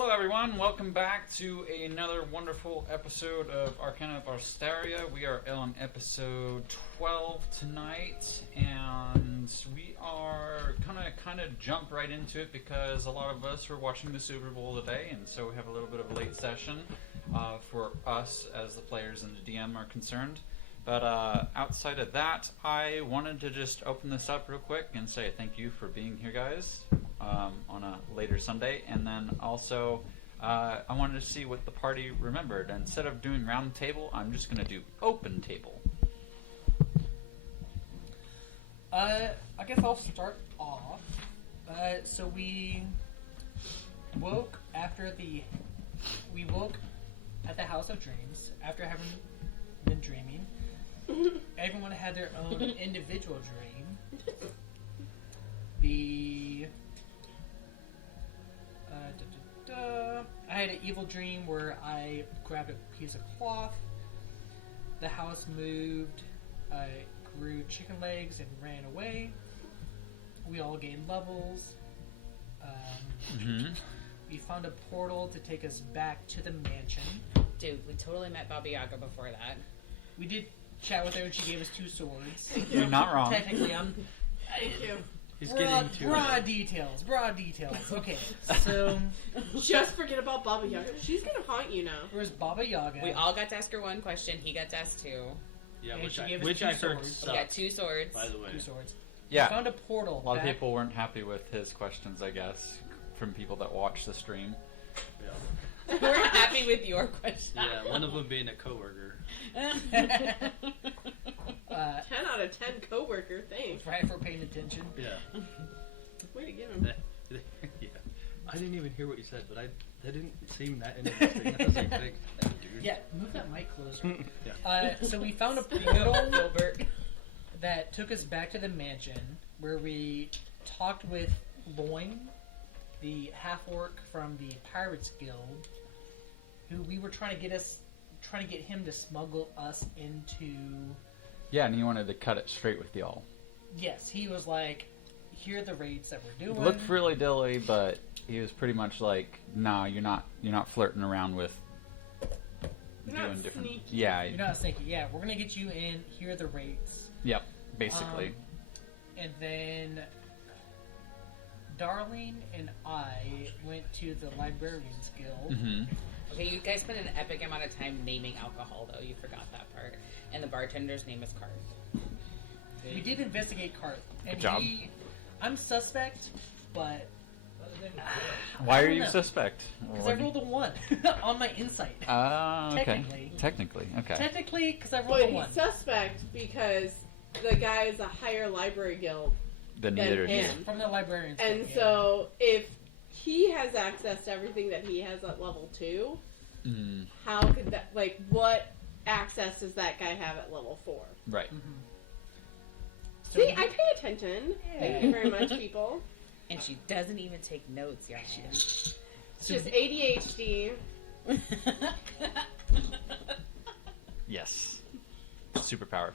Hello everyone, welcome back to another wonderful episode of Arcana of Alstaria. We are on episode 12 tonight, and we are kind of jump right into it because a lot of us are watching the Super Bowl today, and so we have a little bit of a late session for us as the players and the DM are concerned. But outside of that, I wanted to just open this up real quick and say thank you for being here, guys, on a later Sunday. And then also, I wanted to see what the party remembered. And instead of doing round table, I'm just going to do open table. I guess I'll start off. So we woke at the House of Dreams after having been dreaming. Everyone had their own individual dream. I had an evil dream where I grabbed a piece of cloth. The house moved. I grew chicken legs and ran away. We all gained levels. We found a portal to take us back to the mansion. Dude, we totally met Baba Yaga before that. We did chat with her and she gave us 2 swords. You're not wrong. Technically, Thank you. He's getting too broad details. Okay, so Just forget about Baba Yaga. She's gonna haunt you now. where's Baba Yaga? We all got to ask her one question. He got to ask 2. Yeah, And which she I gave us which 2 I heard swords. We got sucked, 2 swords. by the way. 2 swords. Yeah, Found a portal. a lot of back- people weren't happy with his questions, I guess, from people that watched the stream. Yeah. We're happy with your question. Yeah, one of them being a coworker. 10 out of 10 coworker. Thanks. Right for paying attention. Yeah. Way to give him. Yeah. I didn't even hear what you said, but that didn't seem that interesting. I was like, thank you, dude. Yeah, move that mic closer. Yeah. So we found a portal that took us back to the mansion where we talked with Loin, the half-orc from the Pirates Guild, who we were trying to get him to smuggle us into. Yeah, and he wanted to cut it straight with y'all. Yes, he was like, here are the raids that we're doing. Looked really dilly, but he was pretty much like, "Nah, you're not flirting around with You're doing not different." sneaky. Yeah, You're not thinking, yeah, we're gonna get you in, here are the raids. Yep, basically. And then Darlene and I went to the Librarians Guild. Okay, you guys spent an epic amount of time naming alcohol, though. You forgot that part. And the bartender's name is Cart. We did investigate Cart. And Good job. I'm suspect, but Why are you know. suspect? because I rolled a 1 on my insight. Okay. Technically, okay. Technically, because I rolled But a he's 1. suspect because the guy is a higher library guild. Then than neither of you. him. From the Librarians And Guild, yeah. so if he has access to everything that he has at level 2, how could that, like, what access does that guy have at level 4? Right. So See, I pay attention. Thank you very much, people. And she doesn't even take notes, y'all. It's just ADHD. Yes. Superpower.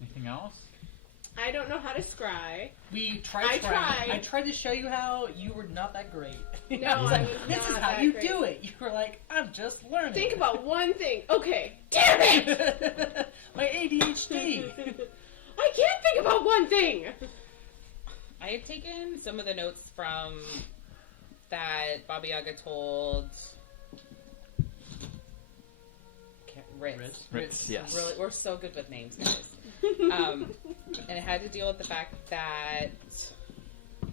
Anything else? I don't know how to scry. we tried. I trying. tried. I tried to show you how you were not that great. No, I was I like, was this is not how that you great. do it. You were like, I'm just learning. Think about one thing. Okay, damn it! my ADHD. I can't think about one thing. I had taken some of the notes from that Baba Yaga told Rittz. Rittz, yes. Really, we're so good with names, guys. And it had to deal with the fact that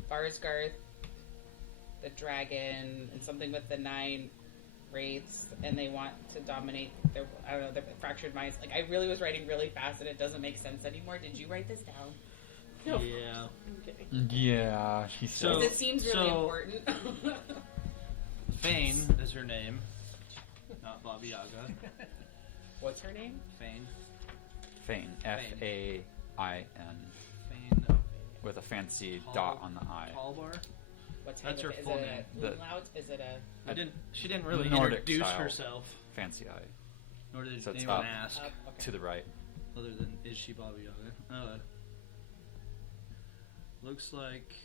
Barsgarth, the dragon, and something with the 9 wraiths, and they want to dominate their, I don't know, their fractured minds. Like, I really was writing really fast and it doesn't make sense anymore. Did you write this down? No. Yeah. I'm kidding. Yeah, he said. So- Because it seems really important. Fane is her name. Not Baba Yaga. What's her name? Fane. Fane. F-A-I-N. Fane. With a fancy Hall- dot on the I. Hallbar? What type That's of, her is full it name. a umlaut? Is it a She didn't really Nordic introduce style. herself. Fancy I. Nor did So it's anyone up. ask. okay. To the right. Other than, is she Baba Yaga? Looks like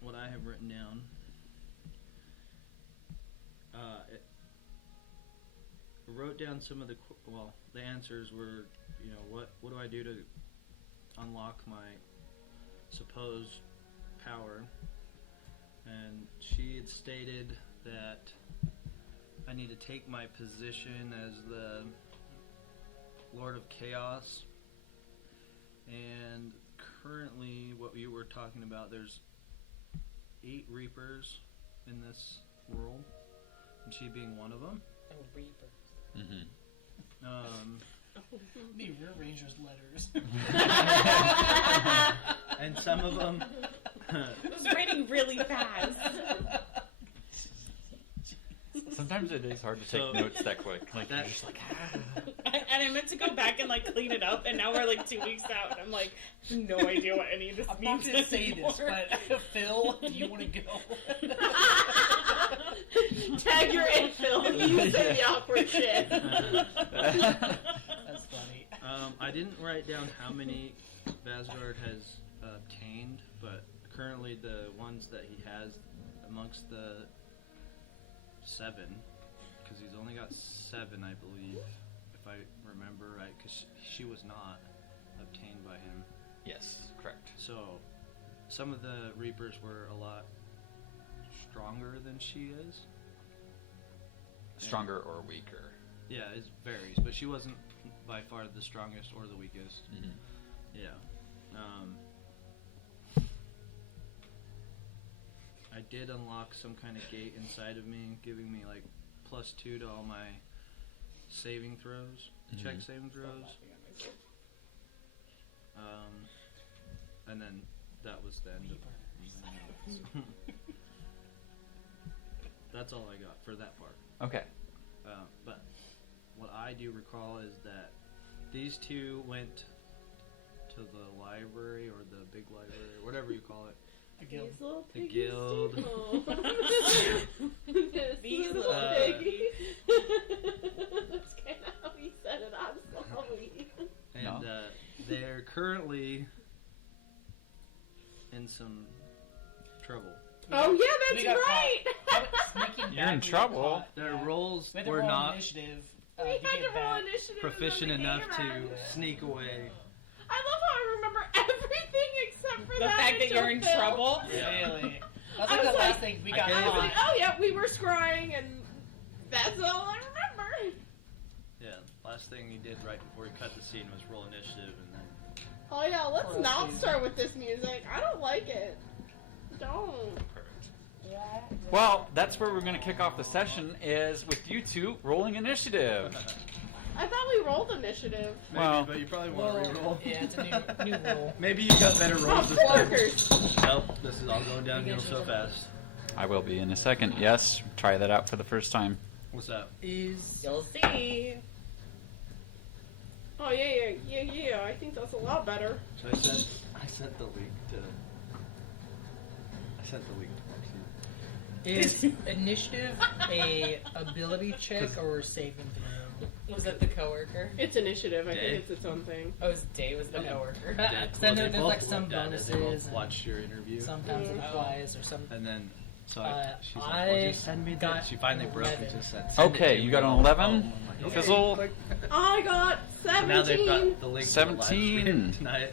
what I have written down I wrote down some of the the answers were, what do I do to unlock my supposed power? And she had stated that I need to take my position as the Lord of Chaos. And currently, what you were talking about, there's 8 Reapers in this world, and she being one of them. Oh, Reaper. Mm-hmm. Be Rear Ranger's letters. And some of them. I was writing really fast. Sometimes it is hard to take notes that quick. Like you're just like, And I meant to go back and clean it up, and now we're 2 weeks out, and I'm no idea what any of this I'm means not going to say anymore. this, but Phil, do you want to go? Tag your in, Phil. You say the awkward shit. That's funny. I didn't write down how many Vasgard has obtained, but currently the ones that he has amongst the 7, because he's only got 7, I believe, if I remember right, because she was not obtained by him. yes, correct. So some of the Reapers were a lot stronger than she is. Stronger or weaker? Yeah, it varies, but she wasn't by far the strongest or the weakest. Mm-hmm. Yeah. I did unlock some kind of gate inside of me, giving me +2 to all my saving throws, check saving throws. And then that was the end of That's all I got for that part. Okay. But what I do recall is that these 2 went to the library, or the big library, or whatever you call it. The guild. These little The piggies guild. do home. These little little piggies. That's kind of how he said it. I'm sorry. And they're currently in some trouble. Oh yeah, We that's got right. Sneaking You're back, in we got trouble. caught. Their Yeah. roles We had to were roll not initiative. We to had get to roll back. initiative. proficient and enough then to the sneak away. I love how I remember everything except for The that. fact that you're in until Phil. trouble. Really? That's I like the was last thing we got I I was caught. like, oh yeah, we were scrying, and that's all I remember. Yeah, last thing he did right before he cut the scene was roll initiative, and then Oh yeah, let's Or not else start with this music. I don't like it. Don't. Well, that's where we're going to kick off the session, is with you 2 rolling initiative. I thought we rolled initiative. maybe, Well- but you probably want to Well, reroll. yeah, it's a new rule. Maybe you got better Oh, rolls this time. porkers. Nope, this is all going downhill so fast. I will be in a second. Yes, try that out for the first time. What's up? Is You'll see. Oh yeah. I think that's a lot better. So I sent the link to Marcy. is initiative a ability check or a saving throw? Was it the coworker? It's initiative. I Day. think it's its own thing. Oh, it was Day was the Okay. coworker. Yeah, Then they there's both like some looked at it, they bonuses both and watched your interview. Sometimes it Mhm. applies or some. And then, so Uh, she's like, I well, just send me got that. She finally broke and 11. just said, send Okay, it to you me. got an 11? Oh, I'm like, okay. Fizzle? I got So now they've 17. got the link 17. to the live stream tonight.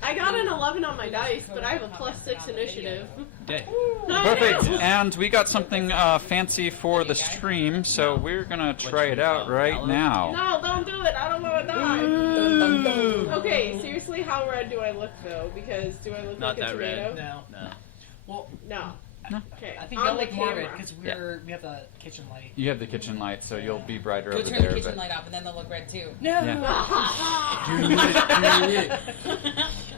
I got an 11 on my dice, but I have a +6 initiative. Okay. Perfect. And we got something fancy for the stream, so we're going to try it out right now. No, don't do it. I don't want to die. Ooh. Okay, seriously, how red do I look though? Because do I look Not like a that red. tomato? No. No. Well, No. No. Okay. I think on y'all the look more red camera. because we have the kitchen light. You have the kitchen light, so you'll be brighter Go over turn there. the kitchen But light off, and then they'll look red too. No. Yeah.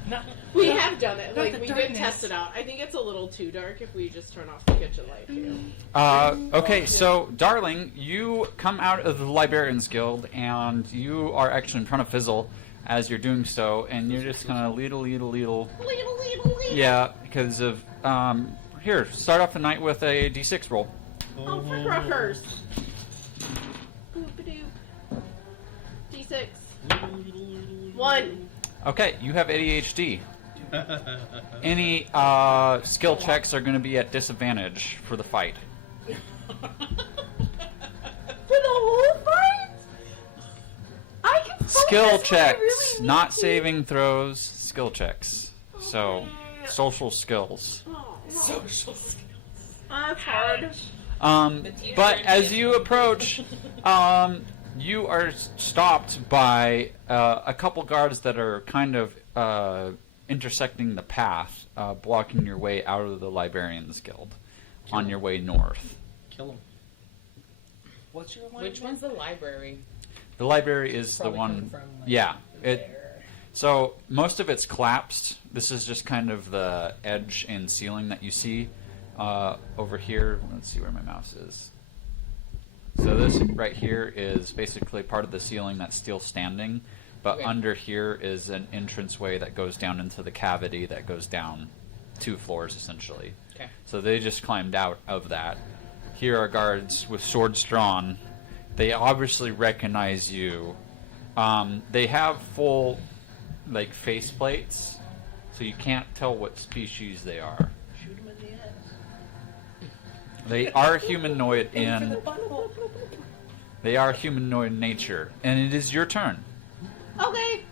No. We have done it. Not Like the we darkness. did test it out. I think it's a little too dark if we just turn off the kitchen light too. Okay, so, darling, you come out of the Librarians Guild, and you are actually in front of Fizzle as you're doing so, and you're just kind of leedle. Yeah, because of, here, start off the night with a d6 roll. Oh, for crackers. Boop-a-doop. D6. 1. Okay, you have ADHD. Any skill checks are going to be at disadvantage for the fight. skill checks, not saving throws. Skill checks. So, social skills. Oh, no. Social skills. That's hard. But as you approach, you are stopped by a couple guards that are kind of intersecting the path, blocking your way out of the Librarians Guild on your way north. Kill him. What's your one? Which one's the library? The library is the Probably one. coming from, like, Yeah. there. So most of it's collapsed. This is just kind of the edge and ceiling that you see over here. Let's see where my mouse is. So this right here is basically part of the ceiling that's still standing, but Okay. under here is an entranceway that goes down into the cavity that goes down 2 floors essentially. Okay. So they just climbed out of that. Here are guards with swords drawn. They obviously recognize you. They have full, like, face plates, so you can't tell what species they are. Shoot him in the ass. They are humanoid Aim for in the butthole. they are humanoid in nature, and it is your turn. Okay.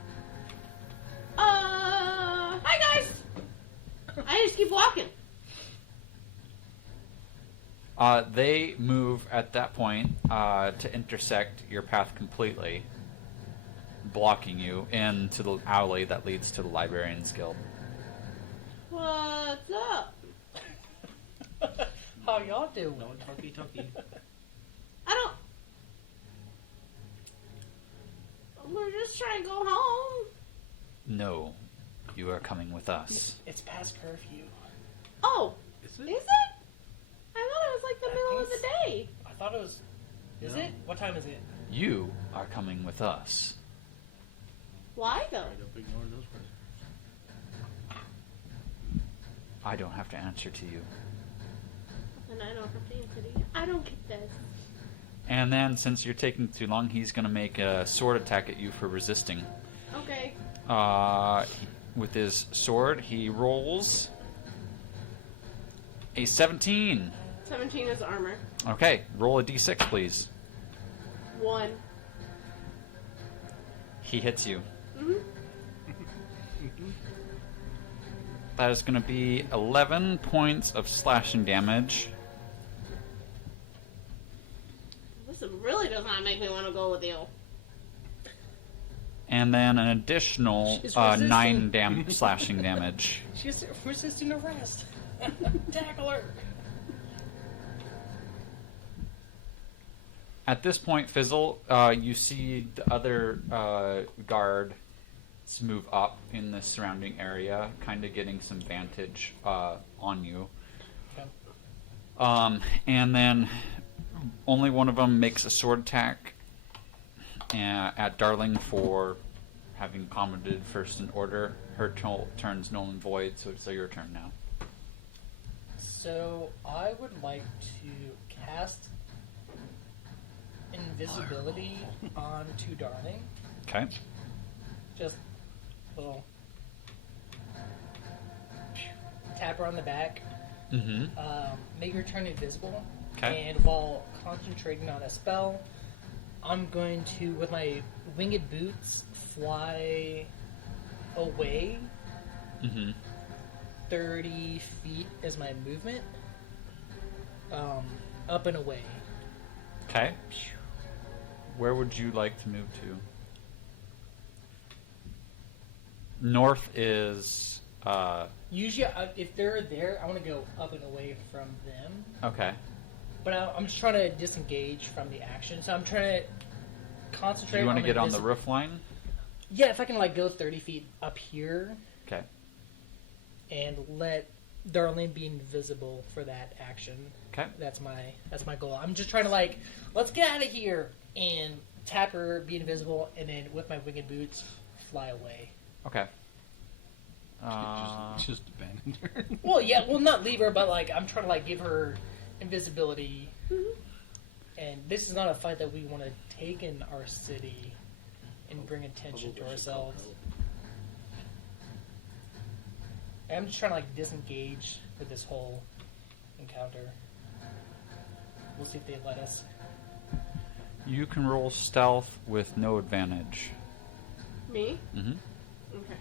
Hi guys. I just keep walking. They move at that point to intersect your path completely, blocking you into the alley that leads to the Librarians Guild. What's up? How y'all doing? No talkie. I don't. We're just trying to go home. No, you are coming with us. It's past curfew. Oh, Is is it? I thought it was like the middle of the day. I thought it was. Is No. it? What time is it? You are coming with us. Why though? Straight up ignoring those parts. I don't have to answer to you. And I don't have to answer to you. I don't get this. And then, since you're taking too long, he's going to make a sword attack at you for resisting. Okay. With his sword, he rolls a 17. 17 is armor. Okay, roll a d6, please. 1. He hits you. Mm-hmm. That is going to be 11 points of slashing damage. This really does not make me want to go with you. And then an additional She's 9 resisting. slashing damage. She's resisting arrest. Tackle her. At this point, Fizzle, you see the other guard move up in the surrounding area, kind of getting some vantage on you. Okay. And then only one of them makes a sword attack at Darling for having commented first in order. Her turn's null and void, so it's your turn now. So I would like to cast invisibility onto Darling. Okay. Just a little tap her on the back. Mm-hmm. Make her turn invisible. Okay. And while concentrating on a spell, I'm going to, with my winged boots, fly away. Mm-hmm. 30 feet is my movement. Up and away. Okay. Where would you like to move to? North is... Usually, if they're there, I want to go up and away from them. okay. But I'm just trying to disengage from the action. So I'm trying to Do concentrate you want to on get on the invisi- roof line? Yeah, if I can like go 30 feet up here Okay. and let Darlene be invisible for that action. Okay. That's my goal. I'm just trying to like, let's get out of here and tap her, be invisible, and then with my winged boots, fly away. Okay. Just abandoned her. Well, yeah, well, not leave her, but like I'm trying to like give her invisibility. And this is not a fight that we want to take in our city and bring attention to ourselves. I'm just trying to like disengage with this whole encounter. We'll see if they let us. You can roll stealth with no advantage. Me? Mm-hmm. Okay.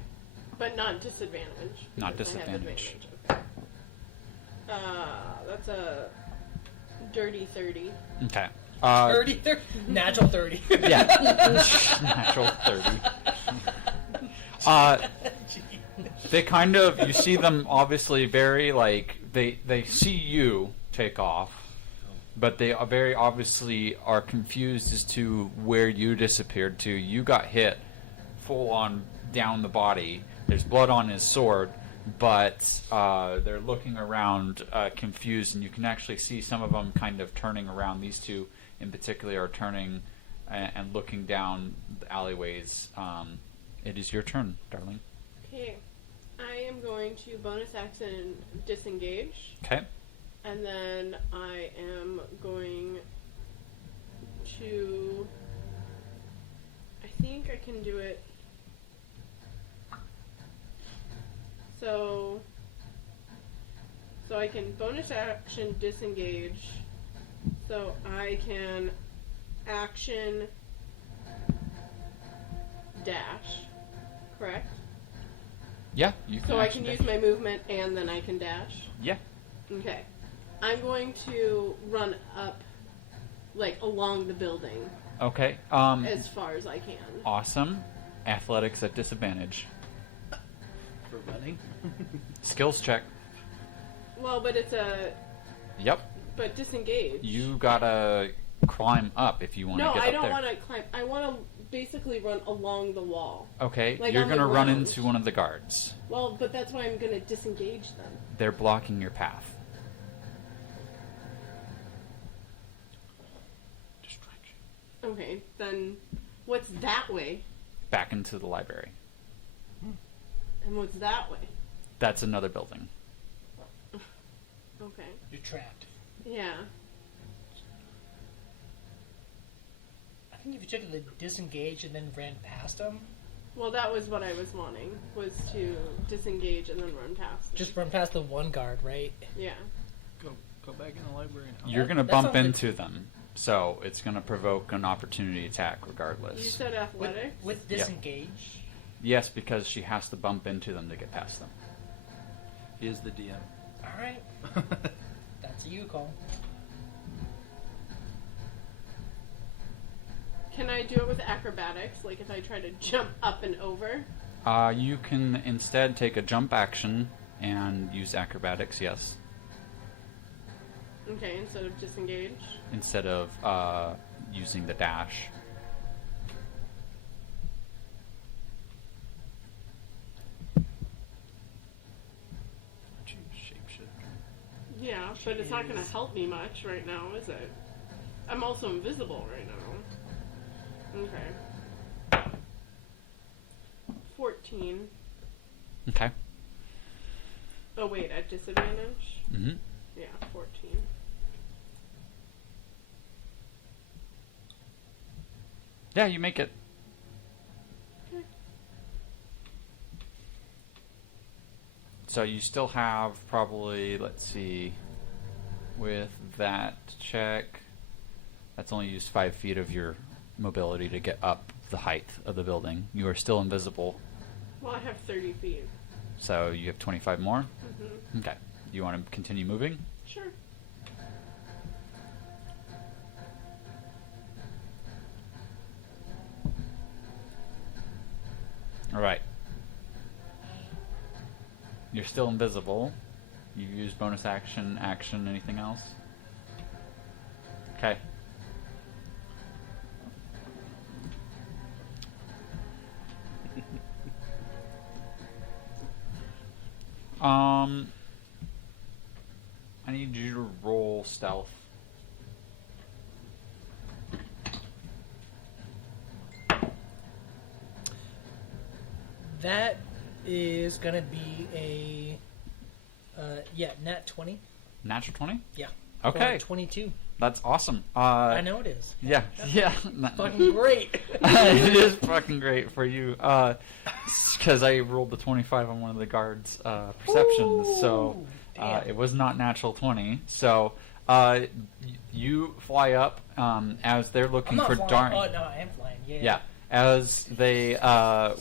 But not disadvantage. Not because I have disadvantage. advantage. Okay. That's a dirty 30. Okay. 30, natural 30. Yeah. Natural 30. They kind of, you see them obviously very, like, they see you take off, but they are very obviously are confused as to where you disappeared to. You got hit full on down the body. There's blood on his sword, but they're looking around confused, and you can actually see some of them kind of turning around. These two in particular are turning and looking down the alleyways. It is your turn, darling. Okay. I am going to bonus action disengage. Okay. And then I am going to... I think I can do it... So I can bonus action disengage. So I can action dash. Correct? Yeah, you can. So I action can use dash. my movement and then I can dash? Yeah. Okay. I'm going to run up, like, along the building Okay. as far as I can. Awesome. Athletics at disadvantage. For running? Skills check. Well, but it's a... Yep. But disengage. You gotta climb up if you want to No, get I up don't there. want to climb. I want to basically run along the wall. Okay, Like you're on the gonna run ground. into one of the guards. Well, but that's why I'm going to disengage them. They're blocking your path. Distraction. Okay, then what's that way? Back into the library. And what's that way? That's another building. Okay. You're trapped. Yeah. I think if you took the disengage and then ran past them, Well, that was what I was wanting, was to disengage and then run past them. just run past the one guard, right? Yeah. Go back in the library now. You're gonna that bump sounds like- into them, so it's gonna provoke an opportunity attack You regardless. said athletics? With Yeah. disengage. Yes, because she has to bump into them to get past them. He is the DM. Alright, that's a you call. Can I do it with acrobatics? Like if I try to jump up and over? You can instead take a jump action and use acrobatics, yes, Okay, instead of disengage? instead of using the dash. Shapeshift. Yeah, but it's not going to help me much right now, is it? I'm also invisible right now. Okay. 14. Okay. Oh wait, at disadvantage? Mm-hmm. Yeah, 14. Yeah, you make it. Okay. So you still have probably, let's see, with that check, that's only used 5 feet of your mobility to get up the height of the building. You are still invisible, Well, I have 30 feet. so you have 25 more. Mm-hmm. Okay. You want to continue moving? Sure. All right. You're still invisible. You use bonus action, anything else? Okay. I need you to roll stealth. That is gonna be a nat 20. Natural 20? Yeah. Okay. Or 22. That's awesome. I know it is. Yeah, yeah. Fucking great. It is fucking great for you. Because I rolled the 25 on one of the guards' perceptions, so Damn. it was not natural 20. So you fly up as they're I'm looking not for flying. darn. Oh no, I am flying. Yeah. Yeah, as they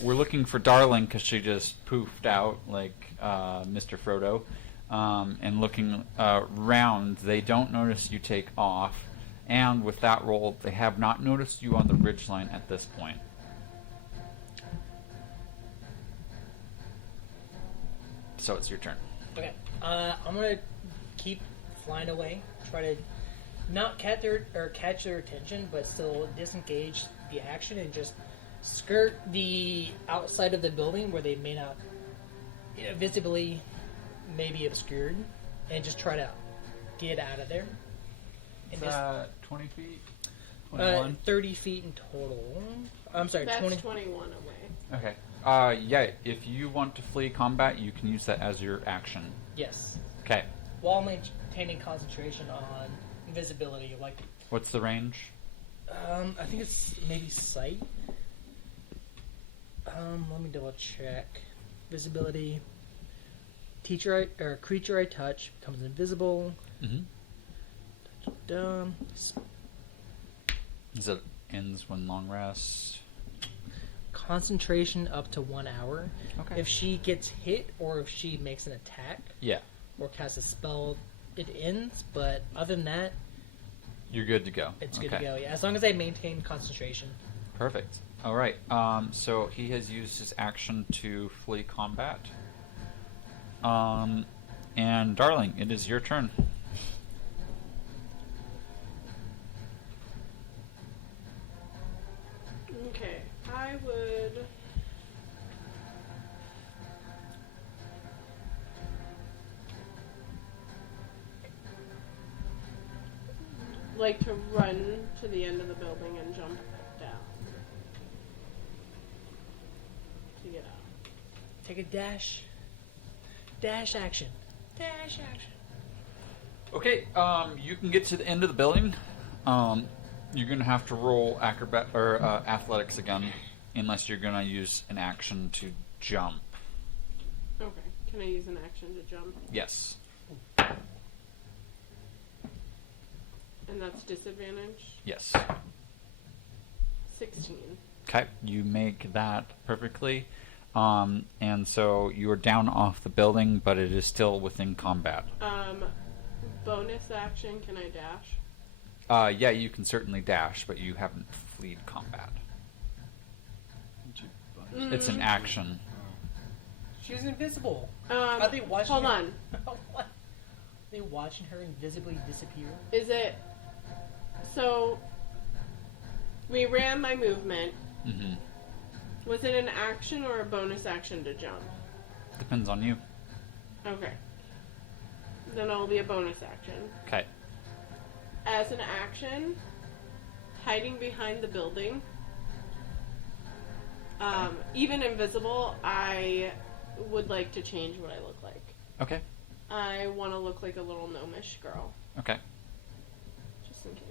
were looking for Darling because she just poofed out like Mr. Frodo, and looking round, they don't notice you take off, and with that roll, they have not noticed you on the ridgeline at this point. So it's your turn. Okay. I'm gonna keep flying away. Try to not catch their attention, but still disengage the action and just skirt the outside of the building where they may not, visibly, may be obscured, and just try to get out of there. And Is that 20 feet? 30 feet in total. I'm sorry, That's 20. 21 away. Okay. Yeah, if you want to flee combat, you can use that as your action. Yes. Okay. While maintaining concentration on invisibility, like. What's the range? I think it's maybe sight. Let me double check. Visibility. Creature I touch becomes invisible. Mm-hmm. Dum. Is it ends when long rest? Concentration up to 1 hour. Okay. If she gets hit or if she makes an attack Yeah. or casts a spell, it ends. But other than that, You're good to go. it's good to go. Yeah, as long as I maintain concentration. Perfect. All right. So he has used his action to flee combat. And Darling, it is your turn. Okay, I would. Like to run to the end of the building and jump down to get out. Take a dash. Dash action. Dash action. Okay. You can get to the end of the building. You're gonna have to roll acrobat or athletics again, unless you're gonna use an action to jump. Okay, can I use an action to jump? Yes. And that's disadvantage? Yes. 16. Okay. You make that perfectly. And so you are down off the building, but it is still within combat. Bonus action, can I dash? Yeah, you can certainly dash, but you haven't fleed combat. It's an action. She's invisible. Are Are they watching hold her? on. What? Are they watching her invisibly disappear? Is it... So, we ran my movement. Mm-hmm. Was it an action or a bonus action to jump? Depends on you. Okay. Then it'll be a bonus action. Okay. As an action, hiding behind the building, even invisible, I would like to change what I look like. Okay. I want to look like a little gnomish girl, Okay. just in case.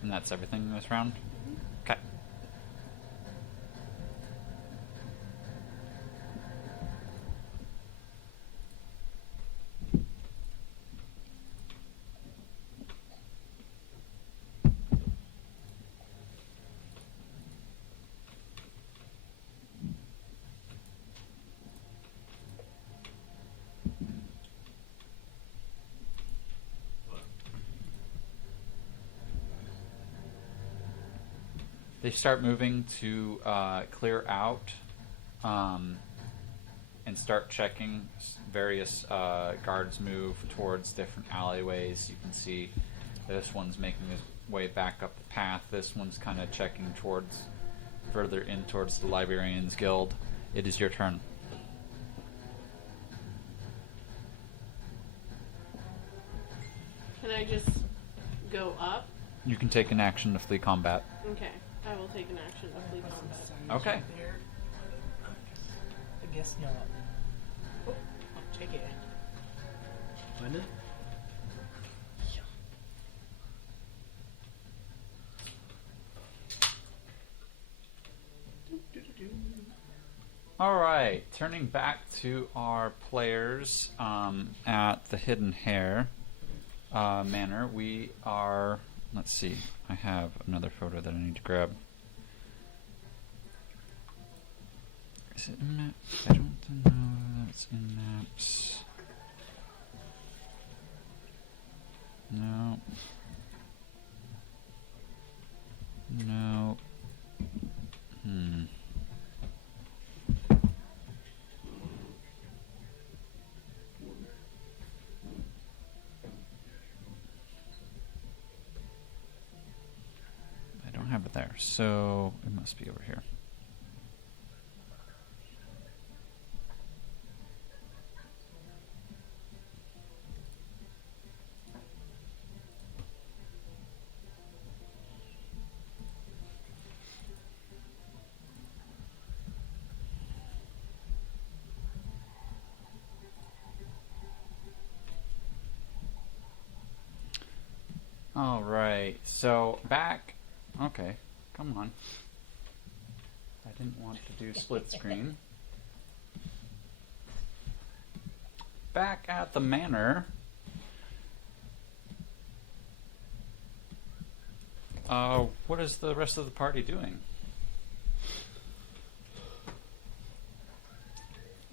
And that's everything this round? Okay. They start moving to clear out and start checking. Various guards move towards different alleyways. You can see this one's making his way back up the path. This one's kind of checking towards further in towards the Librarians Guild. It is your turn. Can I just go up? You can take an action to flee combat. Okay, I will take an action to flee combat. Okay. I guess not. Oh, I'll take it. Find it? Alright, turning back to our players at the Hidden Hare Manor, we are, let's see, I have another photo that I need to grab. Is it in maps? I don't know that's in maps. No. No. I don't have it there, so it must be over here. All right, so back. Okay, come on. I didn't want to do split screen. Back at the manor. What is the rest of the party doing?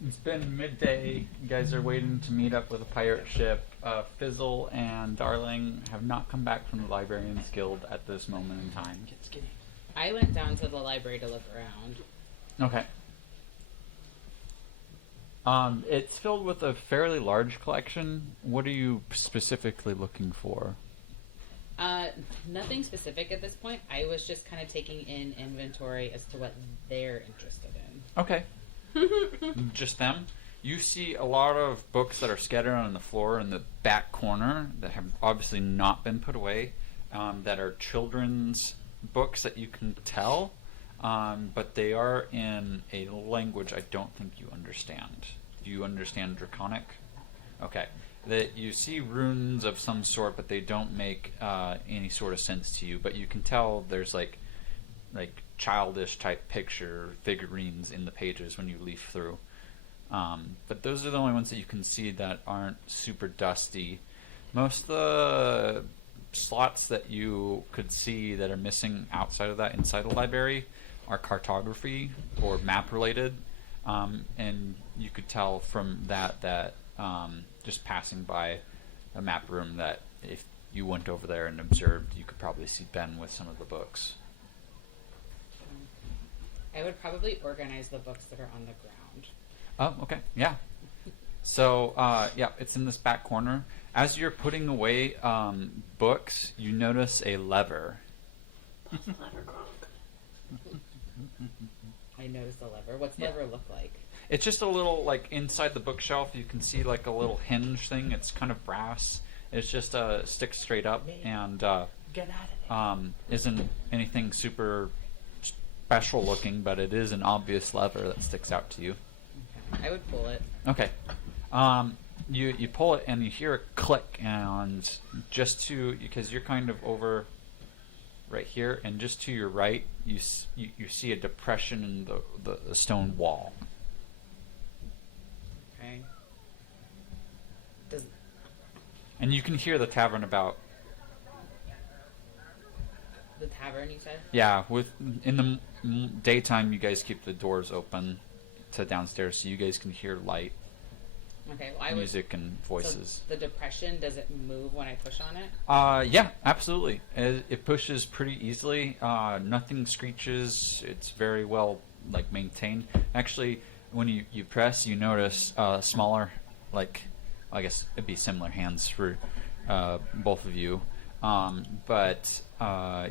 It's been midday. You guys are waiting to meet up with a pirate ship. Fizzle and Darling have not come back from the Librarians Guild at this moment in time. I went down to the library to look around. Okay. It's filled with a fairly large collection. What are you specifically looking for? Nothing specific at this point. I was just kind of taking in inventory as to what they're interested in. Okay. Just them? You see a lot of books that are scattered on the floor in the back corner that have obviously not been put away, that are children's books that you can tell, but they are in a language I don't think you understand. Do you understand Draconic? Okay. That you see runes of some sort, but they don't make any sort of sense to you. But you can tell there's like childish type picture figurines in the pages when you leaf through. But those are the only ones that you can see that aren't super dusty. Most of the slots that you could see that are missing outside of that inside the library are cartography or map related, and you could tell from that just passing by a map room that if you went over there and observed, you could probably see Ben with some of the books. I would probably organize the books that are on the ground. Oh, okay. Yeah. So, yeah, it's in this back corner. As you're putting away books, you notice a lever. What's the lever, Gronk? I noticed the lever. What's the Yeah. lever look like? It's just a little, like, inside the bookshelf, you can see, like, a little hinge thing. It's kind of brass. It's just sticks straight up and Get out of there. isn't anything super special looking, but it is an obvious lever that sticks out to you. Okay. I would pull it. Okay. You pull it and you hear a click, and just to, because you're kind of over right here, and just to your right, you see a depression in the stone wall. Okay. And you can hear the tavern about. The tavern, you said? Yeah, in the daytime, you guys keep the doors open to downstairs, so you guys can hear light, Okay, well, I would... music, and voices. So the depression, does it move when I push on it? Yeah, absolutely. It pushes pretty easily. Nothing screeches. It's very well maintained. Actually, when you press, you notice smaller, I guess it'd be similar hands for both of you. But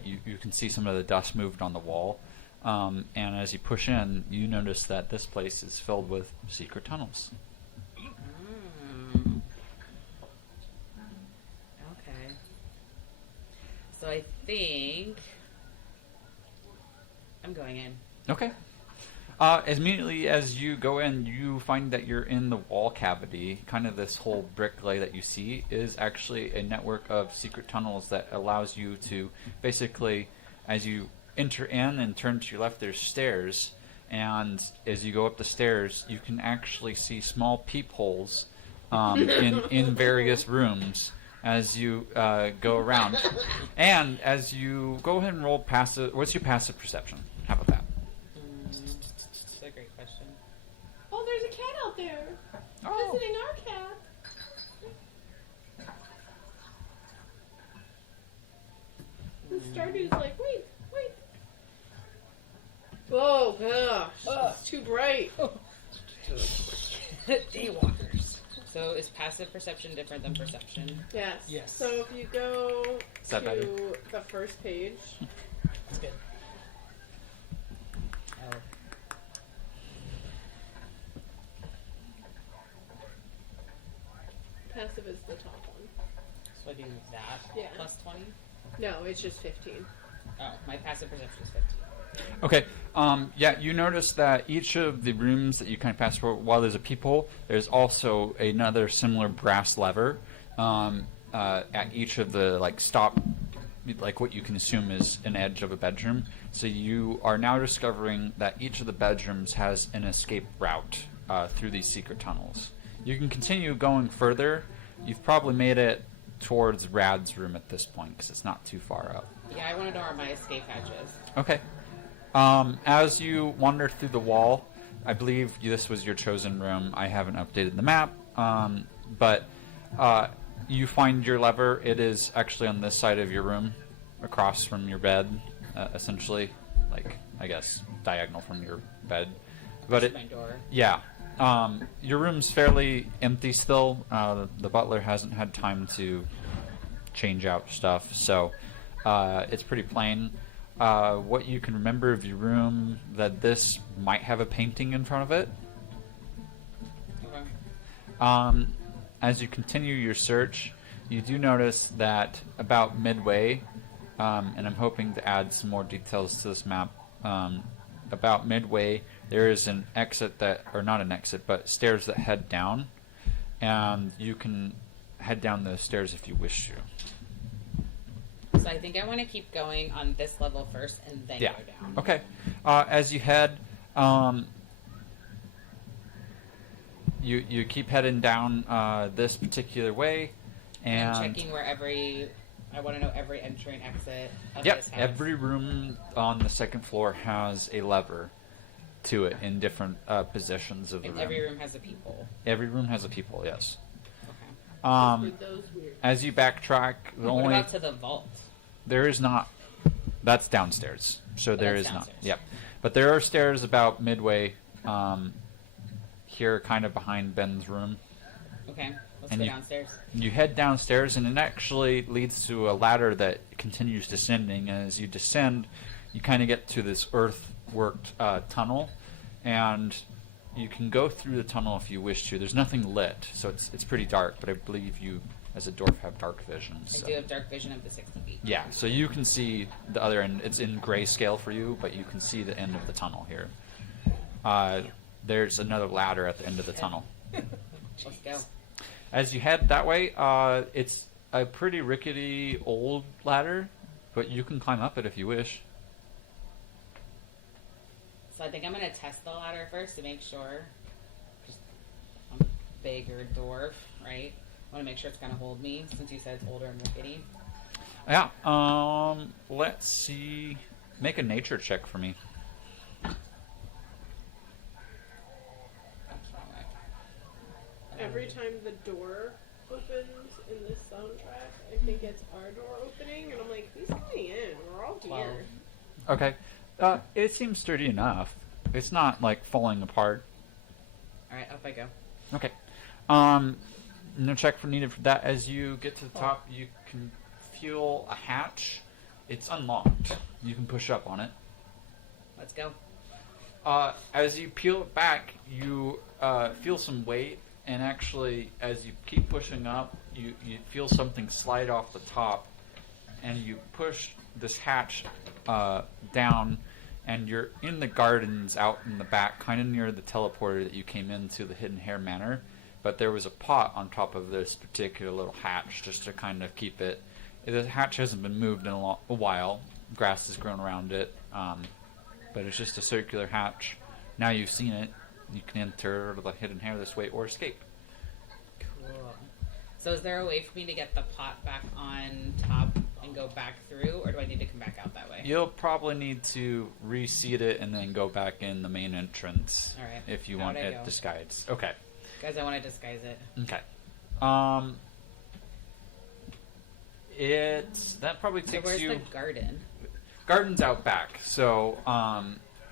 you can see some of the dust moved on the wall. And as you push in, you notice that this place is filled with secret tunnels. Okay. So I think I'm going in. Okay. As immediately as you go in, you find that you're in the wall cavity. Kind of this whole brick lay that you see is actually a network of secret tunnels that allows you to basically, as you enter in and turn to your left, there's stairs. And as you go up the stairs, you can actually see small peepholes in various rooms as you go around. And as you go ahead and roll passive, what's your passive perception? How about that? That's a great question. Oh, there's a cat out there. Oh. Visiting our cat. And Stardew's like, wait. Oh gosh, it's too bright. Daywalkers. So is passive perception different than perception? Yes. Yes. So if you go Is that to better? the first page, That's good. Oh. passive is the top one. So I do that. Yeah. Plus 20? No, it's just 15. Oh, my passive perception is 15. Okay. Yeah, you notice that each of the rooms that you kind of pass through, while there's a peephole, there's also another similar brass lever at each of the stop, like what you can assume is an edge of a bedroom. So you are now discovering that each of the bedrooms has an escape route through these secret tunnels. You can continue going further. You've probably made it towards Rad's room at this point because it's not too far up. Yeah, I want to know where my escape hatch is. Okay. As you wander through the wall, I believe this was your chosen room. I haven't updated the map, but you find your lever. It is actually on this side of your room, across from your bed, essentially, I guess diagonal from your bed. But My door. yeah. Your room's fairly empty still. The butler hasn't had time to change out stuff, so it's pretty plain. What you can remember of your room, that this might have a painting in front of it. Okay. As you continue your search, you do notice that about midway, and I'm hoping to add some more details to this map, about midway there is an exit or not an exit, but stairs that head down, and you can head down those stairs if you wish to. So I think I want to keep going on this level first and then Yeah. go down. Okay. As you head, you keep heading down this particular way, and checking where I want to know every entry and exit of yep, this house. every room on the second floor has a lever to it in different positions of the And room. every room has a peephole. Every room has a peephole, yes. Okay. With those weird. As you backtrack, the What only about to the vault? there is not. That's downstairs, so there that's is not. downstairs. Yep, but there are stairs about midway. Here, kind of behind Ben's room. Okay, let's And go you- downstairs. You head downstairs, and it actually leads to a ladder that continues descending. And as you descend, you kind of get to this earthworked tunnel, and you can go through the tunnel if you wish to. There's nothing lit, so it's pretty dark. But I believe you, as a dwarf, have dark vision. So. I do have dark vision of the 60 feet. Yeah, so you can see the other end. It's in grayscale for you, but you can see the end of the tunnel here. There's another ladder at the end of the tunnel. Let's go. As you head that way, it's a pretty rickety old ladder, but you can climb up it if you wish. So I think I'm going to test the ladder first to make sure. Just, I'm a bigger dwarf, right? I want to make sure it's going to hold me, since you said it's older and rickety. Yeah, let's see. Make a nature check for me. That's wrong way. Every time the door opens in this soundtrack, I think it's our door opening, and I'm like, who's coming in? We're all Well, here. Okay. It seems sturdy enough. It's not, falling apart. Alright, up I go. Okay. No check for needed for that. As you get to the top, you can feel a hatch. It's unlocked. You can push up on it. Let's go. As you peel it back, you feel some weight, and actually, as you keep pushing up, you feel something slide off the top, and you push this hatch down, and you're in the gardens out in the back, kind of near the teleporter that you came into, the Hidden Hare Manor. But there was a pot on top of this particular little hatch just to kind of keep it. The hatch hasn't been moved in a while. Grass has grown around it. But it's just a circular hatch. Now you've seen it, you can enter the Hidden Hare this way or escape. Cool. So is there a way for me to get the pot back on top and go back through, or do I need to come back out that way? You'll probably need to reseed it and then go back in the main entrance. All right. If you Out want I it go. disguised. Okay. Guys, I want to disguise it. Okay. That probably So takes where's you. the garden? Garden's out back, so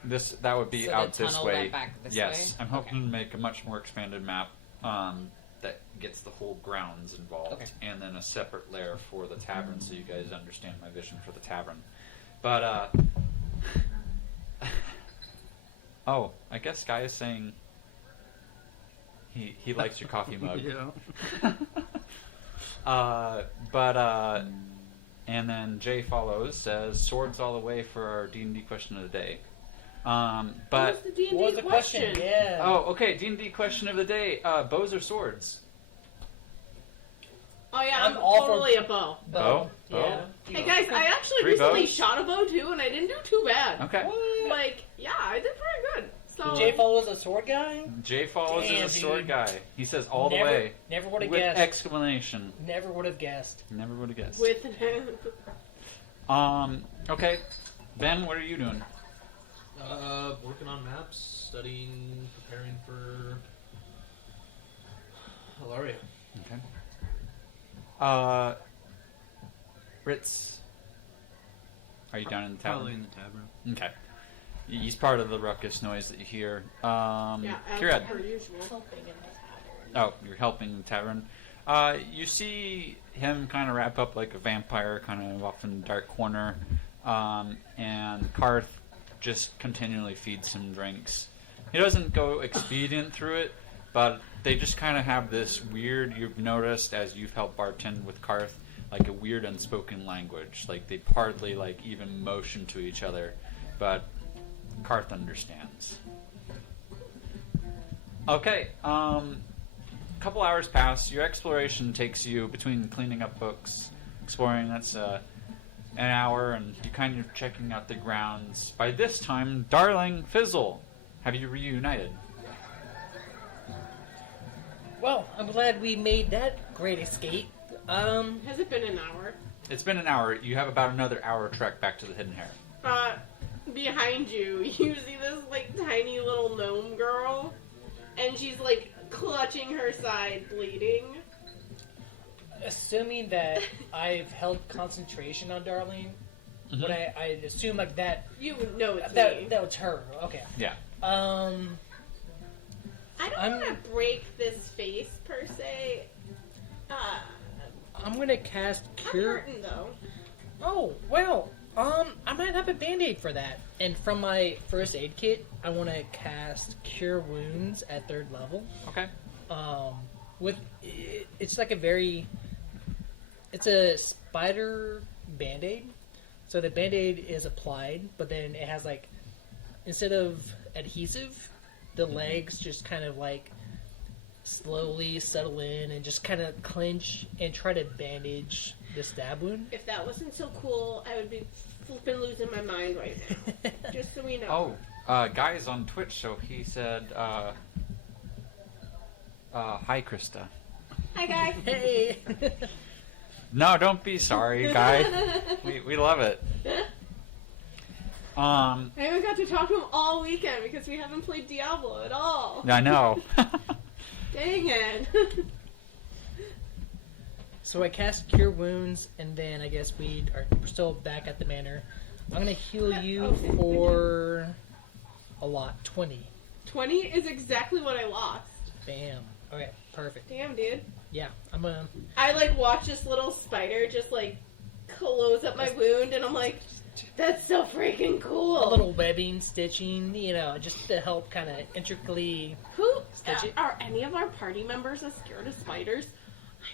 that would be So the out this tunnel way. went back this Yes, way? I'm hoping Okay. to make a much more expanded map that gets the whole grounds involved, Okay. and then a separate layer for the tavern, so you guys understand my vision for the tavern. But oh, I guess Guy is saying he likes your coffee mug. Yeah. And then Jay follows, says, swords all the way for our D&D question of the day. What But, was the D&D What was the question? Yeah. oh, okay, D&D question of the day, bows or swords? Oh yeah, I'm I'm all for- totally a bow. Bow? Yeah. Bow? Hey guys, I actually Three recently bows? shot a bow too, and I didn't do too bad. Okay. Like, yeah, I did pretty good. So Jay Paul was a sword guy? Jay follows Damn, as a sword dude. guy. He says all the Never- way. Never would have With guessed. exclamation. Never would have guessed. Never would have guessed. with Okay. Ben, what are you doing? Working on maps, studying, preparing for Alaria. Okay. Rittz. Are you down in the tavern? Probably in the tavern. Okay. He's part of the ruckus noise that you hear. yeah, as Kyrze. per usual. Oh, you're helping the tavern. You see him kind of wrap up like a vampire, kind of off in the dark corner. And Karth just continually feeds him drinks. He doesn't go expedient through it, but they just kind of have this weird, you've noticed as you've helped bartend with Karth, like a weird unspoken language. Like they hardly like even motion to each other, but Karth understands. Okay, couple hours pass. Your exploration takes you between cleaning up books, exploring. That's an hour, and you're kind of checking out the grounds. By this time, darling Fizzle, have you reunited? Well, I'm glad we made that great escape. Has it been an hour? It's been an hour. You have about another hour trek back to the Hidden Hare. Behind you, you see this like tiny little gnome girl, and she's like clutching her side, bleeding. Assuming that I've held concentration on Darlene, would I assume like that You know it's me. that was her. Okay. Yeah. I don't I'm- want to break this face per se. I'm gonna cast I'm Cure. hurting though. Oh well. I might have a band-aid for that. And from my first aid kit, I want to cast Cure Wounds at 3rd level. Okay. It's like it's a spider band-aid. So the band-aid is applied, but then it has like, instead of adhesive, the legs just kind of like slowly settle in and just kind of clench and try to bandage the stab wound. If that wasn't so cool, I would be flipping losing my mind right now. Just so we know. Oh, Guy's on Twitch, so he said, hi, Krista. Hi guys. Hey! No, don't be sorry, Guy. we love it. I haven't got to talk to him all weekend because we haven't played Diablo at all. I know. Dang it. So I cast Cure Wounds, and then I guess we are still back at the manor. I'm gonna heal you Okay. for a lot. 20. 20 is exactly what I lost. Bam. Okay, perfect. Damn, dude. Yeah, I'm gonna. I like watch this little spider just like close up my wound, and I'm like, that's so freaking cool. A little webbing, stitching, just to help kind of intricately. Who Stitch it. are any of our party members as scared of spiders?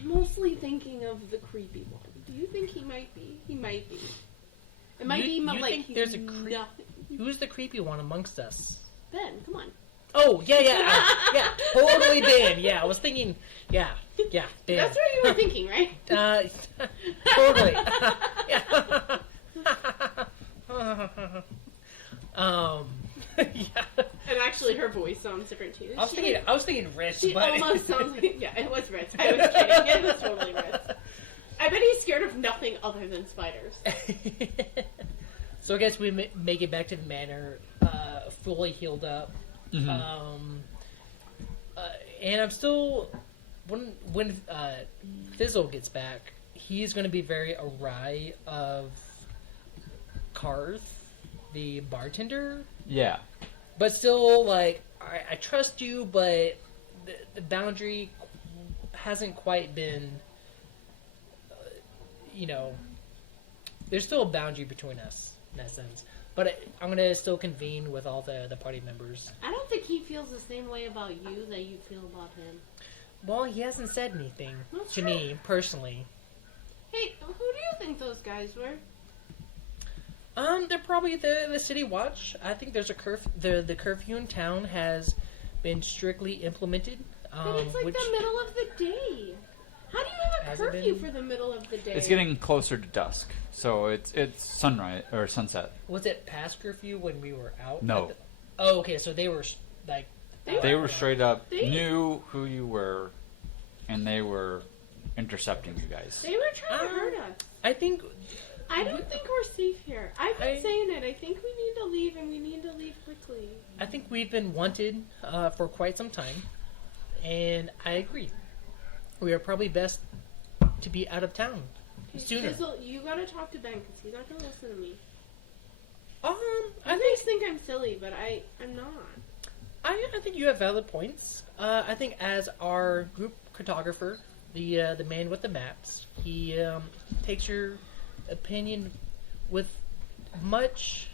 I'm mostly thinking of the creepy one. Do you think he might be? He might be. It might You be like think there's a nothing. Who's the creepy one amongst us? Ben, come on. Oh, yeah, totally Ben. Yeah, I was thinking, yeah, Ben. That's what you were thinking, right? Totally. Yeah. Yeah. And actually, her voice sounds different too. I was thinking Rittz, She but almost sounds like, yeah, it was Rittz. I was kidding. It was totally Rittz. I bet he's scared of nothing other than spiders. So I guess we make it back to the manor, fully healed up. Mhm. And I'm still... When Fizzle gets back, he's going to be very awry of Kyrze, the bartender. Yeah. But still, like, I trust you, but the boundary hasn't quite been, there's still a boundary between us, in that sense. But I'm going to still convene with all the party members. I don't think he feels the same way about you that you feel about him. Well, he hasn't said anything That's to true. me, personally. Hey, who do you think those guys were? They're probably the city watch. I think there's a the curfew in town has been strictly implemented. But it's like the middle of the day. How do you have Has a it curfew been? for the middle of the day? It's getting closer to dusk, so it's sunrise or sunset. Was it past curfew when we were out? No. Oh, okay. So they were like. They were straight up They- knew who you were, and they were intercepting you guys. They were trying to hurt us. I think. I don't think we're safe here. I've been I- saying it. I think we need to leave, and we need to leave quickly. I think we've been wanted for quite some time, and I agree. We are probably best to be out of town sooner. Fizzle, you gotta talk to Ben because he's not gonna listen to me. I You guys think I'm silly, but I'm not. I think you have valid points. I think as our group cartographer, the man with the maps, he takes your opinion with much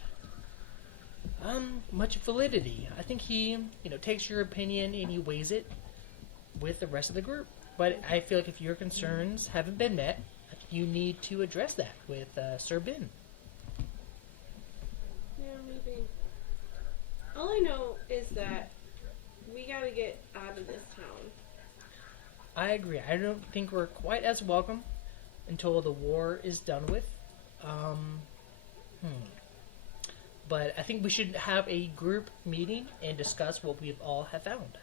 validity. I think he takes your opinion and he weighs it with the rest of the group. But I feel like if your concerns haven't been met, I think you need to address that with Sir Ben. Yeah, maybe. All I know is that we gotta get out of this town. I agree. I don't think we're quite as welcome until the war is done with. But I think we should have a group meeting and discuss what we all have found.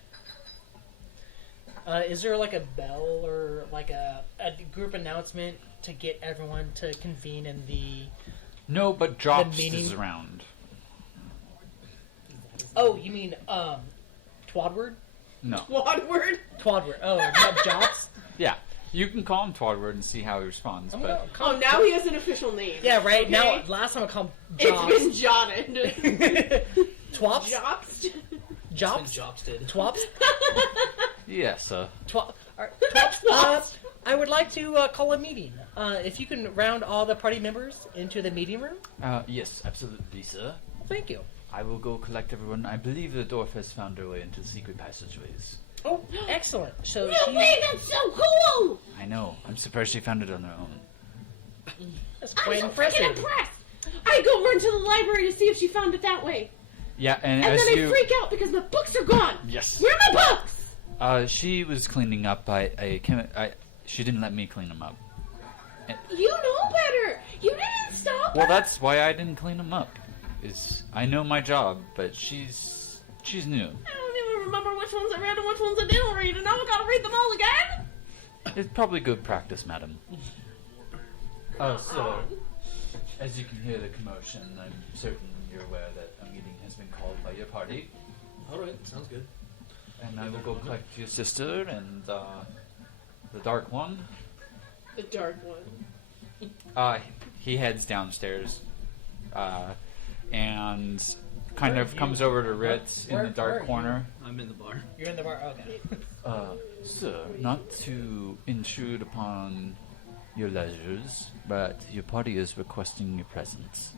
Is there like a bell or like a group announcement to get everyone to convene in the... No, but Drops meaning- is around. Oh, you mean Twadward? No. Onward. Twadward. Oh, not Jots? Yeah. You can call him Twadward and see how he responds, I'm but gonna call Oh, now he has an official name. Yeah, right. Okay? Now, last time I called him It's been Jots. jotted. Twops? Jops. Jops? Jobsted. Twops? yes, Twops? Twops. I would like to call a meeting. If you can round all the party members into the meeting room. yes, absolutely, sir. Thank you. I will go collect everyone. I believe the dwarf has found her way into the secret passageways. Oh, excellent. So No she... way, that's so cool! I know. I'm surprised she found it on her own. That's I'm quite so impressive. freaking impressed! I go run to the library to see if she found it that way. Yeah, and And as then you... I freak out because my books are gone! Yes. Where are my books? She was cleaning up. She didn't let me clean them up. You know better! You didn't stop Well, her! that's why I didn't clean them up. I know my job, but she's new. I don't even remember which ones I read and which ones I didn't read, and now I gotta read them all again? It's probably good practice, madam. So, as you can hear the commotion, I'm certain you're aware that a meeting has been called by your party, Alright, sounds good. and I will go collect your sister and the Dark One. The dark one. He heads downstairs, and kind Where of are comes you? over to Rittz in Where the are dark you? corner. I'm in the bar. You're in the bar. Okay. Sir, not to intrude upon your leisures, but your party is requesting your presence.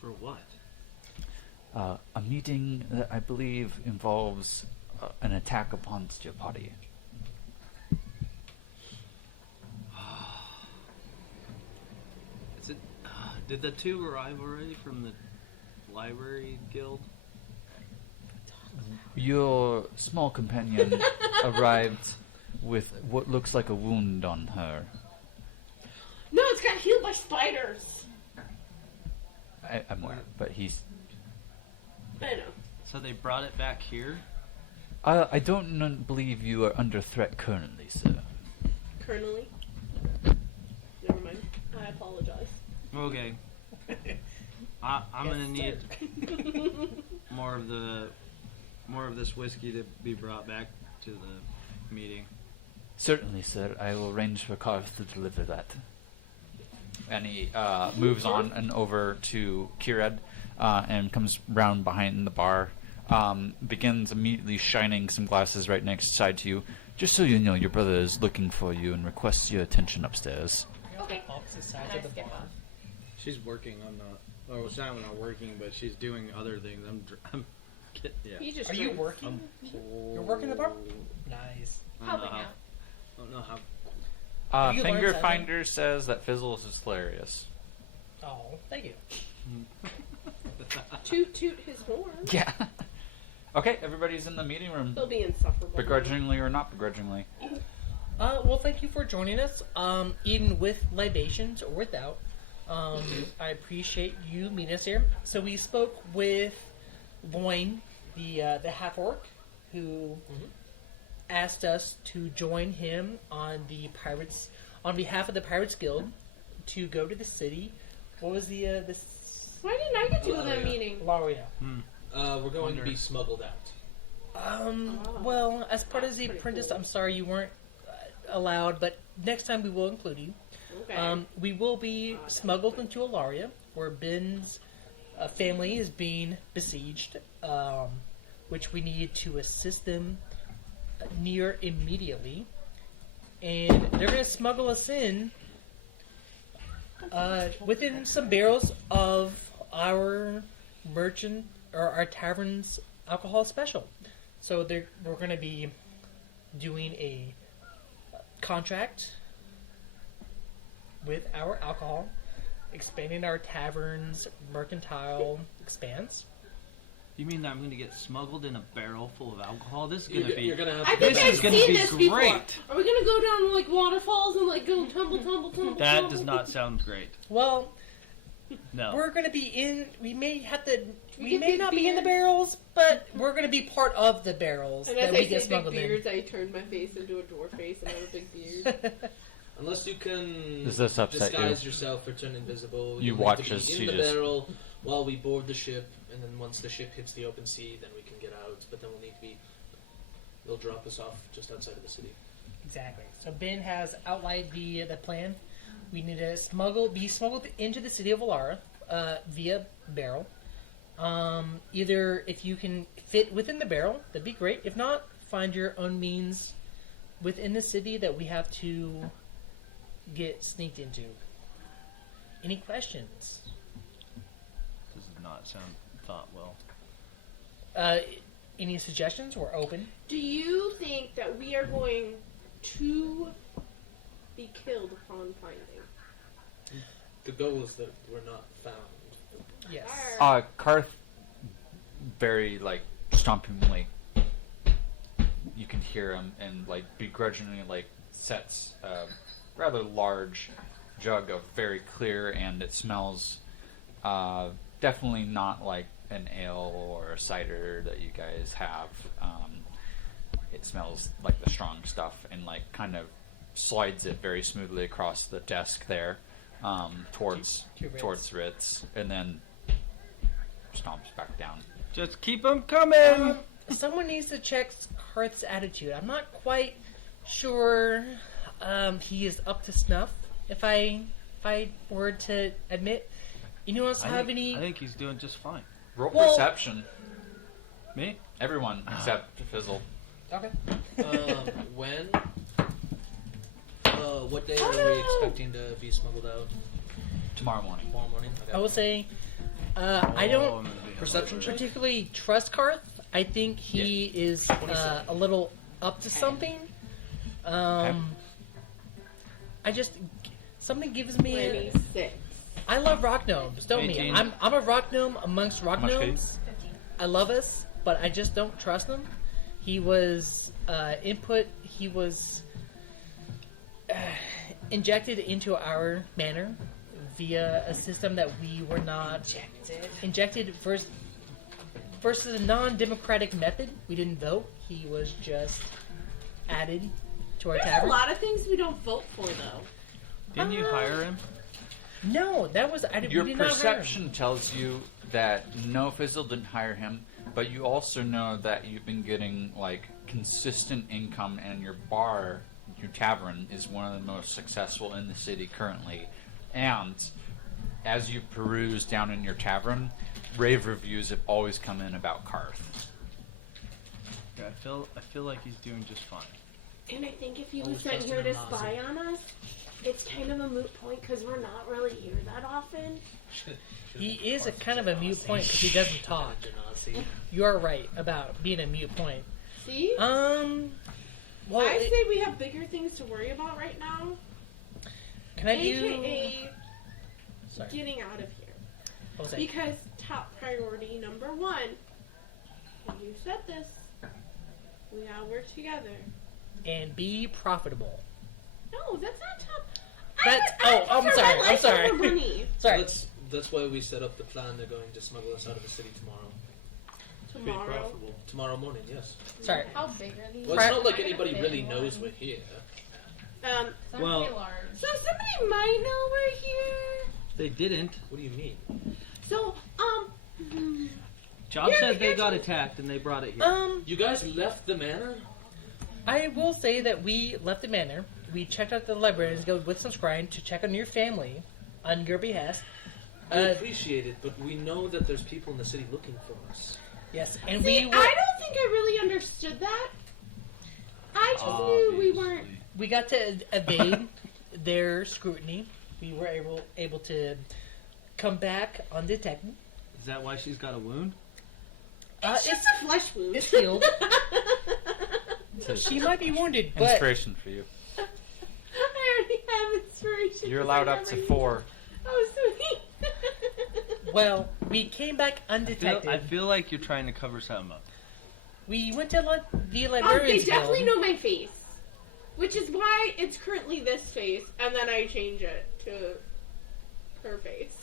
For what? A meeting that I believe involves an attack upon your party. Is it? Did the two arrive already from the library guild? Your small companion arrived with what looks like a wound on her. No, it's got healed by spiders! I'm aware, but he's... I know. So they brought it back here? I don't believe you are under threat currently, sir. Nocturnally. Never mind. I apologize. Okay. I'm gonna need more of this whiskey to be brought back to the meeting. Certainly, sir. I will arrange for cars to deliver that. And he moves on and over to Kyrze and comes round behind the bar. Begins immediately shining some glasses right next side to you. Just so you know, your brother is looking for you and requests your attention upstairs. Okay. Opposite sides Can of I the skip bar. off? She's working. I'm not. Oh, it's not working, but she's doing other things. Yeah. He just Are you drinks. working? You're working the bar? Nice. Helping out. I don't know how. Have you learned Finger something? Finder says that Fizzle is hilarious. Oh, thank you. Toot toot his horn. Yeah. Okay, everybody's in the meeting room. He'll be insufferable. Begrudgingly or not begrudgingly. Well, thank you for joining us. Even with libations or without, I appreciate you meeting us here. So we spoke with Loin, the half orc, who asked us to join him on behalf of the Pirates Guild to go to the city. What was the Why didn't I get to go to that Alstaria. meeting? Laria? We're going to Wonder. be smuggled out. Well, as part of the apprentice, I'm sorry you weren't allowed, but next time we will include you. Okay. We will be smuggled into Alaria, where Ben's family is being besieged, which we need to assist them near immediately. And they're going to smuggle us in within some barrels of our merchant or our tavern's alcohol special. So we're going to be doing a contract with our alcohol, expanding our tavern's mercantile expanse. You mean that I'm going to get smuggled in a barrel full of alcohol? This is You're, going to be. you're gonna have I to think This I've is gonna seen be this before. great. Are we gonna go down like waterfalls and like go tumble? That tumble? does not sound great. Well, No. we're going to be in. We may have to. We get may big not be in the beards. barrels, but we're going to be part of the barrels And that as we I get say big smuggled in. beards, I turned my face into a dwarf face and I have a big beard. Unless you can Does this upset disguise yourself or turn invisible. You you'll need watch to be as in she the just- barrel while we board the ship, and then once the ship hits the open sea, then we can get out. But then we'll need to be. They'll drop us off just outside of the city. Exactly. So Ben has outlined the plan. We need to be smuggled into the city of Alara via barrel. Either if you can fit within the barrel, that'd be great. If not, find your own means within the city that we have to get sneaked into. Any questions? This does not sound thought well. Any suggestions? We're open. Do you think that we are going to be killed upon finding? The goal is that we're not found. Yes. Karth, very, like, stompingly, you can hear him and, like, begrudgingly, like, sets a rather large jug of very clear, and it smells definitely not like an ale or a cider that you guys have. It smells like the strong stuff, and, like, kind of slides it very smoothly across the desk there towards Rittz, and then stomps back down. Just keep them coming! Someone needs to check Karth's attitude. I'm not quite sure he is up to snuff. If I were to admit, anyone else have any? I think he's doing just fine. Roll Well- perception. Me? Everyone except Fizzle. Okay. When? What day are we expecting to be smuggled out? Tomorrow morning. Tomorrow morning? Okay. I will say, I Oh, don't I'm gonna be Perception hungover. check? particularly trust Karth. I think he is a little up to something. I just something gives me. 26. I love rock gnomes. Don't me. 18. I'm a rock gnome amongst rock How much, Kate? gnomes. I love us, but I just don't trust him. He was He was injected into our manor via a system that we were not injected versus a non-democratic method. We didn't vote. He was just added to our There's a tavern. lot of things we don't vote for, though. Didn't you hire him? No, that was Your we did not hire him. perception tells you that no, Fizzle didn't hire him, but you also know that you've been getting like consistent income, and your bar, your tavern, is one of the most successful in the city currently. And as you peruse down in your tavern, rave reviews have always come in about Karth. Yeah, I feel like he's doing just fine. And I think if he Always was sent trusting here to a Nazi. spy on us, it's kind of a moot point because we're not really here that often. He is a kind of a mute point because he doesn't talk. Genasi. You are right about being a mute point. See? Well, I say we have bigger things to worry about right now. can I do? AKA Sorry. getting out of here. What was that? Because top priority number 1, and you said this, we gotta work together. And be profitable. No, that's not top. I'm sorry. I'm sorry. Money. Sorry. That's why we set up the plan. They're going to smuggle us out of the city tomorrow. Be Tomorrow. profitable. Tomorrow morning, yes. Sorry. How big are these? Well, it's not like I got a anybody big really one. knows we're here. Some Well- pretty large. So somebody might know we're here. They didn't. What do you mean? So, Job Yeah, said they because- got attacked and they brought it here. You guys left the manor? I will say that we left the manor. We checked out the libraries guild with some scrying to check on your family on your behest. I appreciate it, but we know that there's people in the city looking for us. Yes, and see, we were. I don't think I really understood that. I just knew we weren't. We got to evade their scrutiny. We were able to come back undetected. Is that why she's got a wound? It's just a flesh wound. it's healed. It's a She might be wounded, but inspiration for you. I already have inspiration. You're 'cause allowed I up to never 4. Oh, sweet. well, we came back undetected. I feel like you're trying to cover something up. We went to the They librarians definitely guild. know my face, which is why it's currently this face, and then I change it to her face.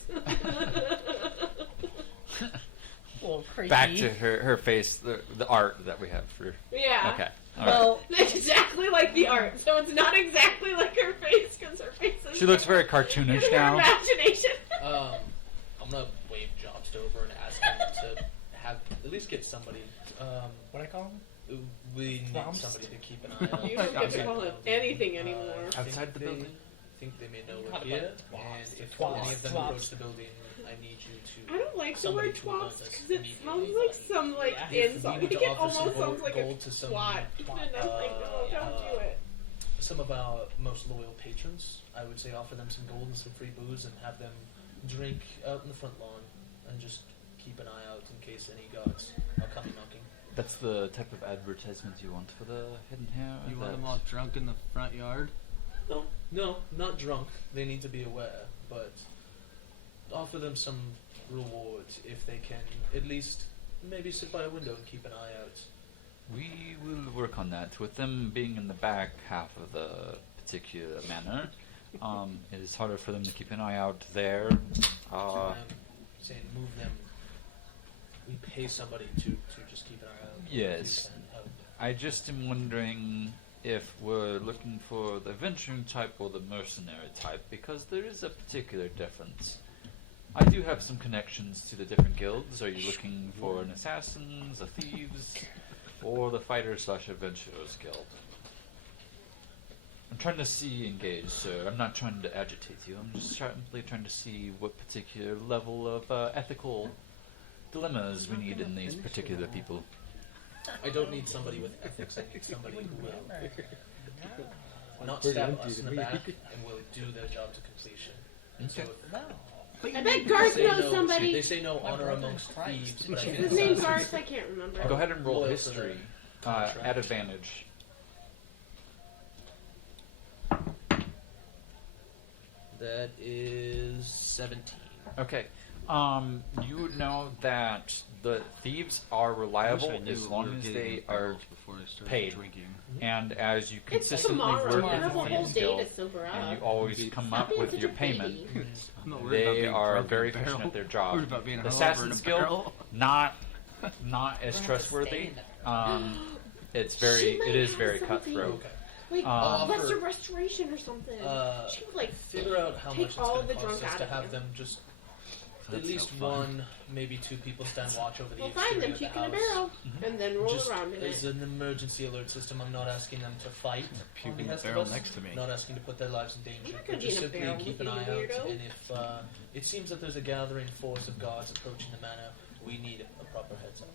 Well, crazy. Back to her face, the art that we have for. Yeah. Okay. All right. Well, That's exactly like the art, so it's not exactly like her face because her face is. She looks very cartoonish in her now. imagination. I'm gonna wave Jobs over and ask him to have at least get somebody. what I call him? We need Prompts? somebody to keep an eye on. You don't get to call him anything anymore. I Outside think the they- building? I think they may know How we're to here, put and if twops, any of them twops. approach the building, I need you to. I don't like the somebody word to alert twops us because it immediately. sounds like some like Yeah. insult. We Like need it to offer some almost sounds like a gold to some, twat. And I'm like, no, don't do it. Some of our most loyal patrons, I would say, offer them some gold and some free booze, and have them drink out in the front lawn, and just keep an eye out in case any guards are coming knocking. That's the type of advertisement you want for the hidden hair. You want them all drunk in the front yard? No, not drunk. They need to be aware, but offer them some reward if they can at least maybe sit by a window and keep an eye out. We will work on that. With them being in the back half of the particular manor, it is harder for them to keep an eye out there. I'm saying move them. We pay somebody to just keep an eye out. Yes. If you can help. I just am wondering if we're looking for the adventuring type or the mercenary type, because there is a particular difference. I do have some connections to the different guilds. Are you looking for an assassins, a thieves, or the fighters/adventurers guild? I'm trying to see engage, sir. I'm not trying to agitate you. I'm just simply trying to see what particular level of ethical dilemmas we need in these particular people. I don't need somebody with ethics. I need somebody who will not stab us in the back and will do their job to completion. And so Okay. if I bet Garth they knows know, somebody. They say no My honor brother in amongst Christ. thieves, but I think His name's assassins- Garth. I can't remember. Go ahead and roll Loyal to history the contract. at advantage. That is 17. Okay. You would know that the thieves are reliable as long as they are before I started paid. drinking. And as you It's consistently tomorrow. work You have a with whole Thieves day Guild, to sober and you up. always come Stop up being with such your a payment, baby. I'm not worried about they being are drunk in very a barrel. efficient at their I'm job. worried about being hungover in Assassin's a Guild, barrel. not as We're gonna have to stay trustworthy. in the It's She very, might it is have very something. cutthroat. Okay. Like offer- lesser restoration or something. She could like Figure out how take much it's all going the to drunk cost us out to of have you. them just That's at least no fun. one, maybe 2 people stand watch over the We'll find them, exterior chicken of a the house. barrel, and then roll Just around in as it. an emergency alert system, I'm not asking them to fight on Puking the behest of barrel us. next to me. Not asking to put their lives in danger, not but gonna be just in a simply barrel keep with an you, eye out. weirdo. And if it seems that there's a gathering force of guards approaching the manor, we need a proper heads up.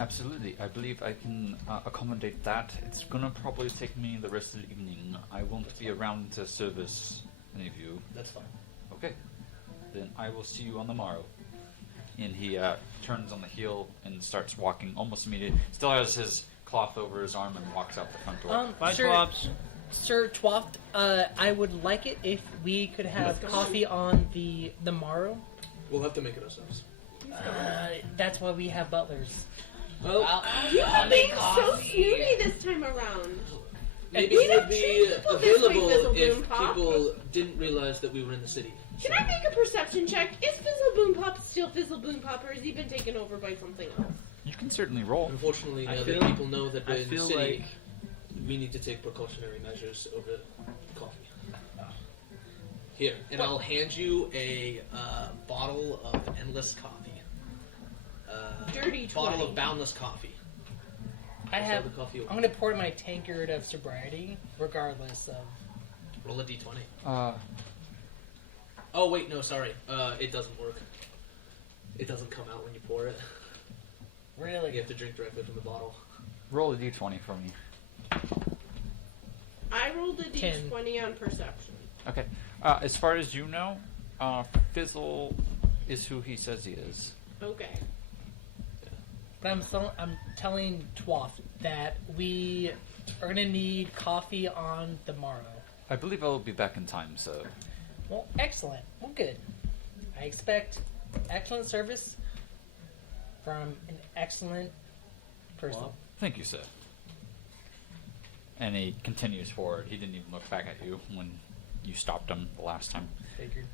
Absolutely. I believe I can accommodate that. It's gonna probably take me the rest of the evening. I won't be around to service any of you. That's fine. Okay. Then I will see you on the morrow. And he turns on the heel and starts walking almost immediately. Still has his cloth over his arm and walks out the front door. Bye, Sir, Twops. Sir Twaft, I would like it if we could have coffee on the morrow. We'll have to make it ourselves. That's why we have butlers. Well, You I'll are being make so coffee. snooty this time around. maybe We it don't would be treat people this way, available Fizzle if Boom Pop. people didn't realize that we were in the city. Can I make a perception check? Is Fizzle Boom Pop still Fizzle Boom Pop, or has he been taken over by something else? You can certainly roll. Unfortunately, I now feel- that people know that we're I in the feel city, like we need to take precautionary measures over coffee. Here, and I'll hand you a bottle of endless coffee. Dirty Bottle 20. of boundless coffee. I Let's have. the coffee I'm gonna pour my tankard of sobriety, regardless of. roll a d20. Uh, Oh wait, no, sorry. It doesn't work. It doesn't come out when you pour it. Really? You have to drink directly from the bottle. roll a d20 for me. I rolled a 10. d20 on perception. Okay. As far as you know, Fizzle is who he says he is. Okay. But I'm telling Twaft that we are gonna need coffee on the morrow. I believe I'll be back in time, so... Well, excellent. Well, good. I expect excellent service from an excellent person. Wow. Thank you, sir. And he continues forward. He didn't even look back at you when you stopped him the last time. Figured.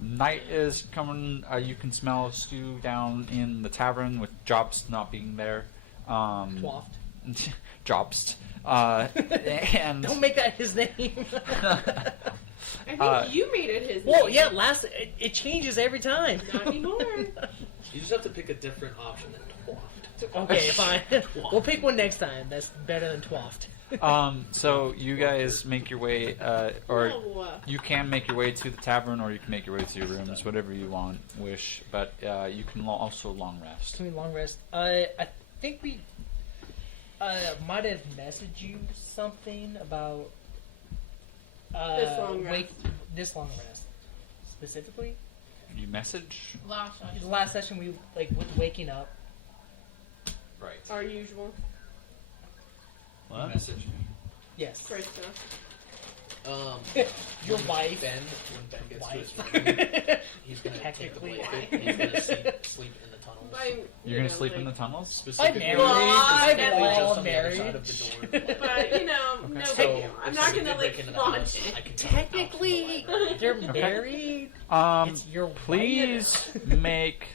Night is coming. You can smell stew down in the tavern with Jobst not being there. Twaft. Jobst. And Don't make that his name. I think you made it his Well, name. yeah. It changes every time. Not anymore. You just have to pick a different option than Twaft. Okay, fine. We'll pick one next time. That's better than Twaft. So you guys make your way, or No. you can make your way to the tavern, or you can make your way to your rooms, whatever you wish. But you can also long rest. Can we long rest? I think we might have messaged you something about This long rest. this long rest specifically. You message? The last session we with waking up. Right. Our usual. What? Message me. Yes. Krista. Your wife. Ben, when Ben gets Wife. to his room, he's gonna take the Technically. blanket and he's gonna sleep in the tunnels. You're gonna sleep in the tunnels? Specifically, married. I'm specifically all just on the other married. side of the door. But, no So, big deal. I'm if not somebody gonna, did break into the launch house, it. I can Technically, you're married. It's your Please wife. make.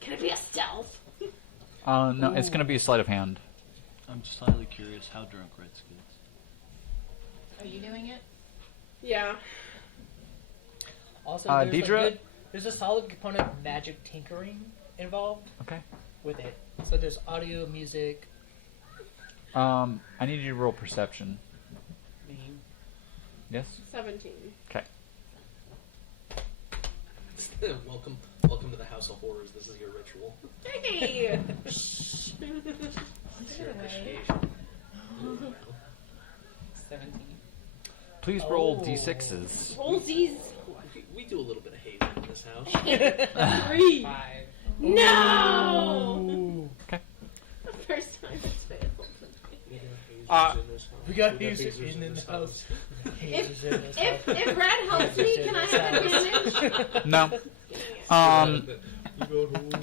Can it be a stealth? No, it's gonna be a sleight of hand. I'm just slightly curious how drunk Rittz gets. Are you doing it? Yeah. Also, Deidre? there's a solid component of magic tinkering involved Okay. with it. So there's audio, music. I need you to roll perception. Me. Yes. 17. Okay. welcome to the House of Horrors. This is your ritual. Hey! It's your Get away. initiation. 17. Please roll Oh. d6s. Holsies. We do a little bit of hazing in this house. 3. 5. No! Ooh. First time it's failed. We got hazers in the house. Hazers in this house. If Brad helps me, can I have advantage? No.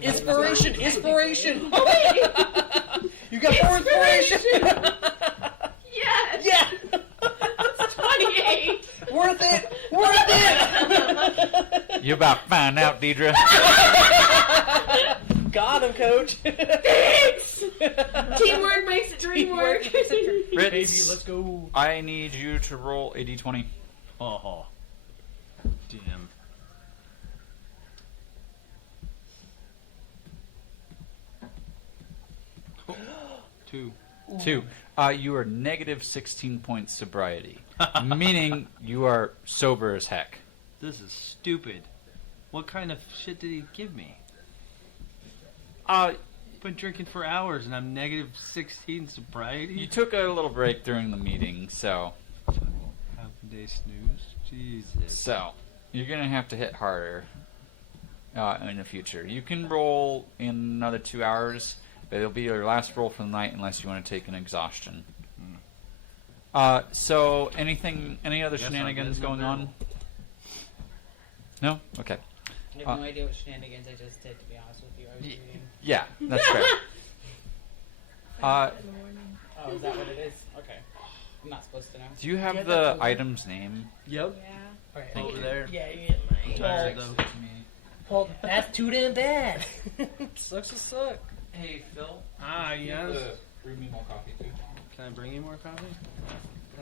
Inspiration! Inspiration! Oh, wait! You got more inspiration! Yes! Yeah! 28! Worth it! Worth it! You about to find out, Deidre. Got him, coach. Thanks! Teamwork makes the dream work. Baby, Rittz, let's go. I need you to roll a d20. Oh. Damn. Two. 2. You are negative 16 points sobriety, meaning you are sober as heck. This is stupid. What kind of shit did he give me? Been drinking for hours and I'm negative 16 sobriety. You took a little break during the meeting, so Half a day snooze. Jesus. you're gonna have to hit harder in the future. You can roll in another 2 hours, but it'll be your last roll for the night unless you want to take an exhaustion. So any other Guess I'll shenanigans get no going on? barrel. No? Okay. I have no idea what shenanigans I just did, to be honest with you. I was reading. Yeah, that's fair. Oh, is that what it is? Okay. I'm not supposed to know. Do you have Yeah, the that's- item's name? Yep. Yeah. Alright, Over there. Yeah, yeah. Tired Well, though. well, that's too damn bad. Sucks to suck. Hey, Phil. Ah, yes. Bring me more coffee, too. Can I bring you more coffee?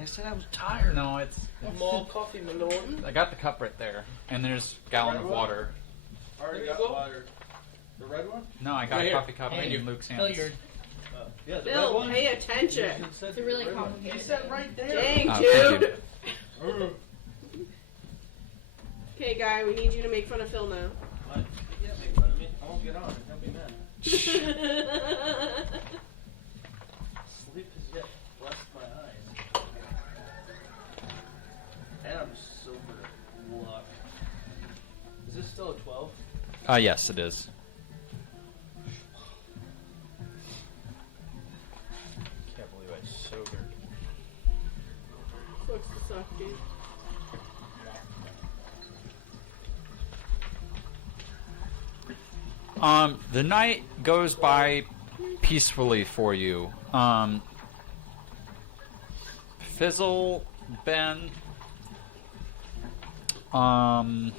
I said I was tired. No, it's... More coffee, my lord. I got the cup right there, and there's a gallon of water. Already There got you go. water. The red one? No, I got Right a here. coffee cup Hey, in Luke's hands. Hilliard. Yeah, the red Bill, one. pay attention. It's a really complicated. He said right there. Dang, Thank dude. you. Okay, guy, we need you to make fun of Phil now. What? You can't make fun of me. I won't get on. He'll be mad. Sleep has yet blessed my eyes. And I'm sober. Luck. Is this still a 12? Yes, it is. Can't believe I'm sober. Sucks to suck, dude. The night goes by peacefully for you. Fizzle, Ben, and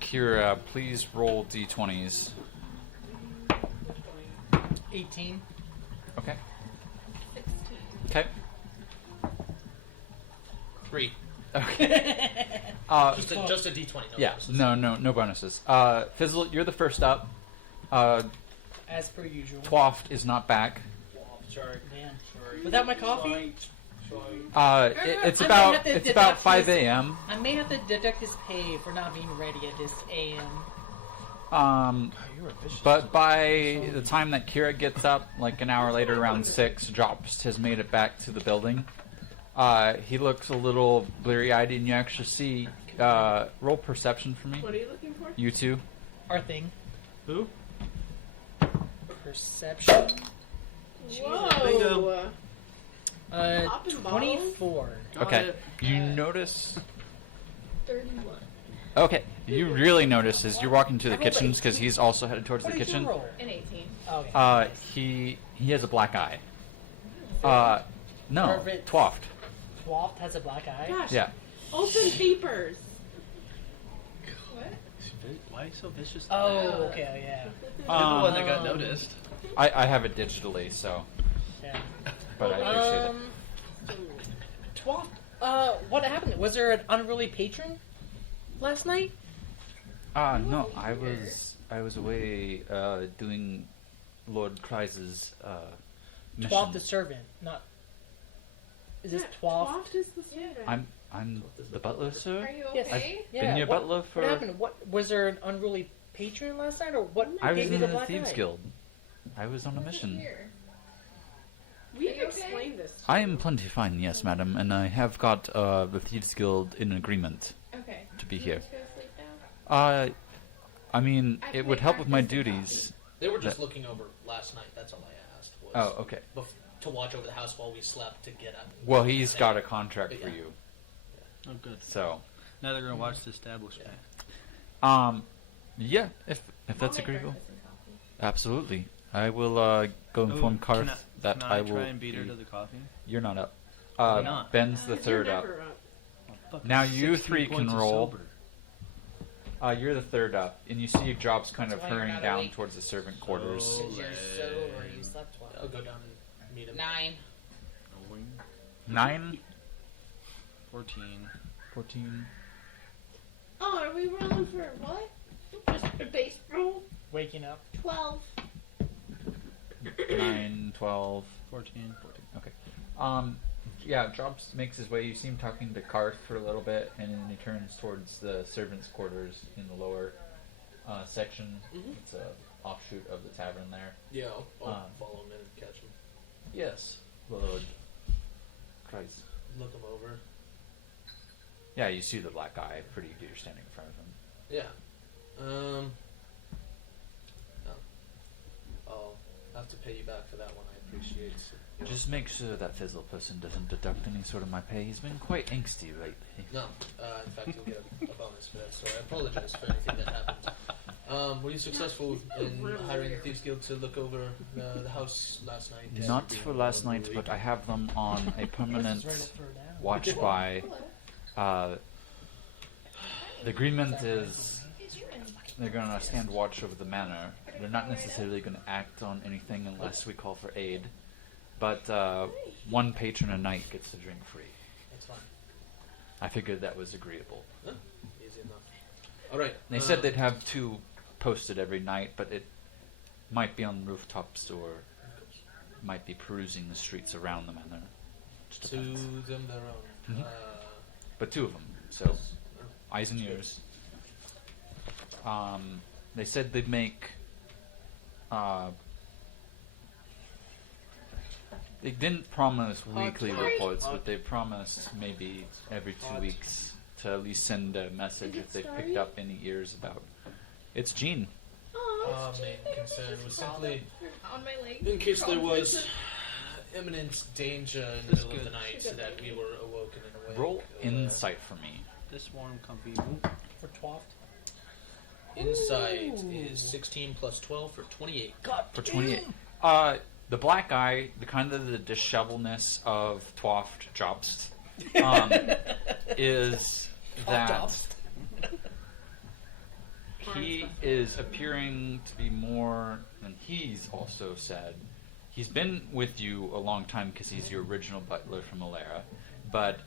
Kira, please roll d20s. 18. Okay. 16. Okay. 3. Okay. Just a D20. No Yeah. bonuses. No bonuses. Fizzle, you're the first up. As per usual. Twaft is not back. Oh, sorry. Damn. Sorry. Without my coffee? Sorry. It's I may about have to it's about deduct 5 his- a.m. I may have to deduct his pay for not being ready at this AM. Oh, you're a vicious. But by the time that Kira gets up, like an hour later, around 6, Drops has made it back to the building. He looks a little bleary-eyed, and you actually see. Roll perception for me. What are you looking for? You two. Our thing. Who? Perception. Whoa. Bingo. Popping 24. Got Okay. it. You notice. 31. Okay. You really notice as you're walking to the kitchens because he's also headed towards What the did you kitchen. roll? An 18. Okay. He has a black eye. No, Or Rittz. Twaft. Twaft has a black eye. Gosh. Yeah. Open papers. What? Why are you so vicious? Oh, okay, yeah. You're the one that got noticed. I have it digitally, so. Yeah. But I appreciate it. Twaft, what happened? Was there an unruly patron last night? No, I was away doing Lord Kyrze's mission. Twaft the servant, not. Is this Twaft? Twaft is the servant. I'm the butler, sir. Are you I've okay? been your what, butler for. What happened? What was there an unruly patron last night, or what I was gave you in the the black Thieves eye? Guild. I was on a I wasn't mission. here. We've Are you okay? explained this. I am plenty fine, yes, madam, and I have got the Thieves Guild in agreement Okay. to be You here. want to go sleep now? I mean, I it can would make help with my breakfast and duties. They were just That- looking over last night. That's all I asked. Was Oh, okay. To watch over the house while we slept to get up. Well, he's got a contract for Yeah. you, Oh, good. so. Now they're gonna watch the establishment. Yeah, if I'll that's make agreeable. breakfast and coffee. Absolutely. I will go inform Oh, Karth can that can I I will. try and beat her be- to the coffee? You're not up. Why not? Ben's the You're third up. never up. Oh, fuck, Now I'm you 16 three can points of roll. sober. You're the third up, and you see Jobs kind of That's why you're hurrying not down awake. towards the servant quarters. Oh. Because you're sober, you slept well. I'll go down and meet him. 9. 9, 14. 14. Oh, are we rolling for what? Just a base roll? Waking up. 12. 9, 12, 14. 14. Okay. Yeah, Jobs makes his way. You see him talking to Karth for a little bit, and then he turns towards the servants' quarters in the lower section. Mhm. It's a offshoot of the tavern there. Yeah, I'll Um, follow him and catch him. Yes, Lord. Christ. Look him over. Yeah, you see the black guy. Pretty good. You're standing in front of him. Yeah. No. I'll have to pay you back for that one. I appreciate it. Just make sure that Fizzle person doesn't deduct any sort of my pay. He's been quite angsty lately. No. In fact, you'll get a bonus for that story. I apologize for anything that happened. Were you successful in hiring the Thieves Guild to look over the house last night? Not for last night, but I have them on a permanent Ready to throw down. watch by. The agreement is they're going to stand watch over the manor. They're not necessarily going to act on anything unless we call for aid. But one patron a night gets to drink free. That's fine. I figured that was agreeable. Huh? Easy enough. All right. They said they'd have 2 posted every night, but it might be on rooftops or might be perusing the streets around the manor. Just To depends. them their own. Mhm. But 2 of them, so eyes and ears. They said they'd make. They didn't promise weekly reports, but they promised maybe every 2 weeks to at least send a message if they picked up any ears about. It's Jean. Oh, Our main concern was simply On my leg. in case there Crawled was into- imminent danger in the That's middle of the good. night so that we were awoken in a way. Roll insight for me. This warm, comfy. For 12. Insight Ooh. is 16 plus 12 for 28. For 28. The black guy, the kind of the dishevelness of Twaft Jobst, is that he is appearing to be more than he's also said. He's been with you a long time because he's your original butler from Alara, but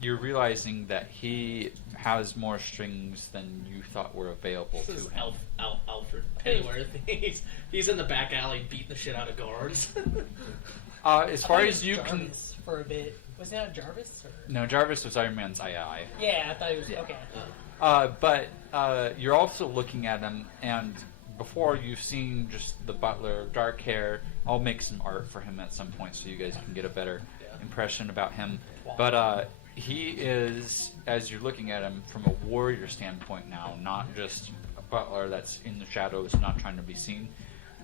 you're realizing that he has more strings than you thought were available to This is him. Alfred Pennyworth. He's in the back alley beating the shit out of guards. As far I thought as it you was can, Jarvis for a bit. Was that Jarvis? Or? no, Jarvis was Iron Man's II. Yeah, I thought he was. Yeah. Okay. But you're also looking at him, and before you've seen just the butler, dark hair. I'll make some art for him at some point so you guys can get a better impression about him. But he is, as you're looking at him from a warrior standpoint now, not just a butler that's in the shadows, not trying to be seen.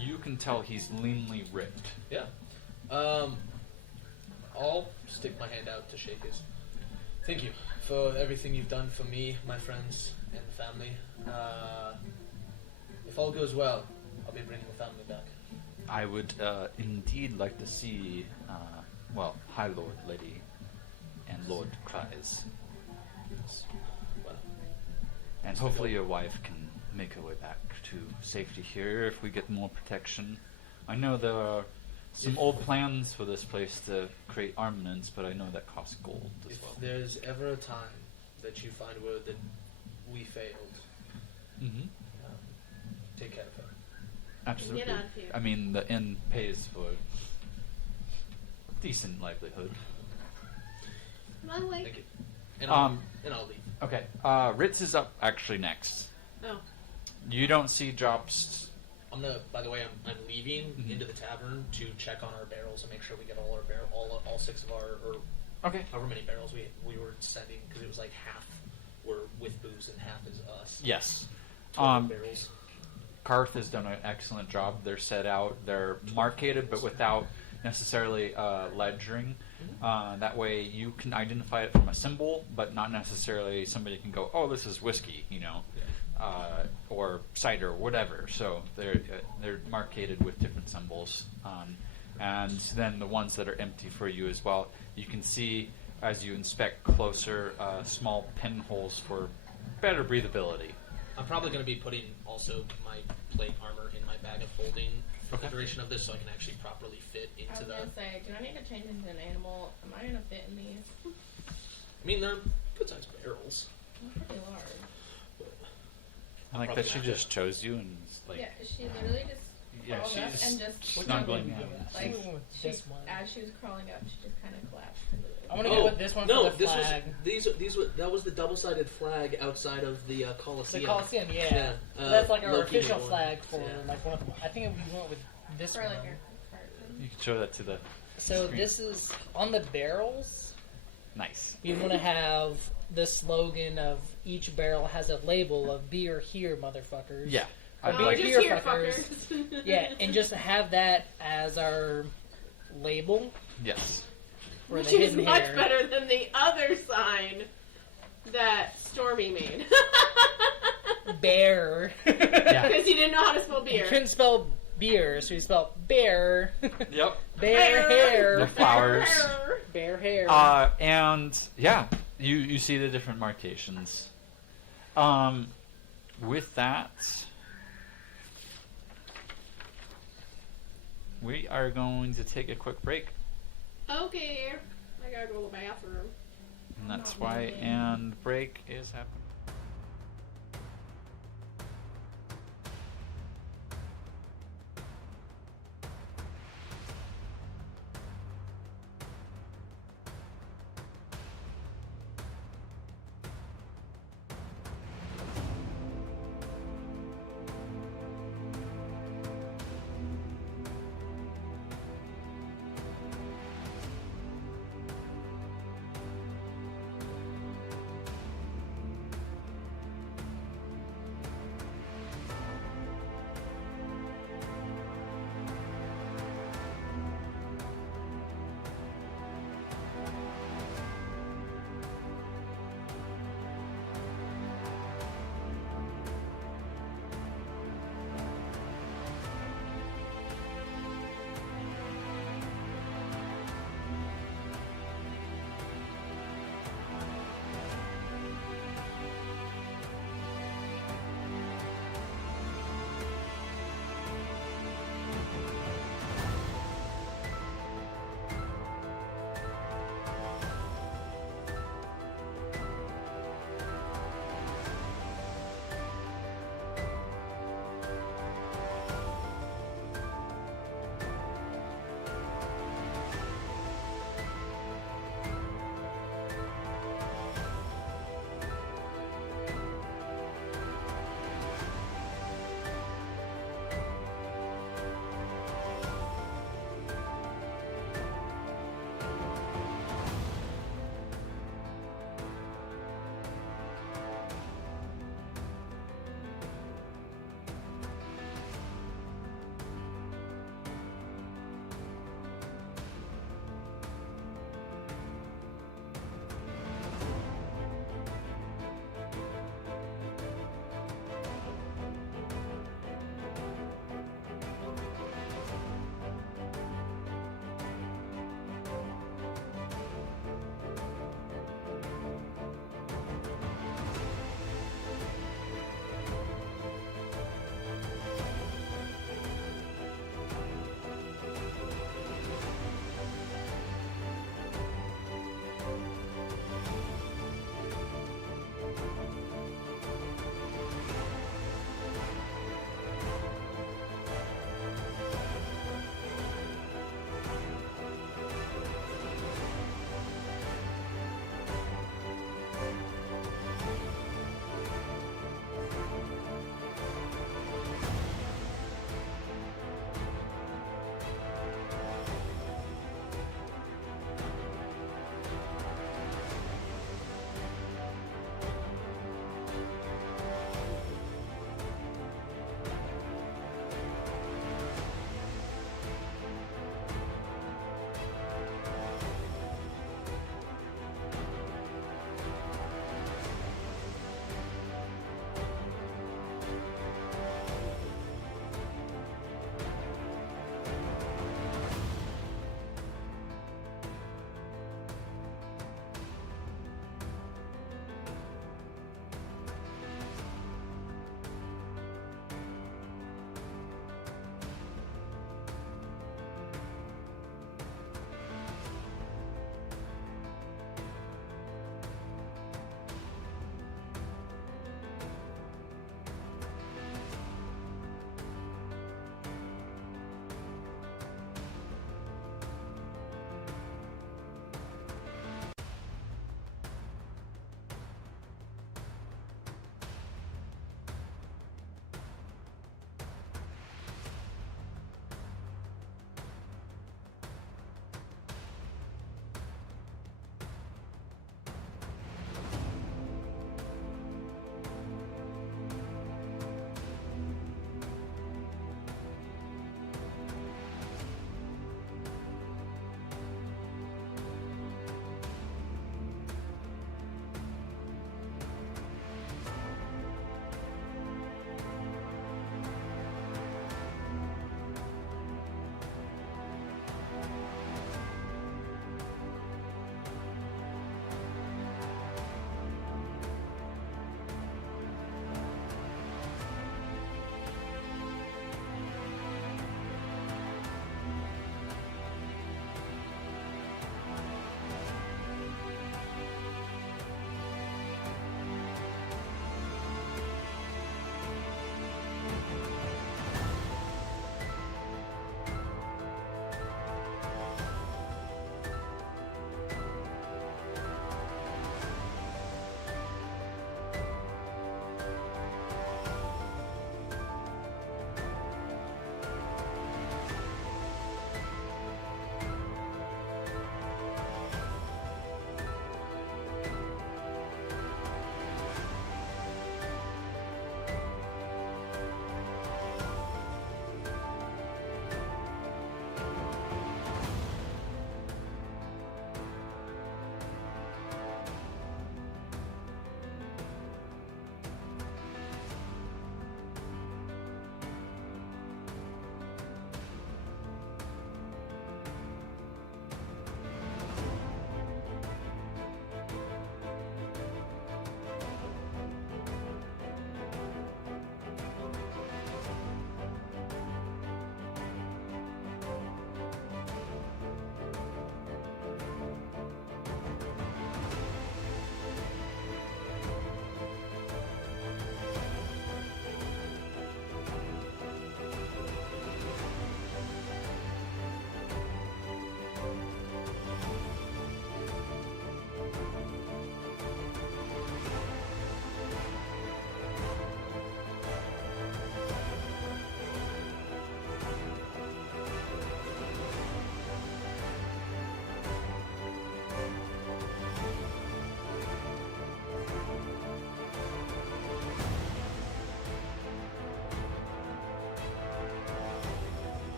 You can tell he's leanly ripped. Yeah. I'll stick my hand out to shake his. Thank you for everything you've done for me, my friends, and the family. If all goes well, I'll be bringing the family back. I would indeed like to see, High Lord Lady and Lord Kyrze. Well, And hopefully your wife can make her way back to safety here if we get more protection. I know there are some old plans for this place to create armaments, but I know that costs gold as if well. there's ever a time that you find word that we failed, Mm-hmm. take care of her. Absolutely. Get out of here. I mean, the inn pays for decent livelihood. My way. Thank you. And Um, I'll leave. Okay, Rittz is up actually next. Oh. You don't see Jobst. By the way, I'm leaving Mhm. into the tavern to check on our barrels and make sure we get all our all 6 of our, or Okay. however many barrels we were sending, because it was like half were with booze and half is us. Yes. 12 barrels. Karth has done an excellent job. They're set out. They're marketed, but without necessarily ledgering. That way you can identify it from a symbol, but not necessarily somebody can go, oh, this is whiskey, or cider, or whatever. So they're marketed with different symbols. And then the ones that are empty for you as well. You can see as you inspect closer, small pinholes for better breathability. I'm probably going to be putting also my plate armor in my bag of holding for Okay. the duration of this, so I can actually properly fit I into was the. gonna say, do I need to change into an animal? Am I gonna fit in these? I mean, they're good-sized barrels. They're pretty large. I like Probably that she not. just chose you and it's like, Yeah, she literally just yeah, crawled up she's and just snuggling in. like this one. as she was crawling up, she just kind of collapsed. Into I the want to go with this one no, for the this flag. was that was the double-sided flag outside of the The Coliseum. Coliseum, yeah. Yeah, That's like our Loki official made one. flag for Yeah. like one of. I think we went with this for one. like your carton. You can show that to the So screen. this is on the barrels. Nice. You want to have the slogan of each barrel has a label of "Beer here, motherfuckers." Yeah. Or I'd beer like just here, here, fuckers. fuckers. Yeah, and just have that as our label Yes. for Which the is hidden much hair. better than the other sign that Stormy made. Bear. Yeah. Because he didn't know how to spell He beer. couldn't spell beer, so he spelled bear. Yep. Bear The hair. flowers. Bear hair. And yeah, you see the different markations. With that, we are going to take a quick break, Okay. I gotta go to the bathroom. and that's why. And break is happening.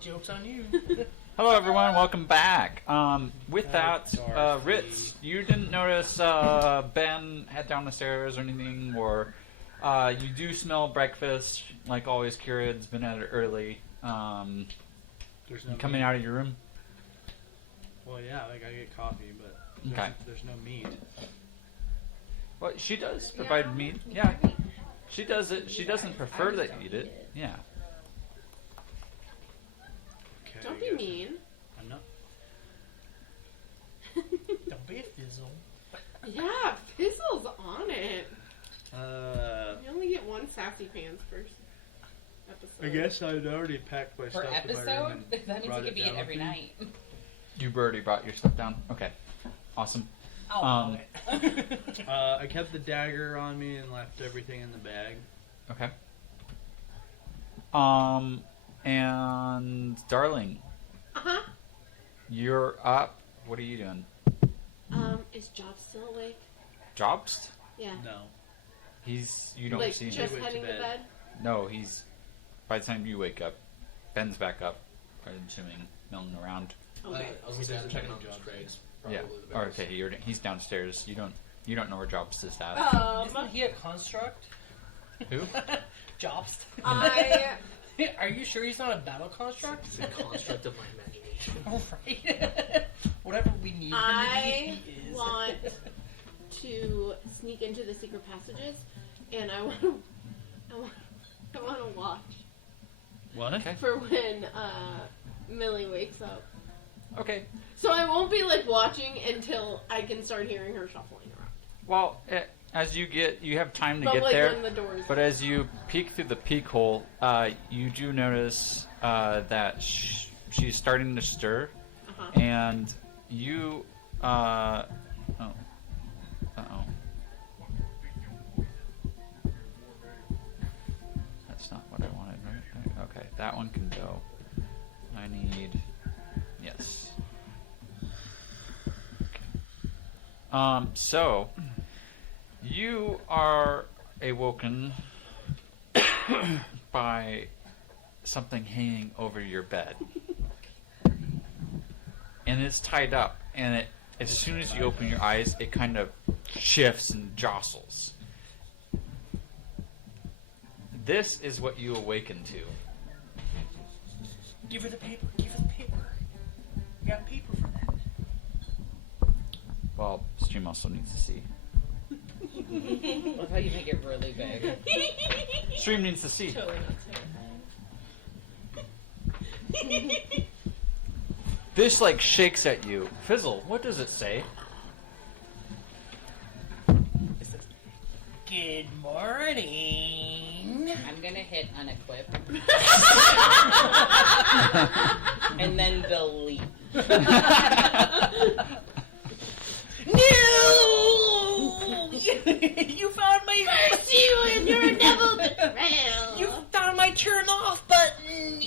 Joke's on you. Hello, everyone. Welcome back. With that, Darcy. Rittz, you didn't notice Ben head down the stairs or anything, or you do smell breakfast. Like always, Kyrze's been at it early. There's no Coming meat. out of your room. Well, yeah, like I get coffee, but Okay. there's no meat. Well, she does provide meat. Yeah, she does it. She doesn't prefer that you eat it. Yeah. Okay. Don't be mean. I'm not. Don't be a fizzle. Yeah, Fizzle's on it. You only get one sassy pants per episode. I guess I'd already packed my Per stuff in my room episode? and That means brought you could be down it every with me. night. You've already brought your stuff down. Okay. Awesome. I'll allow it. I kept the dagger on me and left everything in the bag. Okay. And darling, Uh-huh. you're up. What are you doing? Is Job still awake? Jobst? Yeah. No. You don't like see him. just He went to heading to bed. bed? No, he's. By the time you wake up, Ben's back up. I'm assuming milling around. Okay. I was gonna say I'm checking on those Craigs. Yeah. Probably the Or bears. okay, he's downstairs. You don't know where Jobst is at. Isn't he a construct? Who? Jobst. I Are you sure he's not a battle construct? It's a construct of my imagination. Right. Whatever we need him to I be, he is. want to sneak into the secret passages, and I want to watch What? Okay. for when Millie wakes up. Okay. So I won't be like watching until I can start hearing her shuffling around. Well, as you have time to But get like there. when the doors. But as you peek through the peek hole, you do notice that she's starting to stir, Uh-huh. and you. Uh oh. That's not what I wanted, right? Okay, that one can go. I need. Yes. Okay. So you are awoken by something hanging over your bed. And it's tied up, and as soon as you open your eyes, it kind of shifts and jostles. This is what you awaken to. Give her the paper. Give her the paper. You got paper for that. Well, stream also needs to see. What if you make it really big? Stream needs to see. Totally not terrifying. This like shakes at you. Fizzle, what does it say? It says, "Good morning." I'm gonna hit unequip. And then delete. No! You found my. Curse you and your double betrayal. You found my turn off button.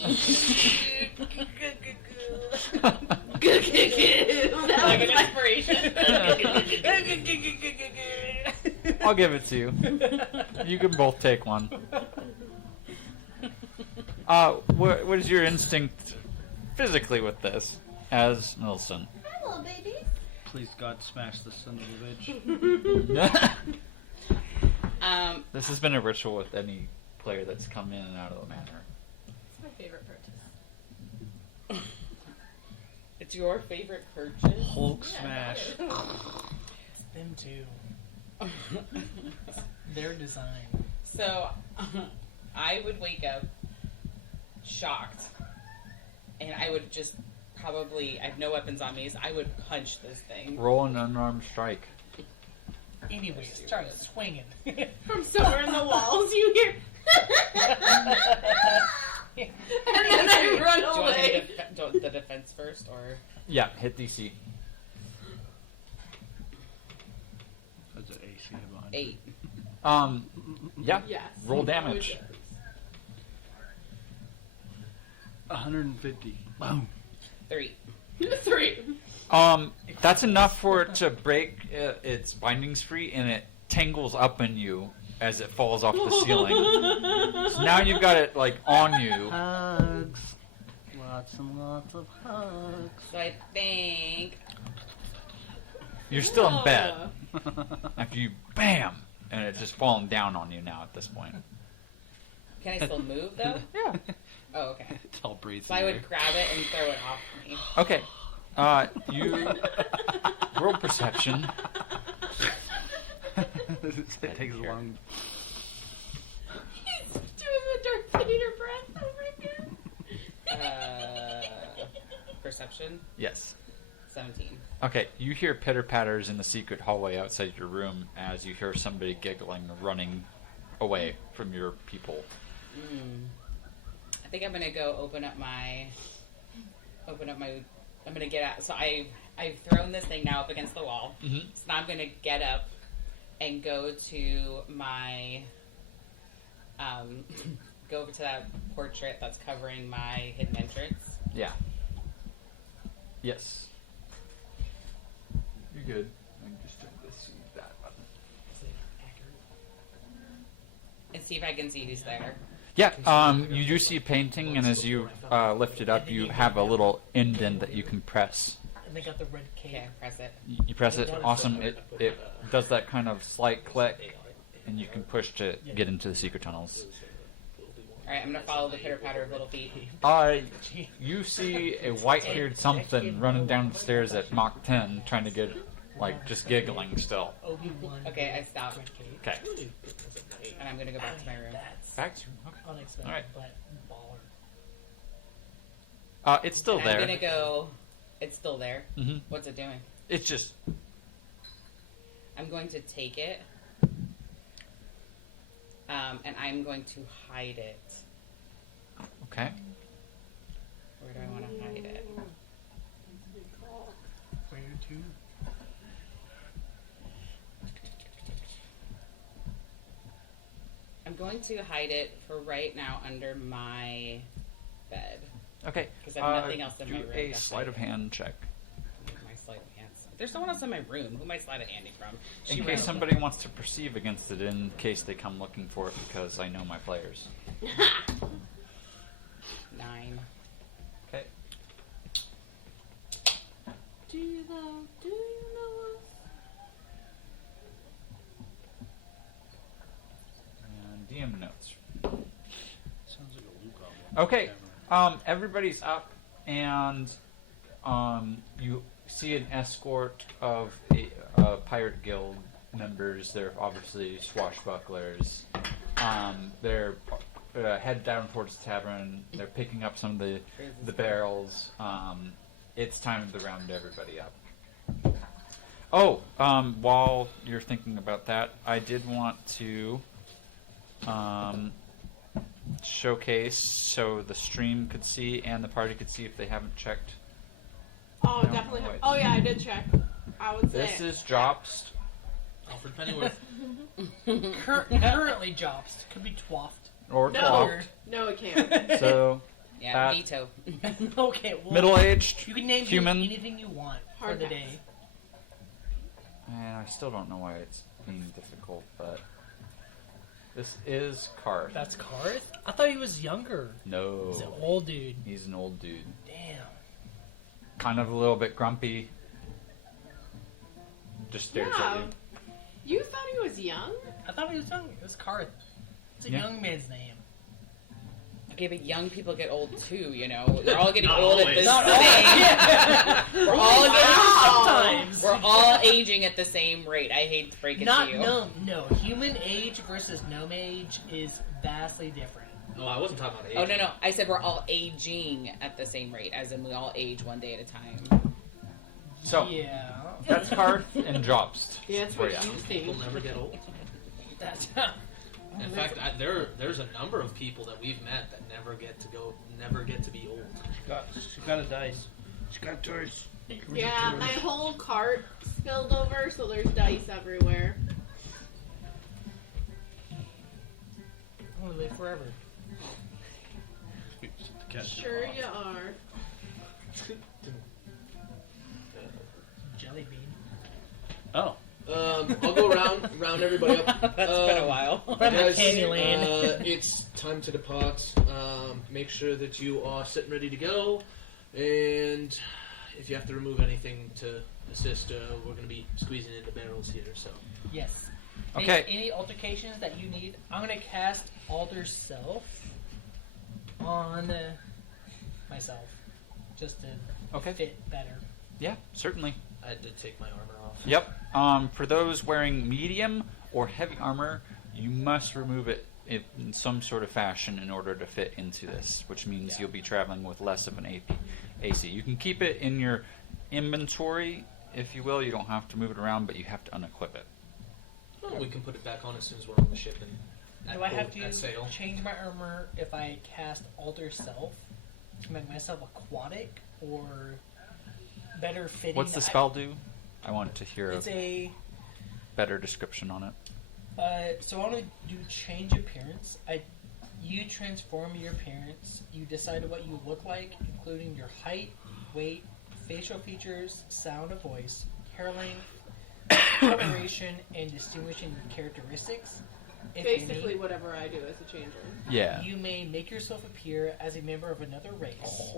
Like an inspiration. I'll give it to you. You can both take one. What is your instinct physically with this, as Nilsson? Hello, baby. Please God, smash the son of a bitch. This has been a ritual with any player that's come in and out of the manor. It's my favorite purchase. It's your favorite purchase? Hulk smash. Them too. Their design. So, I would wake up shocked, and I would just probably, I have no weapons on me, so I would punch this thing. Roll an unarmed strike. Anyway, start swinging. From somewhere in the walls, you hear. And then I run Do you want away. the defense first, or? Yeah, hit DC. That's an AC of 100. 8. Yeah. Yes. Roll damage. 150. Boom. 3. 3. That's enough for it to break its bindings free, and it tangles up in you as it falls off the ceiling. So now you've got it like on you. Hugs. lots and lots of hugs. So I think You're still in bed. Oh. After you, bam! And it's just falling down on you now at this point. can I still move though? Yeah. Oh, okay. It's all breathes. So I would grab it and throw it off me. Okay. You roll perception. It takes a long. He's doing the Darth Vader breath over again. Perception, Yes. 17. Okay, you hear pitter patters in the secret hallway outside your room as you hear somebody giggling, running away from your people. I think I'm gonna go open up my. I'm gonna get out. So I've thrown this thing now up against the wall. Mm-hmm. So now I'm gonna get up and go to my. Go over to that portrait that's covering my hidden entrance. Yeah. Yes. You're good. I'm just trying to see that button. And see if I can see who's there. Yeah, you do see a painting, and as you lift it up, you have a little indent that you can press. And they got the red Okay, cape. press it. You press it, awesome. It does that kind of slight click, and you can push to get into the secret tunnels. Alright, I'm gonna follow the pitter patter of little feet. You see a white-haired something running down the stairs at Mach 10, trying to get, like, just giggling still. Obi-Wan. Okay, I stopped. Red cape. Okay. And I'm gonna go back to my room. That's Back to okay. unexpected, Alright. but baller. It's still And there. I'm gonna go. It's still there. Hmm. What's it doing? It's just I'm going to take it. And I'm going to hide it. okay. Where do I want to hide it? Where to? I'm going to hide it for right now under my bed. Okay. 'Cause I have nothing else in do my room a to sleight of hide. hand check. My sleight of hand. There's someone else in my room. Who am I sleight of handing from? In She case ran- somebody wants to perceive against it, in case they come looking for it, because I know my players. 9. Okay. Do you know us? And DM notes. Sounds like a Luke album. Okay. Everybody's up, and you see an escort of a pirate guild members. They're obviously swashbucklers. They're head down towards the tavern. They're picking up some of the barrels. It's time to round everybody up. Oh, while you're thinking about that, I did want to showcase so the stream could see and the party could see if they haven't checked. Oh, No, definitely. wait. Oh yeah, I did check. I would say. This is Drops. Alfred Pennyworth. Currently jobs. Could be twaffed. Or No. Twapped. No, it can't. So, Yeah, veto. Okay, well, middle-aged, you can name human. anything you want Hard for the pass. day. And I still don't know why it's being difficult, but this is Karth. That's Karth? I thought he was younger. No. He's an old dude. He's an old dude. Damn. Kind of a little bit grumpy. Just stares Yeah. at you. You thought he was young? I thought he was young. It was Karth. It's a Yeah. young man's name. Okay, but young people get old too, you know. We're all getting Not old at always. the Not same. We're all Sometimes. We're all aging at the same rate. I hate to break it Not to you. no. Human age versus gnome age is vastly different. No, I wasn't talking about age. Oh no. I said we're all aging at the same rate, as in we all age one day at a time. So, Yeah. that's Karth and Drops. Yeah, that's for what ya. you People think. never get old. That's In fact, there's a number of people that we've met that never get to be old. She got a dice. She got a choice. Yeah, my whole cart spilled over, so there's dice everywhere. I'm gonna live forever. Sure you are. Jelly bean. Oh. I'll go round everybody up. That's been a while. Guys, Candyland. it's time to depart. Make sure that you are sitting ready to go, and if you have to remove anything to assist, we're going to be squeezing into barrels here. So Yes. Okay. Any altercations that you need, I'm gonna cast Alter Self on myself, just to fit better. Yeah, certainly. I did take my armor off. Yep. For those wearing medium or heavy armor, you must remove it in some sort of fashion in order to fit into this, which means you'll be traveling with less of an AC. You can keep it in your inventory, if you will. You don't have to move it around, but you have to unequip it. Well, we can put it back on as soon as we're on the ship and Do I have at sail. to change my armor if I cast Alter Self to make myself aquatic or better fitting? What's the spell do? I want to hear It's a better description on it. So I want to do change appearance. You transform your appearance. You decide what you look like, including your height, weight, facial features, sound of voice, hair length, coloration, and distinguishing characteristics. If Basically, any, whatever I do as a changeling. Yeah. you may make yourself appear as a member of another race,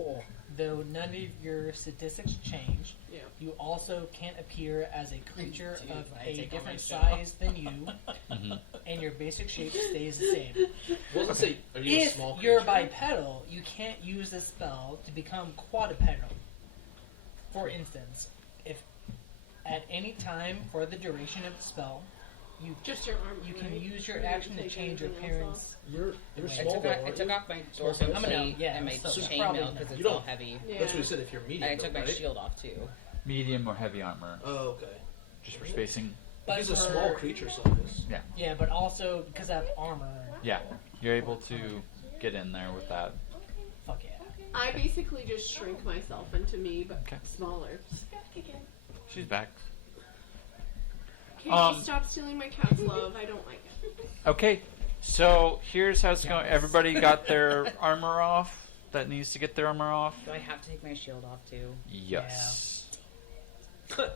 though none of your statistics change. Yeah. You also can't appear as a creature Dude, of I a take all my different shit off. size than you, Mhm. and your basic shape stays the same. Well, let's say, are you a If small you're creature? bipedal, you can't use this spell to become quadrupedal. For instance, if at any time for the duration of the spell, Just your armor. you can right? use Or your you action to take change your anything else appearance. You're I I small took, though, I aren't took you? off my Small dorso size? I'm gonna- plate yeah, and my so chainmail probably because it's You all don't- heavy. Yeah. That's what we said. If you're medium, And I took though, my right? shield off too. Medium or heavy armor, Oh, okay. just for spacing. But He's a for- small creature size. Yeah, but also because I have armor. Yeah, you're able to get in there with that. Fuck yeah. I basically just shrink myself into me, but Okay. smaller. She's back. Katie, stop stealing my cat's love. I don't like it. Okay, so here's how it's going. Everybody got their armor off that needs to get their armor off? Do I have to take my shield off too? Yes.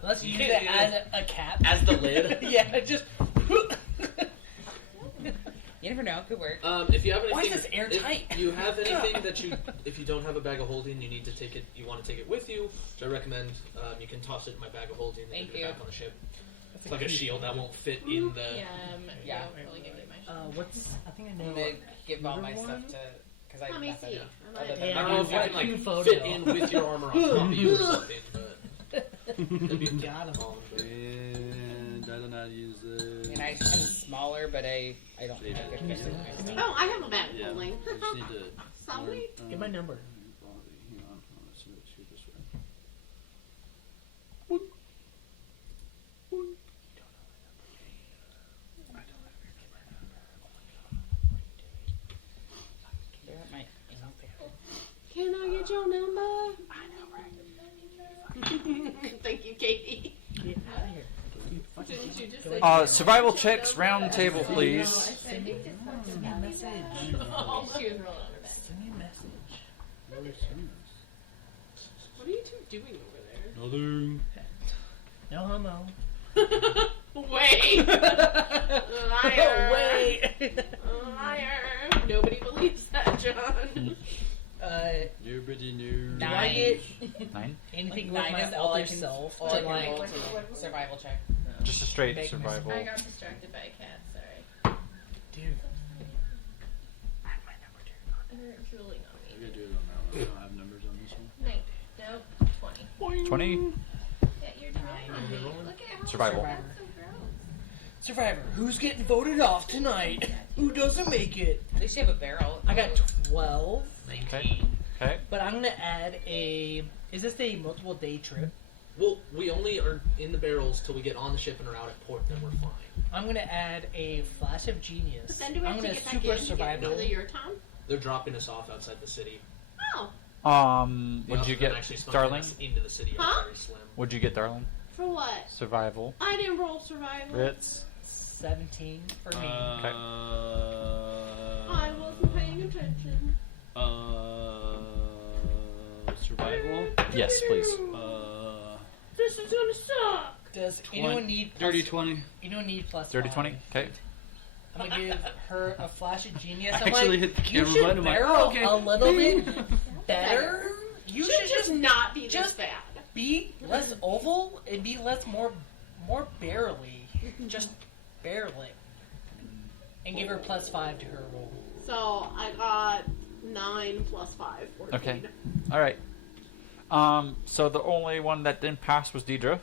Let's You use can't it do as a cap. As the lid. Yeah, just. You never know. It could work. If you have anything, Why is this airtight? If you have anything that if you don't have a bag of holding, you need to take it. You want to take it with you. So I recommend you can toss it in my bag of holding and Thank put it you. back on the ship. It's like a shield that won't fit in the. Yeah. I'll probably give you my shit. What's? I think I know. I'm gonna give all my Another stuff one? to because I Let me nothing see. other than Yeah, I don't know if you I've can got two like photos. fit in with your armor on top of you or something, but that'd be Got him. And I don't know how to use I mean, the. I'm smaller, but I don't Yeah. have good vision. Oh, I have a bag of Yeah, holding. I just need to. Sorry. Get my number. Hang on, let's do it this way. Can I get your number? Thank you, Katie. Get out of here. Didn't you just say Survival checks, round table, please. Send me a message. she was rolling on her back. Send me a message. What are you two doing over there? Nothing. No homo. Wait! Liar! Wait. Liar! Nobody believes that, John. You're pretty new. Do I get 9? anything Like with nine my is all I alter can- self all to I can like? roll to survival check. Just a straight Big survival. I got distracted by a cat, sorry. Dude. They're drooling on I me. gotta do it on that one. I don't have numbers on this one. 9. Nope. 20. 20? Yeah, you're drooling on me. Look at how Survival. that's so gross. Survivor, who's getting voted off tonight? Who doesn't make it? At least you have a barrel. I got 12, Okay. Okay. but I'm gonna add a. Is this a multiple day trip? Well, we only are in the barrels till we get on the ship and are out at port, then we're fine. I'm gonna add a flash of genius. But then do we I'm have to gonna get back super in to get survival. into your town? They're dropping us off outside the city. Oh, Would you get actually smuggling Darling? us into the city? Huh? Very slim. Would you get Darling? for what? Survival. I didn't roll survival. Ritz? 17 for me. I wasn't paying attention. Survival. Yes, please. This is gonna suck. Does anyone need plus, Dirty 20. anyone need plus Dirty 5? 20. Okay. I'm gonna give her a flash of genius. I I'm actually like, hit the you camera should button. I'm like, barrel okay. a little bit better. You should just not be this just bad. be less oval and be less more barely. Just barely. And give her plus 5 to her roll. So I got 9 plus 5, 14. Okay. All right. So the only one that didn't pass was Deidre.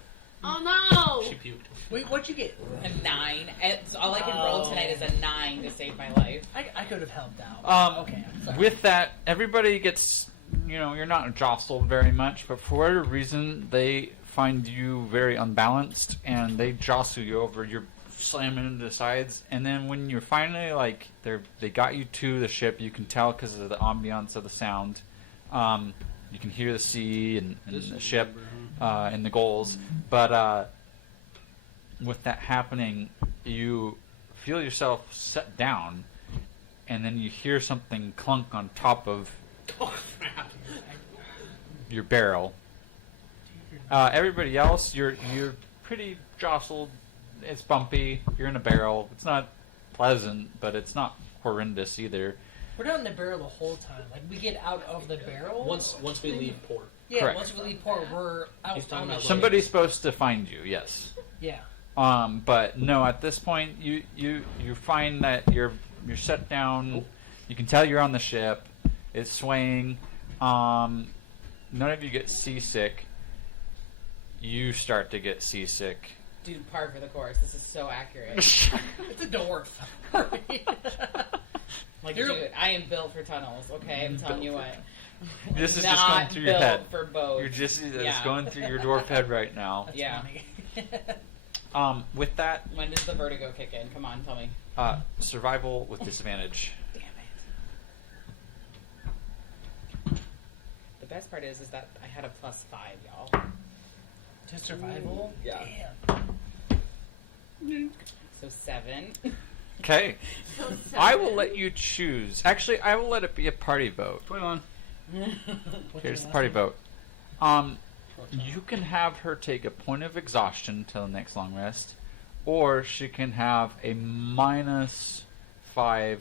Oh She no! puked. Wait, what'd you get? A 9. And so all I can roll tonight is a 9 to save my life. I could have helped out. Okay. I'm sorry. With that, everybody gets, you're not jostled very much, but for whatever reason, they find you very unbalanced, and they jostle you over. You're slamming into the sides, and then when you're finally, they got you to the ship, you can tell because of the ambiance of the sound. You can hear the sea and the ship and the gulls, but with that happening, you feel yourself set down, and then you hear something clunk on top of your barrel. Everybody else, you're pretty jostled. It's bumpy. You're in a barrel. It's not pleasant, but it's not horrendous either. We're not in the barrel the whole time. Like, we get out of the barrel. Once we leave port. Yeah, Correct. once we leave port, we're out. He's talking about Somebody's supposed to find you, yes. Yeah. But no, at this point, you find that you're set down. You can tell you're on the ship. It's swaying. None of you get seasick. You start to get seasick. Dude, par for the course. This is so accurate. It's a dwarf. Like, dude, I am built for tunnels, okay? I'm telling you what. This is Not just going through your built head. for both. You're just it's Yeah. going through your dwarf head right now. That's Yeah. funny. With that, When does the vertigo kick in? Come on, tell me. survival with disadvantage. Damn it. The best part is that I had a plus 5, y'all. To survival? Yeah. Damn. So 7. Okay. So I will let you choose. Actually, I will let it be a party vote. 21. Here's the party vote. You can have her take a point of exhaustion till the next long rest, or she can have a -5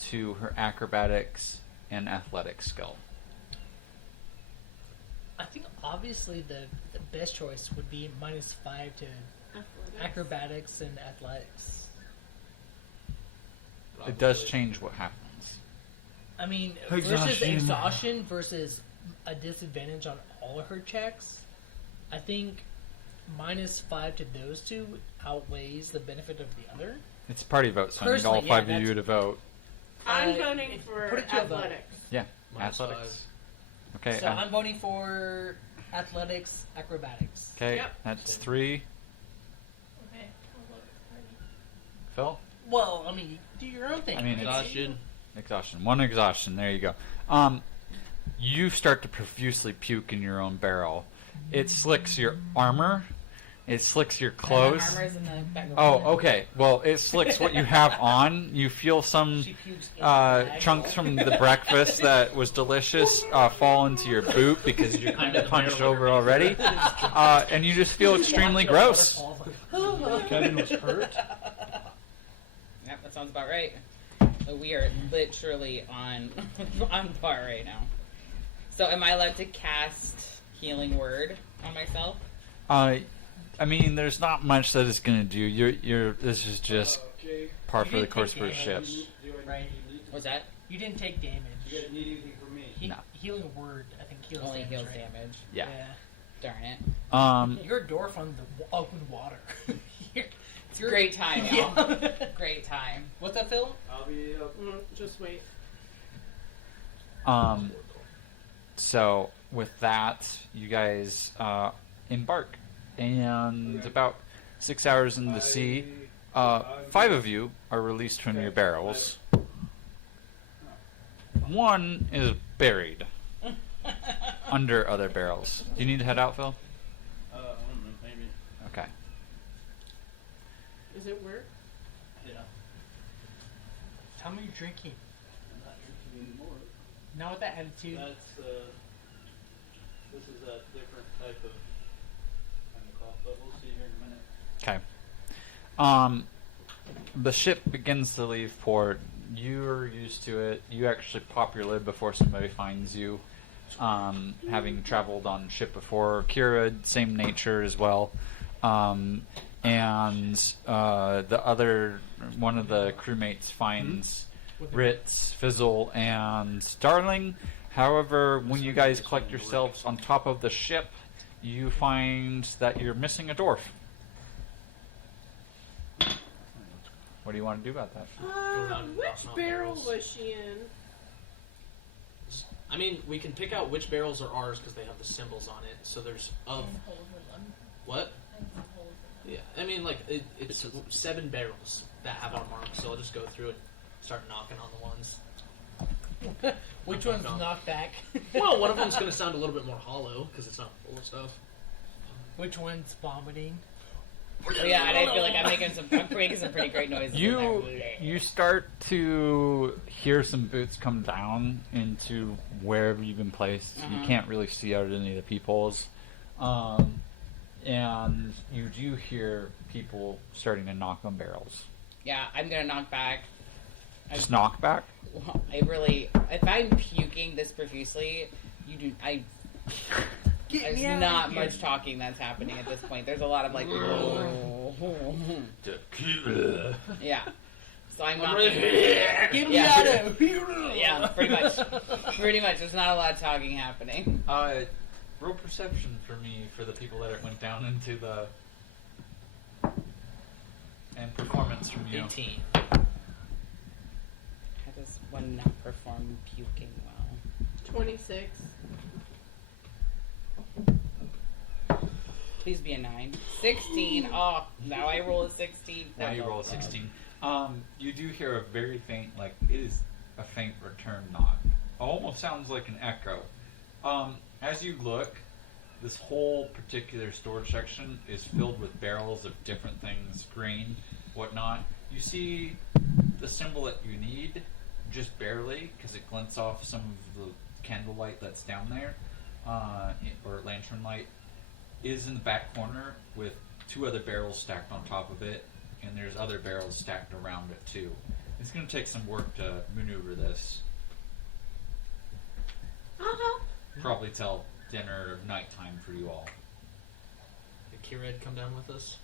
to her acrobatics and athletics skill. I think obviously the best choice would be -5 to acrobatics and athletics. It does change what happens. I mean, versus Exhaustion. exhaustion versus a disadvantage on all of her checks, I think -5 to those two outweighs the benefit of the other. It's a party vote, so I need all Personally, 5 yeah, of you to vote. I'm Uh, voting for put it to a vote. athletics. Yeah, Minus athletics. Okay, So I'm voting for athletics, acrobatics. okay, Yep. that's 3. Okay, I'll look. Phil? Well, I mean, do your own thing. I mean, Exhaustion. Exhaustion. 1 exhaustion. There you go. You start to profusely puke in your own barrel. It slicks your armor. It slicks your clothes. My armor's in the back of Oh, the okay. Well, it slicks what you have on. You feel some She pukes in the bag. chunks from the breakfast that was delicious fall into your boot because you're kind of punched over already. And you just feel extremely gross. Kevin was hurt. Yep, that sounds about right. We are literally on on par right now. So am I allowed to cast Healing Word on myself? I mean, there's not much that it's gonna do. You're. This is just par You for the didn't course take for a damage, ship. Right? What's that? You didn't take damage. Need anything from me? He- No. Healing word, I think heals Only damage. heals right? damage. Yeah. Darn it. You're a dwarf on the open water. It's a great time, y'all. Yeah. Great time. What's that, Phil? I'll be up. Just wait. So with that, you guys embark, and about 6 hours in the sea, 5 of you are released from your barrels. 1 is buried under other barrels. Do you need to head out, Phil? I don't know, maybe. Okay. Is it work? Yeah. Tell me you're drinking. I'm not drinking anymore. Not with that attitude. That's, this is a different type of, but we'll see here in a minute. Okay. The ship begins to leave port. You're used to it. You actually pop your lid before somebody finds you. Having traveled on ship before. Kyrze, same nature as well. And the other, one of the crewmates finds Rittz, Fizzle, and Starling. However, when you guys collect yourselves on top of the ship, you find that you're missing a dwarf. What do you want to do about that? around and Which knocking on barrel barrels. was she in? I mean, we can pick out which barrels are ours because they have the symbols on it. So there's of And holes in them. what? And some holes in them. Yeah, I mean, like it's 7 barrels that have our mark. So I'll just go through and start knocking on the ones. Which one's knocked back? Well, one of them's gonna sound a little bit more hollow because it's not full of stuff. Which one's vomiting? Yeah, and I feel like I'm making some pretty great noises. in You there. you start to hear some boots come down into wherever you've been placed. You can't really see out any of the peepholes. And you do hear people starting to knock on barrels. Yeah, I'm gonna knock back. Just knock back? Well, if I'm puking this profusely, there's not much talking that's happening at this point. There's a lot of like, yeah. So I'm not. Get me Yeah. out of here! Yeah, pretty much. Pretty much. There's not a lot of talking happening. Roll perception for me for the people that went down into the... And performance from you. 18. How does one not perform puking well? 26. Please be a 9. 16. Oh, now I roll a 16. Now you roll a 16. You do hear a very faint, like, it is a faint return knock. Almost sounds like an echo. As you look, this whole particular storage section is filled with barrels of different things, grain, whatnot. You see the symbol that you need, just barely, because it glints off some of the candlelight that's down there, or lantern light, is in the back corner with 2 other barrels stacked on top of it, and there's other barrels stacked around it too. It's going to take some work to maneuver this. Probably till dinner or nighttime for you all. Did Kyrze come down with us?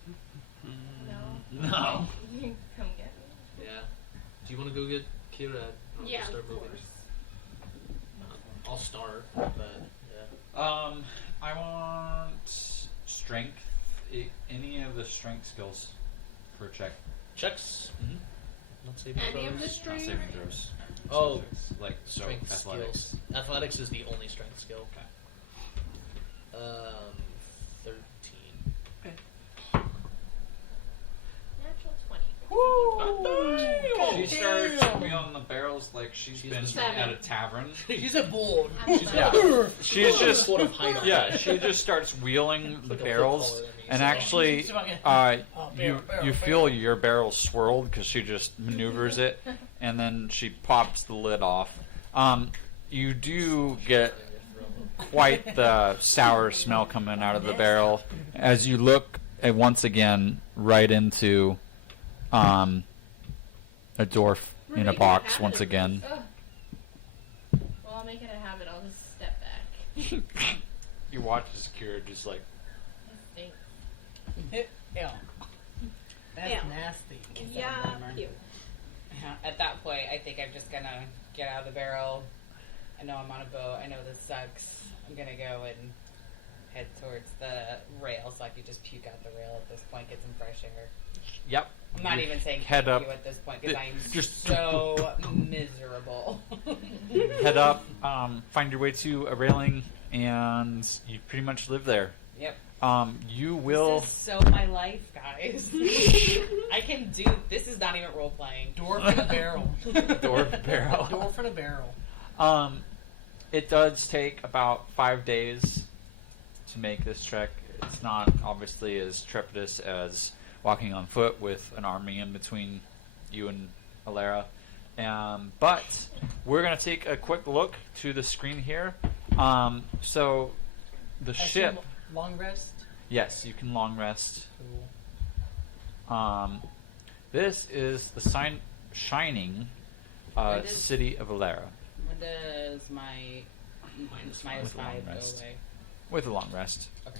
No. No. You can come get me. Yeah. Do you want to go get Kyrze? I'll Yeah, start of moving. course. I'll start, but yeah. I want strength. Any of the strength skills for a check. Checks. Mm-hmm. Not saving Any of the throws. Not strength? saving throws. Oh, like so strength athletics. skills. Athletics is the only strength skill. Okay. 13. Natural 20. She starts wheeling the barrels like she's been Seven. at a tavern. She's a bull. Yeah. She's just Sort of height on yeah. it. She just starts wheeling the Like a barrels, footballer, that means. and actually, you feel your barrel swirled because she just maneuvers it, and then she pops the lid off. You do get quite the sour smell coming out of the barrel as you look once again right into a dwarf We're in a making box habit once of again. Ugh. Well, I'll make it a habit. I'll just step back. You watch as Kyrze just like It stinks. Ew. That's Ew. nasty. Yeah, bummer. cute. At that point, I think I'm just gonna get out of the barrel. I know I'm on a boat. I know this sucks. I'm gonna go and head towards the rail so I can just puke out the rail at this point, get some fresh air. yep. I'm not even saying Head thank up. you at this point because I'm Just- so miserable. Head up, find your way to a railing, and you pretty much live there. Yep. You will. This is so my life, guys. I can do. This is not even role playing. Dwarf in a barrel. Dwarf barrel. Dwarf in a barrel. It does take about 5 days to make this trek. It's not obviously as trepidous as walking on foot with an army in between you and Alara. But we're going to take a quick look to the screen here. So the ship, Long rest. Yes, you can long rest. Cool. This is the shining When does- city of Alara When does my minus With a long 5 go rest. away? with a long rest. Okay.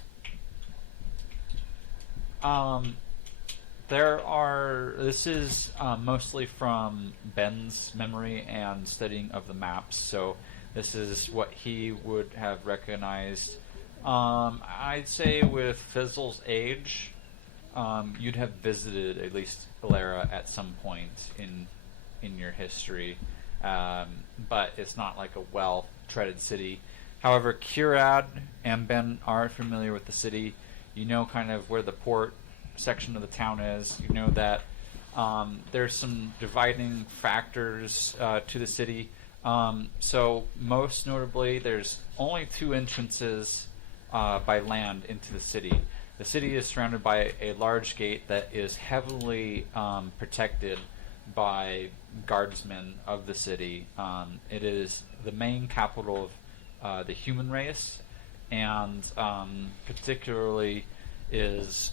This is mostly from Ben's memory and studying of the maps, so this is what he would have recognized. I'd say with Fizzle's age, you'd have visited at least Alara at some point in your history, but it's not like a well-treaded city. However, Kyrze and Ben are familiar with the city. You know kind of where the port section of the town is. You know that there's some dividing factors to the city. So most notably, there's only 2 entrances by land into the city. The city is surrounded by a large gate that is heavily protected by guardsmen of the city. It is the main capital of the human race, and particularly is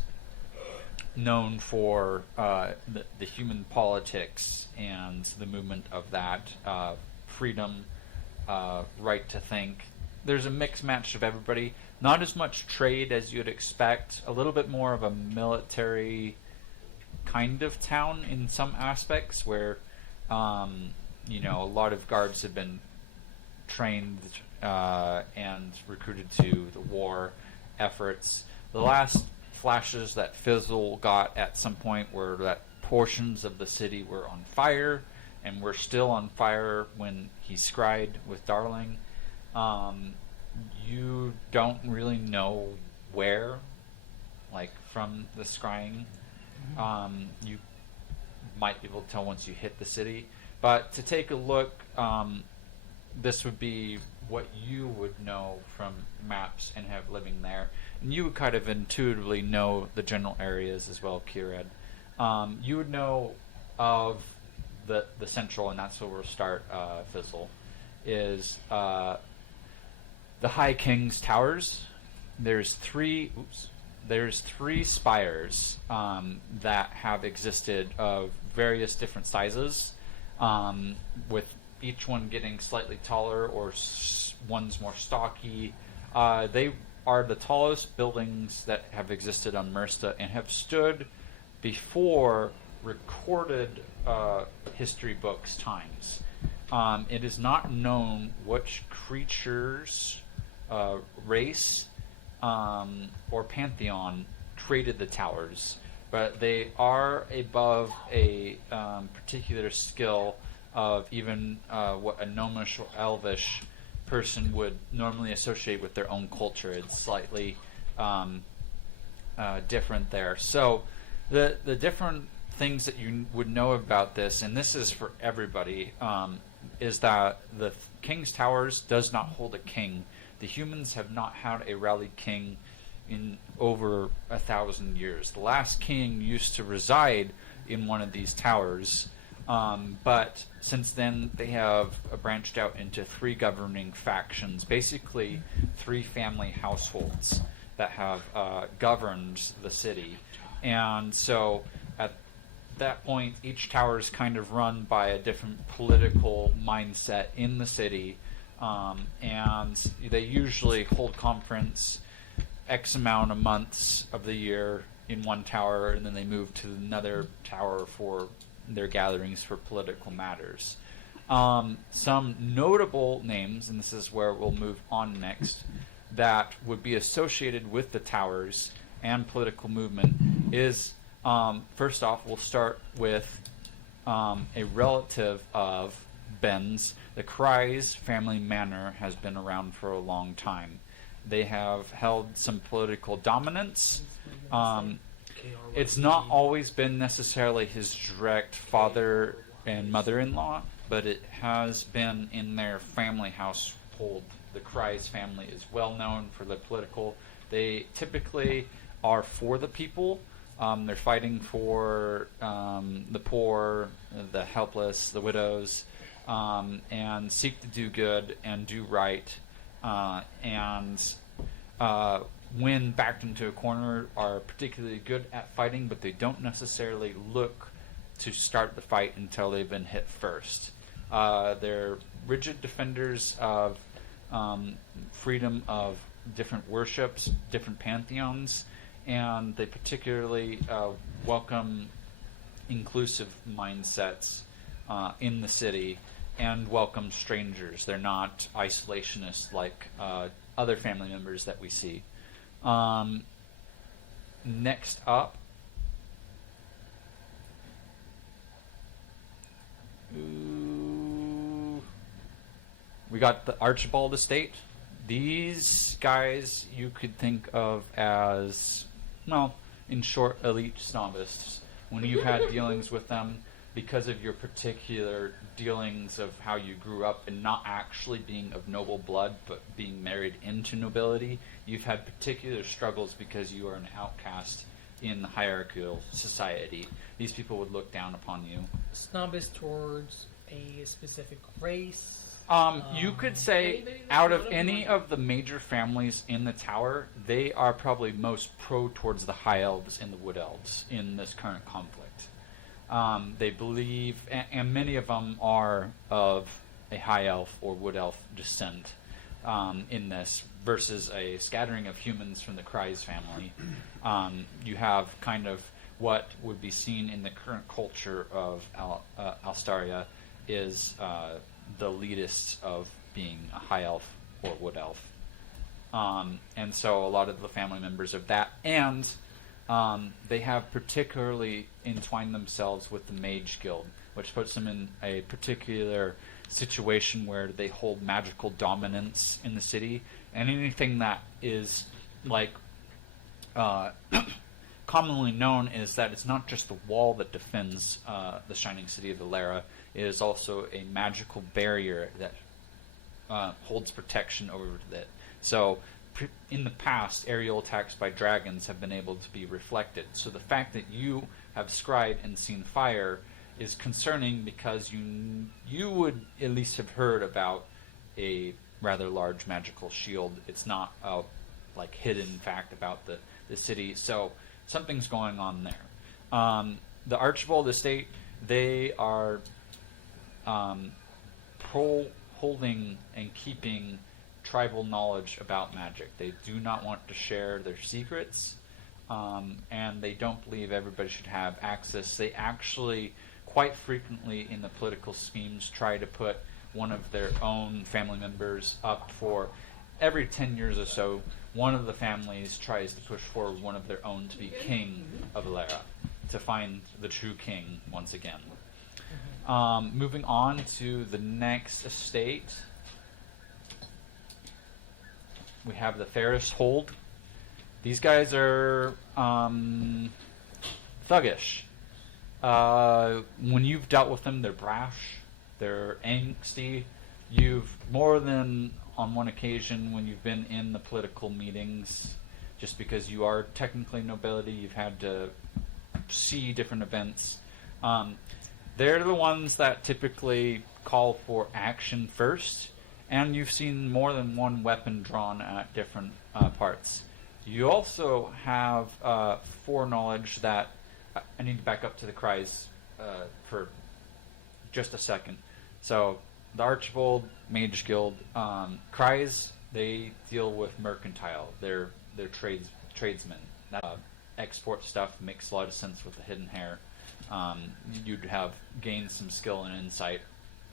known for the human politics and the movement of that freedom, right to think. There's a mixed match of everybody. Not as much trade as you'd expect. A little bit more of a military kind of town in some aspects, where a lot of guards have been trained and recruited to the war efforts. The last flashes that Fizzle got at some point were that portions of the city were on fire, and were still on fire when he scryed with Darling. You don't really know where, like, from the scrying. You might be able to tell once you hit the city. But to take a look, this would be what you would know from maps and have living there. And you would kind of intuitively know the general areas as well, Kyrze. You would know of the central, and that's where we'll start, Fizzle, is the High King's Towers. There's three spires that have existed of various different sizes, with each one getting slightly taller, or one's more stocky. They are the tallest buildings that have existed on Mersta and have stood before recorded history books times. It is not known which creature's race or pantheon created the towers, but they are above a particular skill of even what a gnomish or elvish person would normally associate with their own culture. It's slightly different there. So the different things that you would know about this, and this is for everybody, is that the King's Towers does not hold a king. The humans have not had a rallied king in over 1,000 years. The last king used to reside in one of these towers, but since then they have branched out into 3 governing factions, basically 3 family households that have governed the city. And so at that point, each tower is kind of run by a different political mindset in the city, and they usually hold conference X amount of months of the year in one tower, and then they move to another tower for their gatherings for political matters. Some notable names, and this is where we'll move on next, that would be associated with the towers and political movement is, first off, we'll start with a relative of Ben's. The Kyrze family manor has been around for a long time. They have held some political dominance. It's not always been necessarily his direct father and mother-in-law, but it has been in their family household. The Kyrze family is well known for the political. They typically are for the people. They're fighting for the poor, the helpless, the widows, and seek to do good and do right. And when backed into a corner, are particularly good at fighting, but they don't necessarily look to start the fight until they've been hit first. They're rigid defenders of freedom of different worships, different pantheons, and they particularly welcome inclusive mindsets in the city and welcome strangers. They're not isolationists like other family members that we see. Next up, we got the Archibald estate. These guys you could think of as, well, in short, elite snobbists. When you've had dealings with them, because of your particular dealings of how you grew up and not actually being of noble blood, but being married into nobility, you've had particular struggles because you are an outcast in the hierarchical society. These people would look down upon you. Snobbish towards a specific race. You could say, out of any of the major families in the tower, they are probably most pro towards the High Elves and the Wood Elves in this current conflict. They believe, and many of them are of a High Elf or Wood Elf descent in this, versus a scattering of humans from the Kyrze family. You have kind of what would be seen in the current culture of Alstaria is the elitists of being a High Elf or Wood Elf. And so a lot of the family members of that, and they have particularly entwined themselves with the Mage Guild, which puts them in a particular situation where they hold magical dominance in the city, and anything that is like commonly known is that it's not just the wall that defends the shining city of Alara. It is also a magical barrier that holds protection over it. So in the past, aerial attacks by dragons have been able to be reflected. So the fact that you have scryed and seen fire is concerning, because you would at least have heard about a rather large magical shield. It's not a like hidden fact about the city. So something's going on there. The Archibald estate, they are holding and keeping tribal knowledge about magic. They do not want to share their secrets, and they don't believe everybody should have access. They actually quite frequently in the political schemes try to put one of their own family members up for every 10 years or so. One of the families tries to push forward one of their own to be king of Alara, to find the true king once again. Moving on to the next estate, we have the Ferris Hold. These guys are thuggish. When you've dealt with them, they're brash, they're angsty. You've more than on one occasion when you've been in the political meetings, just because you are technically nobility, you've had to see different events. They're the ones that typically call for action first, and you've seen more than one weapon drawn at different parts. You also have foreknowledge that I need to back up to the Kyrze for just a second. So the Archibald Mage Guild, Kyrze, they deal with mercantile. They're tradesmen. That export stuff makes a lot of sense with the hidden Hare. You'd have gained some skill and insight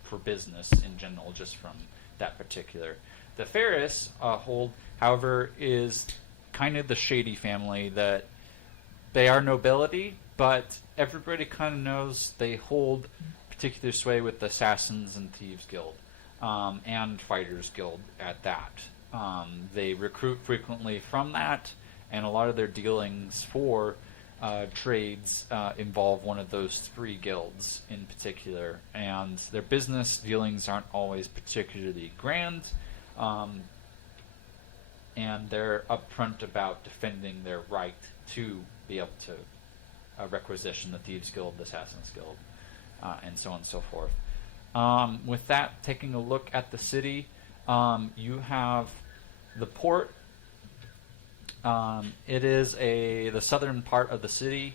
for business in general just from that particular. The Ferris Hold, however, is kind of the shady family that they are nobility, but everybody kind of knows they hold particular sway with the Assassins and Thieves Guild, and Fighters Guild at that. They recruit frequently from that, and a lot of their dealings for trades involve one of those three guilds in particular, and their business dealings aren't always particularly grand, and they're upfront about defending their right to be able to requisition the Thieves Guild, the Assassins Guild, and so on and so forth. With that, taking a look at the city, you have the port, It is the southern part of the city.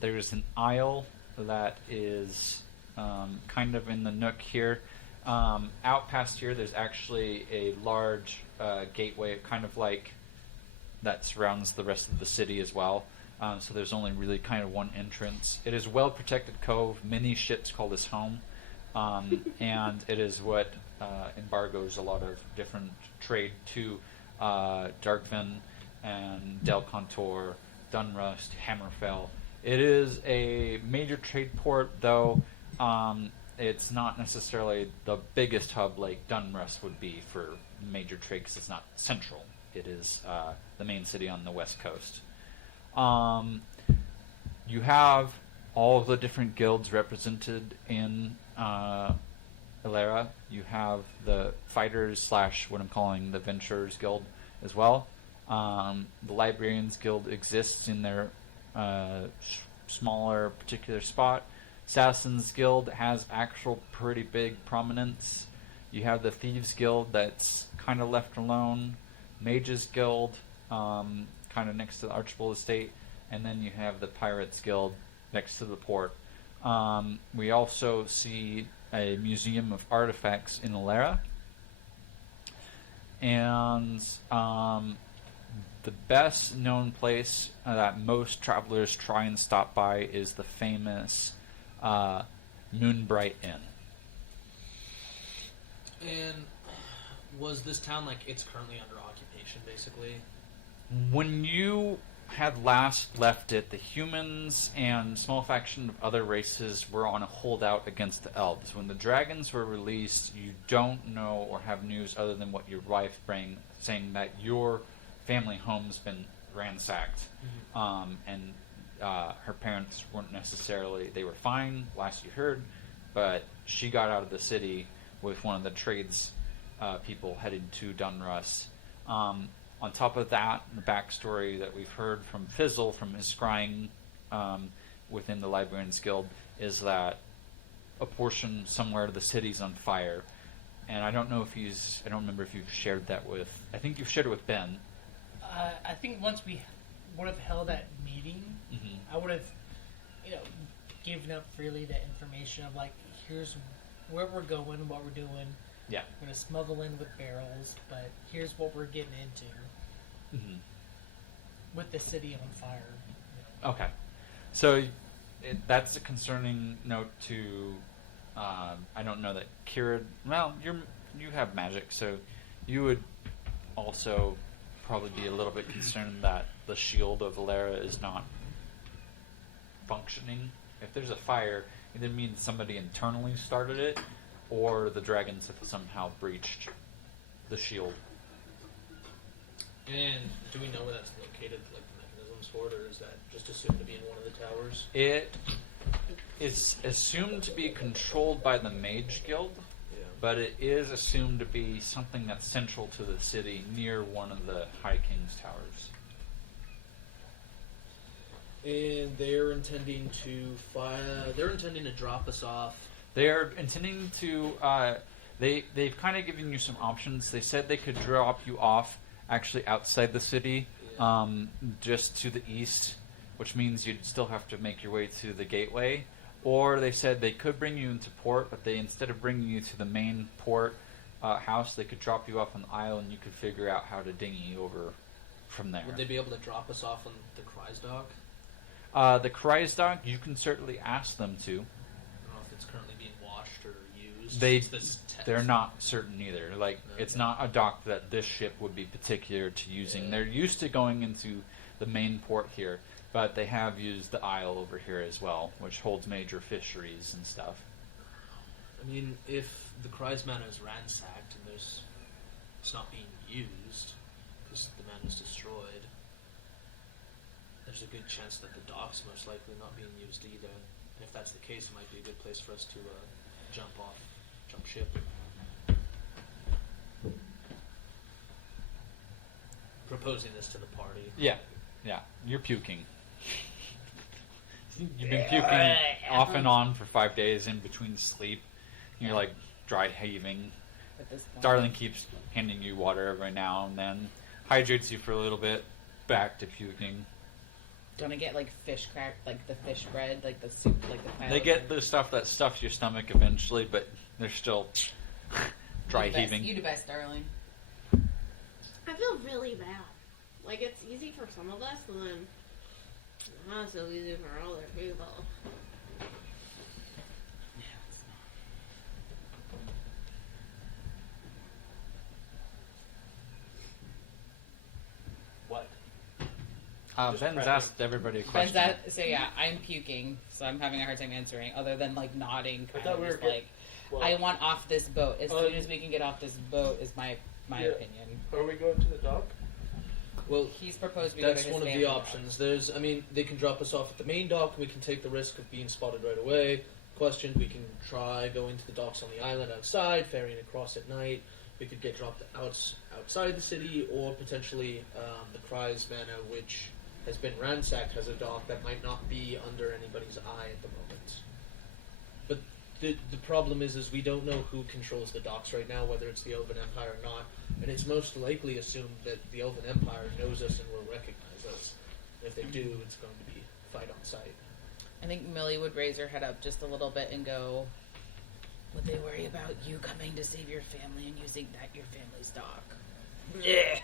There's an aisle that is kind of in the nook here. Out past here, there's actually a large gateway, kind of like that surrounds the rest of the city as well. So there's only really kind of one entrance. It is a well-protected cove. Many ships call this home. And it is what embargoes a lot of different trade to Darkfen and Del Contour, Dunrust, Hammerfell. It is a major trade port, though it's not necessarily the biggest hub like Dunrust would be for major trade because it's not central. It is the main city on the west coast. You have all of the different guilds represented in Alara. You have the fighters / what I'm calling the Venturers Guild as well. The Librarians Guild exists in their smaller particular spot. Assassins Guild has actual pretty big prominence. You have the Thieves Guild that's kind of left alone. Mages Guild, kind of next to the Archibald Estate. And then you have the Pirates Guild next to the port. We also see a museum of artifacts in Alara. And the best known place that most travelers try and stop by is the famous Moonbright Inn. And was this town like it's currently under occupation, basically? When you had last left it, the humans and small faction of other races were on a holdout against the elves. When the dragons were released, you don't know or have news other than what your wife bring, saying that your family home's been ransacked. And her parents weren't necessarily, they were fine, last you heard, but she got out of the city with one of the trades people headed to Dunrust. On top of that, the backstory that we've heard from Fizzle, from his scrying within the Librarians Guild, is that a portion somewhere of the city's on fire. And I don't know if I don't remember if you've shared that with, I think you've shared it with Ben. I think once we would have held that meeting, I would have, given up freely that information of like, here's where we're going, what we're doing. Yeah. We're going to smuggle in with barrels, but here's what we're getting into. With the city on fire. Okay. So that's a concerning note to, I don't know that Kyrze, well, you have magic, so you would also probably be a little bit concerned that the shield of Alara is not functioning. If there's a fire, it either means somebody internally started it, or the dragons have somehow breached the shield. And do we know where that's located, like the mechanisms for it, or is that just assumed to be in one of the towers? It is assumed to be controlled by the Mage Guild, but it is assumed to be something that's central to the city near one of the High King's towers. And they're intending to drop us off. They are intending to. They've kind of given you some options. They said they could drop you off actually outside the city, just to the east, which means you'd still have to make your way to the gateway. Or they said they could bring you into port, but instead of bringing you to the main port house, they could drop you off on the isle, and you could figure out how to dinghy over from there. Would they be able to drop us off on the Kyrze dock? The Kyrze dock, you can certainly ask them to. I don't know if it's currently being washed or used. They're not certain either. It's not a dock that this ship would be particular to using. They're used to going into the main port here, but they have used the isle over here as well, which holds major fisheries and stuff. I mean, if the Kyrze Manor is ransacked and it's not being used because the manor's destroyed, there's a good chance that the dock's most likely not being used either. And if that's the case, it might be a good place for us to jump ship. Proposing this to the party. Yeah. You're puking. You've been puking off and on for 5 days in between sleep. You're like dry heaving. At this point. Darling keeps handing you water every now and then. Hydrates you for a little bit. back to puking. Don't I get like fish crack, like the fish bread, like the soup, like the pile They of- get the stuff that stuffs your stomach eventually, but they're still dry You do best- heaving. You do best, darling. I feel really bad. Like, it's easy for some of us, and then not so easy for other people. What? Just Ben's prepping. asked everybody a Ben's question. that, so yeah, I'm puking, so I'm having a hard time answering, other than like nodding, I kind thought of we just were like, Well, I want off this boat. As Um, soon as we can get off this boat is my Yeah. opinion. Are we going to the dock? Well, He's proposed we go to that's his one of family the dock. options. There's, I mean, they can drop us off at the main dock. We can take the risk of being spotted right away. Questioned. We can try going to the docks on the island outside, ferrying across at night. We could get dropped outside the city, or potentially the Kyrze Manor, which has been ransacked, has a dock that might not be under anybody's eye at the moment. But the problem is we don't know who controls the docks right now, whether it's the Elven Empire or not. And it's most likely assumed that the Elven Empire knows us and will recognize us. And if they do, it's going to be fight on sight. I think Millie would raise her head up just a little bit and go, would they worry about you coming to save your family and using your family's dock? Yeah.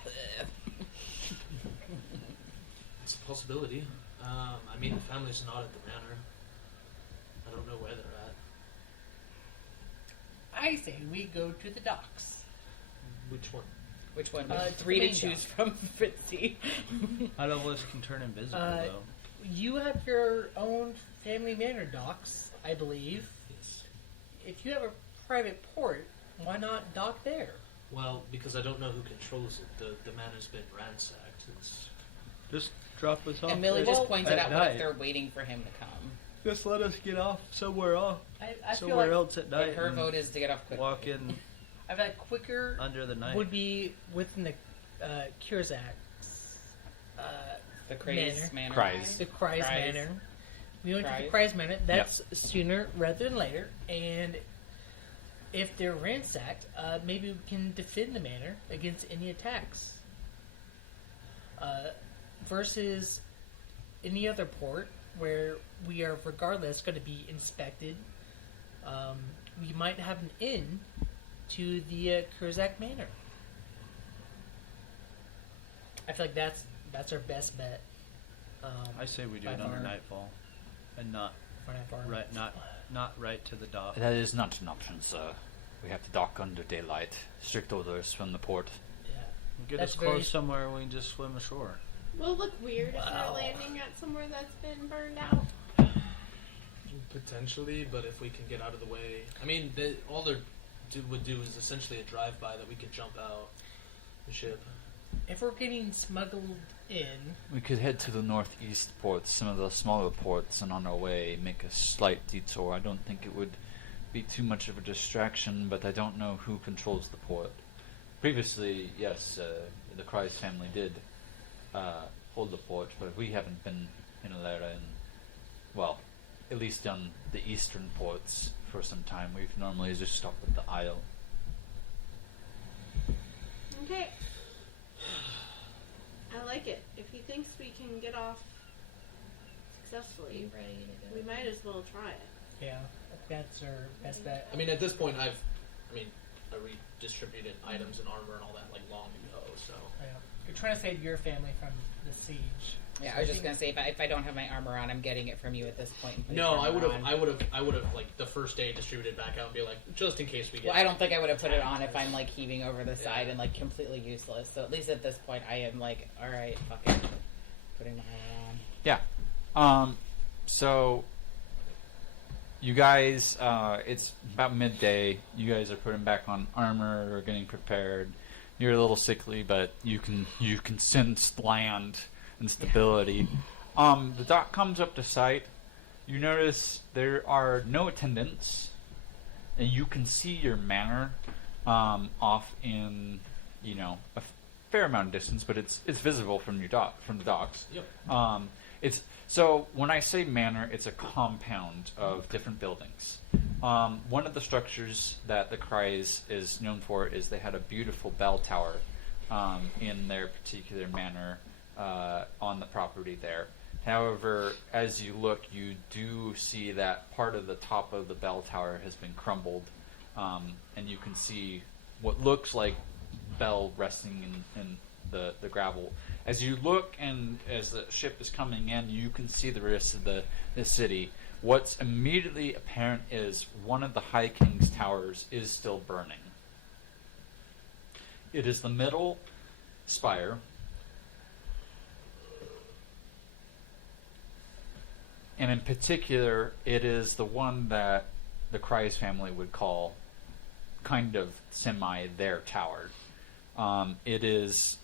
It's a possibility. I mean, the family's not at the manor. I don't know where they're at. I say we go to the docks. Which one? Which one? It's Three the to main choose from, Fritzy. None of us can turn invisible, Uh, though. You have your own family manor docks, I believe. Yes. If you have a private port, why not dock there? Well, because I don't know who controls it. The manor's been ransacked. It's Just drop us off. And Millie there just pointed at out what night. if they're waiting for him to come. Just let us get off somewhere I feel somewhere like else at night. And her and vote is to get off quickly. walk in I feel like quicker under the night. would be within the Kyrze The Kyrze Manor. Manor. Kyrze. the Kyrze Kyrze. Manor. We went to the Kyrze. Kyrze Manor. That's sooner rather than later. And if they're ransacked, maybe we can defend the manor against any attacks. Versus any other port where we are regardless going to be inspected. We might have an inn to the Kyrze Manor. I feel like that's our best bet. I say we do By it under far. nightfall, and not for that far. right, not right to the dock. That is not an option, sir. We have to dock under daylight. Strict orders from the port. Yeah. Get That's us close very- somewhere we can just swim ashore. Will it look weird if Wow. we're landing at somewhere that's been burned out? potentially, but if we can get out of the way, I mean, all they would do is essentially a drive-by that we could jump out the ship. If we're getting smuggled in, We could head to the northeast ports, some of the smaller ports, and on our way make a slight detour. I don't think it would be too much of a distraction, but I don't know who controls the port. Previously, yes, the Kyrze family did hold the port, but we haven't been in Alara in, well, at least on the eastern ports for some time. We've normally just stopped at the Isle. Okay. I like it. If he thinks we can get off successfully, ready to go. we might as well try it. yeah, that's our best bet. I mean, at this point, I redistributed items and armor and all that like long ago. So Yeah. You're trying to save your family from the siege. Yeah, I was just gonna say if I don't have my armor on, I'm getting it from you at this point. and putting no, armor I on. would have like the first day distributed back out and be like, just in case we get. Well, I don't think I would have put it on if I'm like heaving over the side and like completely useless. So at least at this point, I am like, all right, fuck it, putting my armor on. Yeah. So you guys, it's about midday. You guys are putting back on armor or getting prepared. You're a little sickly, but you can sense land and stability. The dock comes up to sight. You notice there are no attendants, and you can see your manor off in a fair amount of distance, but it's visible from your from the docks. Yep. It's so when I say manor, it's a compound of different buildings. One of the structures that the Kyrze is known for is they had a beautiful bell tower in their particular manor on the property there. However, as you look, you do see that part of the top of the bell tower has been crumbled, and you can see what looks like bell resting in the gravel. As you look and as the ship is coming in, you can see the rest of the city. What's immediately apparent is one of the High King's towers is still burning. It is the middle spire. And in particular, it is the one that the Kyrze family would call kind of semi their tower. It is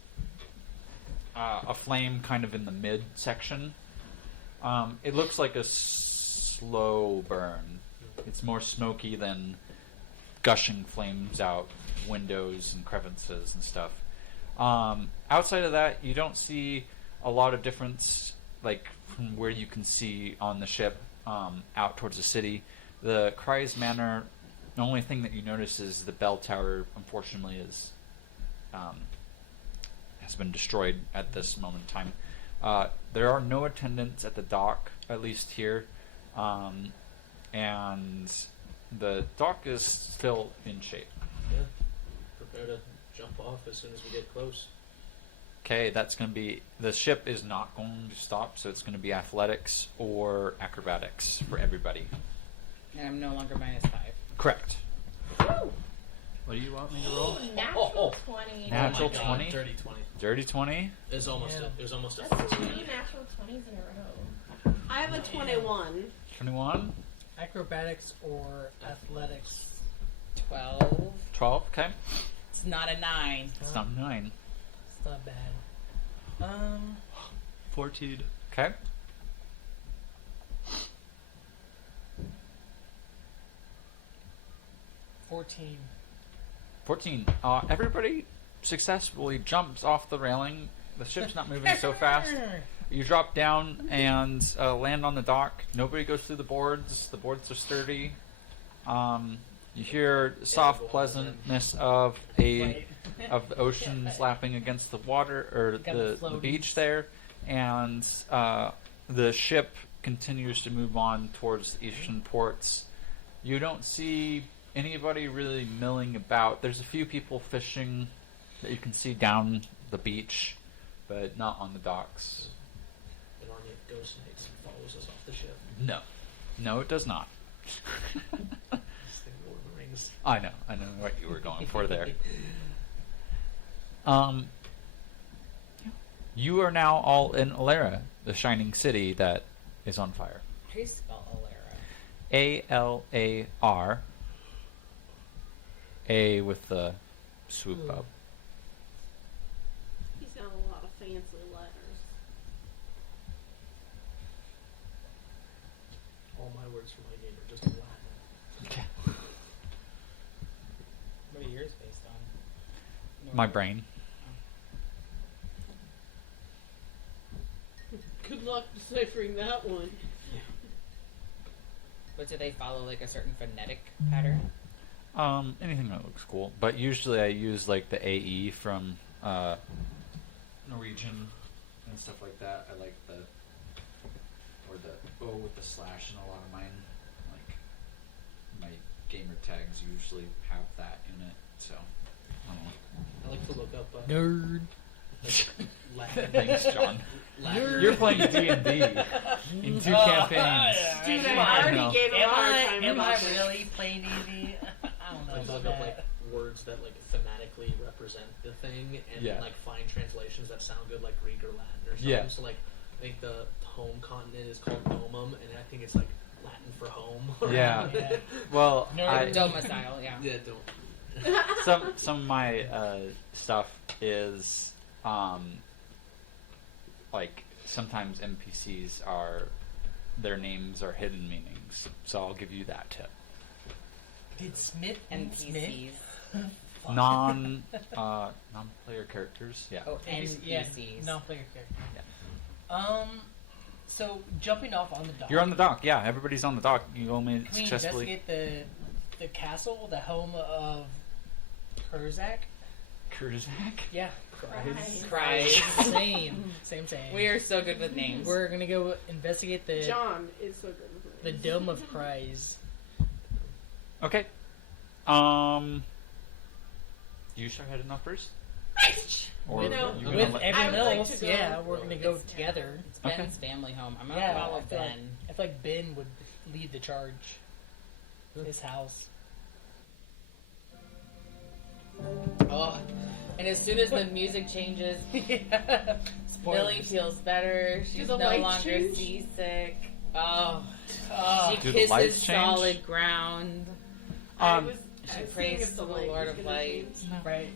a flame kind of in the mid section. It looks like a slow burn. It's more smoky than gushing flames out windows and crevices and stuff. Outside of that, you don't see a lot of difference, like from where you can see on the ship out towards the city. The Kyrze Manor, the only thing that you notice is the bell tower, unfortunately, is has been destroyed at this moment in time. There are no attendants at the dock, at least here, and the dock is still in shape. Yeah. Prepare to jump off as soon as we get close. Okay, that's going to be... The ship is not going to stop, so it's going to be athletics or acrobatics for everybody. And I'm no longer -5. Correct. What do you want me to roll? Ooh, natural 20. Natural Oh my God, 20? Dirty 20. Dirty 20? There's almost Yeah. there's almost a That's 2 40. natural 20s in a row. I have a 21. 21? Acrobatics or athletics? 12. 12? Okay. It's not a 9. It's not 9. It's not bad. 14. Okay. $14. 14. Everybody successfully jumps off the railing. The ship's not moving so fast. You drop down and land on the dock. Nobody goes through the boards. The boards are sturdy. You hear soft pleasantness of the ocean lapping against the water or Got the the floaties. beach there, and the ship continues to move on towards the eastern ports. You don't see anybody really milling about. There's a few people fishing that you can see down the beach, but not on the docks. An army of ghost snakes follows us off the ship. No, it does not. This thing, Lord of the Rings. I know what you were going for there. You are now all in Alara, the shining city that is on fire. How do you spell Alara? Alar. A with the swoop up. He's got a lot of fancy letters. All my words for my game are just in Latin. Okay. What are yours based on? My brain. Good luck deciphering that one. But do they follow like a certain phonetic pattern? Anything that looks cool. But usually I use like the AE from Norwegian and stuff like that. I like the O with the slash in a lot of mine. Like my gamer tags usually have that in it. So I don't know. I like to look up Nerd. like, Latin. Thanks, John. Latin. You're playing D&D in 2 campaigns. Dude, Am I I- already know. gave him a hard time Am I about this. really playing D&D? I don't know Like about look up like that. words that like thematically represent the thing, and Yeah. then like find translations that sound good, like Greek or Latin or something. Yeah. So like, I think the home continent is called Domum, and I think it's like Latin for home. Yeah. Yeah. Well, Nerd. Domicile, yeah. Yeah, don't. some of my stuff is like sometimes NPCs are their names are hidden meanings, so I'll give you that tip. Did Smith and Smith? NPCs. Non-player characters, yeah. Oh, And yeah, NPCs. non-player character. So jumping off on the dock. You're on the dock, yeah. Everybody's on the dock. You only Can we successfully. investigate the castle, the home of Kyrze? Kyrze. Yeah. Cries. Same. We are so good with names. We're gonna go investigate the John is so good with the names. Dome of Cries. Okay. You start heading off first? Or You know, you're gonna With let- everyone I would like else, to go- yeah, we're gonna go together. It's Ben's Okay. family home. I'm gonna Yeah, follow I feel like- Ben. I feel like Ben would lead the charge. His house. Oh, and as soon as the music changes, Yeah. Millie feels better. She's the no lights longer change? seasick. Oh, she Do the lights kisses change? solid ground. I Um, was She seeing prays if to the the light Lord was of gonna Lights. change. Right.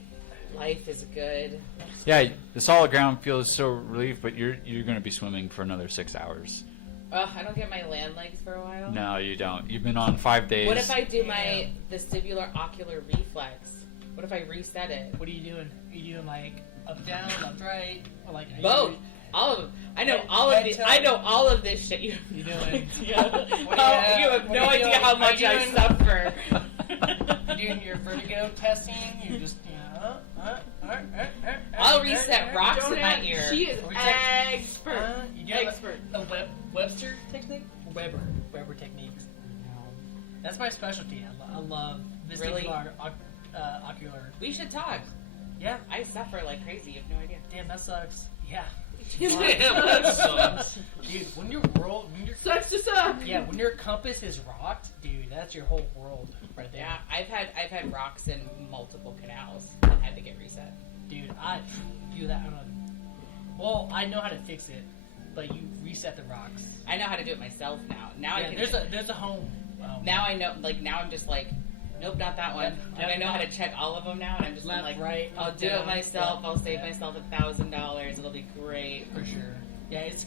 Life is good. Yeah, the solid ground feels so relieved, but you're going to be swimming for another 6 hours. I don't get my land legs for a while. No, you don't. You've been on 5 days. What if I do my vestibular ocular reflex? What if I reset it? What are you doing? Are you doing like up down, left right, or like are you Both. doing- All of them. I know Head- all of head this. tilt? I know all of this shit. You You doing? yeah. What do you Oh, have? you have What no are you idea doing? how Are much you I doing- suffer. You doing your vertigo testing? You're just I'll reset rocks Don't in my have- ear. She is We check- expert. You doing Expert. a Webster technique? Weber techniques. That's my specialty. I love Really? vestibular ocular. We should talk. Yeah. I suffer like crazy. You have no idea. Damn, that sucks. Yeah. Damn, that sucks. Dude, when your Sucks to suck. yeah, when your compass is rocked, dude, that's your whole world right there. Yeah, I've had rocks in multiple canals that had to get reset. Dude, I do that. I don't know. Well, I know how to fix it, but you reset the rocks. I know how to do it myself now. Now I Yeah, can. there's a home. Now I know. Like now I'm just like, nope, not that one. Like, I know how to Left, check all of them now, and I'm just left, like, right. I'll up, do down, it myself. yeah, I'll save yeah, myself $1,000. It'll be great. for sure. Yeah, it's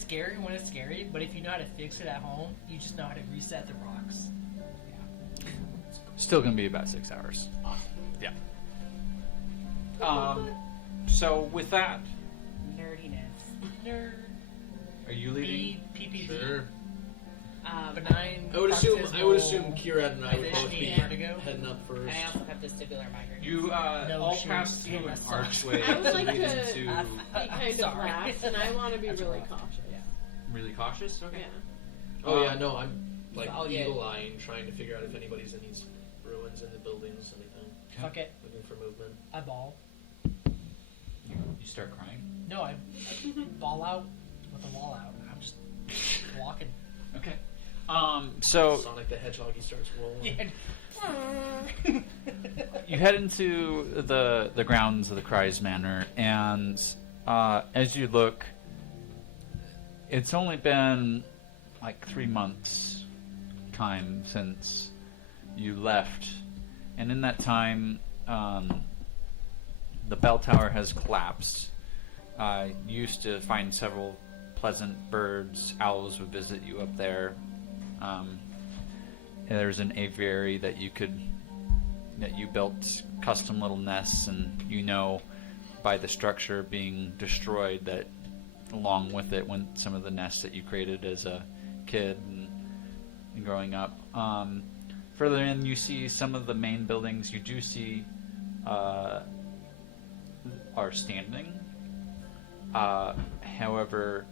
scary when it's scary, but if you know how to fix it at home, you just know how to reset the rocks. Still going to be about 6 hours. Yeah. So with that, Nerdiness. Nerd. are you leading? PPP. Sure. Benign. I would assume paroxysmal Kira and I would both be ADHD vertigo. heading up first. I also have vestibular migraine. You No, all she pass was- through yeah, an that archway I would like leading to to be kind of Sorry. last, and I want to be That's really rough. cautious. really cautious. Okay. Yeah. Oh yeah, no, I'm like Oh, yeah. eagle-eyeing, trying to figure out if anybody's in these ruins, in the buildings, anything. Fuck it. Looking for movement. I ball. You start crying. No, I ball out with the wall out. I'm just walking. Okay. So Sonic the Hedgehog, he starts rolling. Yeah. you head into the grounds of the Kyrze Manor, and as you look, it's only been like 3 months time since you left, and in that time, the bell tower has collapsed. You used to find several pleasant birds. Owls would visit you up there. And there's an aviary that you built custom little nests, and you know by the structure being destroyed that along with it went some of the nests that you created as a kid and growing up. Further in, you see some of the main buildings you do see are standing. However,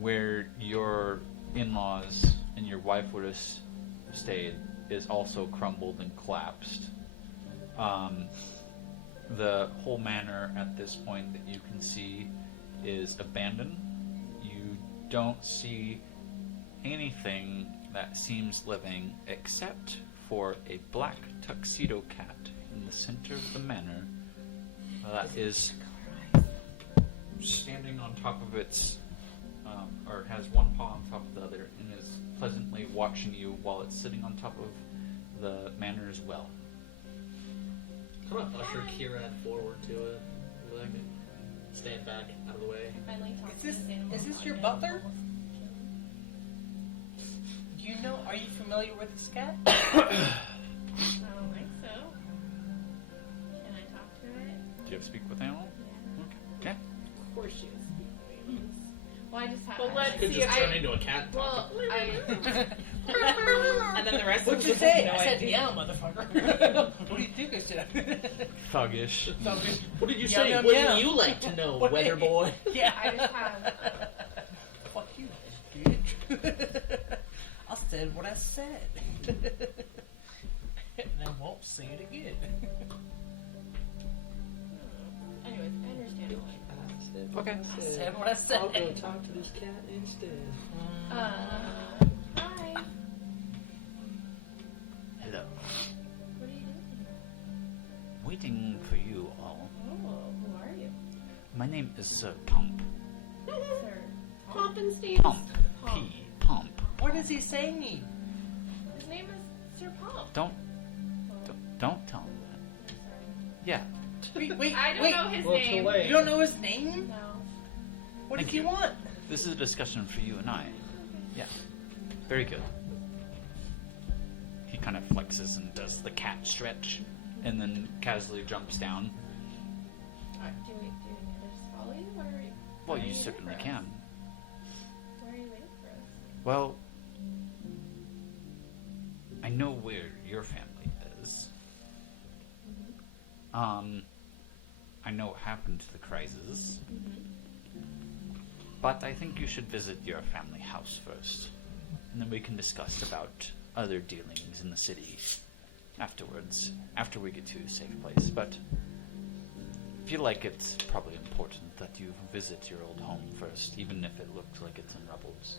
where your in-laws and your wife would have stayed is also crumbled and collapsed. The whole manor at this point that you can see is abandoned. You don't see anything that seems living except for a black tuxedo cat in the center of the manor that is standing on top of its or has one paw on top of the other and is pleasantly watching you while it's sitting on top of the manor as well. I'm gonna usher Kira forward to it. Be like, stand back out of the way. Is this your butler? Do you know? Are you familiar with this cat? I don't think so. Can I talk to it? Do you have to speak with animal? Yeah. Okay. Of course she is. Well, I just have. Well, let's Could see just if turn into a cat. Well, I. And then the rest What'd of you us say? have I no said, idea. yeah, motherfucker. What do you think I said? Thuggish. What did you Yum, say? yum, Wouldn't yum. you like to know, What? weather boy? Yeah. I just have. Fuck you, bitch. I said what I said. And I won't say it again. Anyways, I understand why. Okay. I said what I said. I'll go talk to this cat instead. Hi. Hello. What are you doing? Waiting for you all. Oh, who are you? My name is Sir Pump. Sir. Pump and Steve. Pump. P. Pump. What is he saying? His name is Sir Pump. Don't tell him that. I'm sorry. Yeah. Wait, I don't wait. know his Well, name. wait. You don't know his name? No. What Thank does he you. want? This is a discussion for you and I. Yeah. Very good. He kind of flexes and does the cat stretch, and then casually jumps down. Do we just follow you? What are we? Well, why are you waiting certainly for us? can. Why are you waiting for us? Well, I know where your family is. I know what happened to the Kyrzes. But I think you should visit your family house first. And then we can discuss about other dealings in the city afterwards, after we get to a safe place. But I feel like it's probably important that you visit your old home first, even if it looks like it's in rubbles.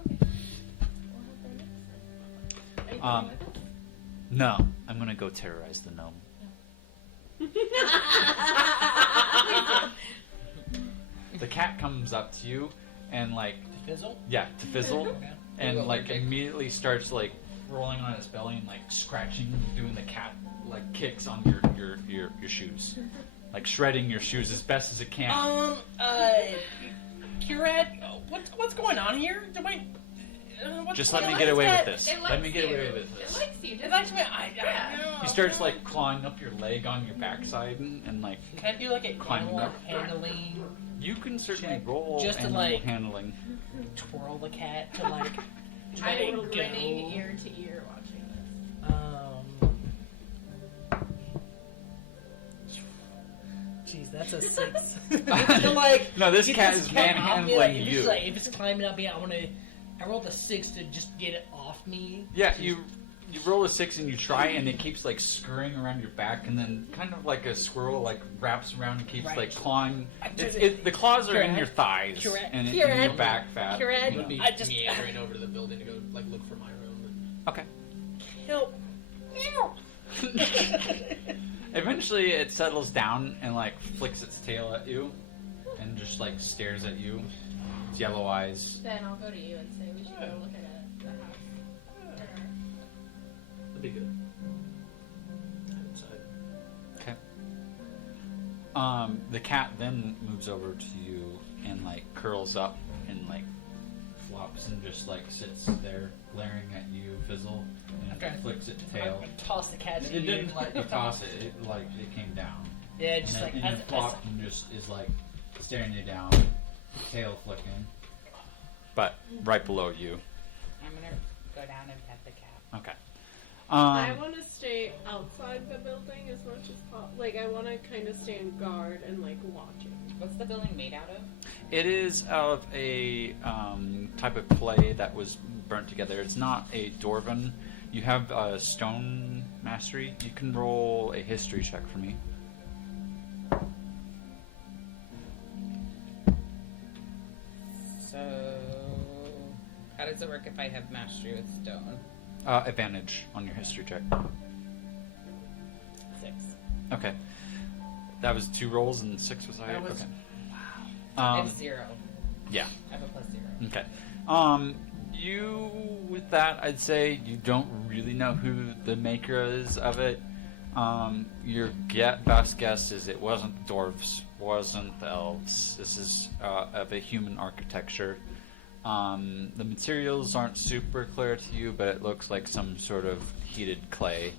Okay. We'll have their next then. Are you Um, going with us? No, I'm gonna go terrorize the gnome. The cat comes up to you and like, Fizzle? yeah, to Fizzle, Okay. and You're like allergic. immediately starts like rolling on his belly and like scratching, doing the cat like kicks on your shoes, like shredding your shoes as best as it can. Kyrze, what's going on here? Just let me get away with this. It Let likes me get you. away with It this. likes you. It doesn't likes it? me. He starts like clawing up your leg on your backside and like Can I do like a Climbing animal up. handling, you can certainly Check. roll Just to, animal like- handling. twirl the cat to like? I'm go? grinning ear to ear watching this. Jeez, that's a 6. So, like, No, this get cat is up me, manhandling like, if you. It's like, if it's climbing up me, I rolled a 6 to just get it off me. Yeah, you roll a 6 and you try, and it keeps like scurrying around your back, and then kind of like a squirrel like wraps around and keeps Right. like clawing. I The claws are in Kyrze. your thighs Kyrze. and in Kyrze. your back fat. Kyrze. I'm gonna be I just- meandering over to the building to go like look for my room. Okay. Help! Help! Eventually, it settles down and like flicks its tail at you, and just like stares at you. Its yellow eyes. Then I'll go to you and say we should go look at the house. That'd be good. I'm inside. Okay. The cat then moves over to you and like curls up and like flops and just like sits there glaring at you, Fizzle, and Okay. flicks its tail. Toss the cat to It you. didn't like you toss it. It like it came down. Yeah, And just then like and it flopped and just is like staring you down, tail flicking. But right below you. I'm gonna go down and pet the cat. Okay. I want to stay outside the building as much as possible. Like, I want to kind of stand guard and, like, watching. What's the building made out of? It is out of a type of clay that was burnt together. It's not a dwarven. You have stone mastery. You can roll a history check for me. So, how does it work if I have mastery with stone? Advantage on your history check. 6. Okay. That was 2 rolls and 6 was higher? That was- Okay. I have 0. Yeah. I have a +0. Okay. You, with that, I'd say you don't really know who the maker is of it. Your best guess is it wasn't the dwarves, wasn't the elves. This is of a human architecture. The materials aren't super clear to you, but it looks like some sort of heated clay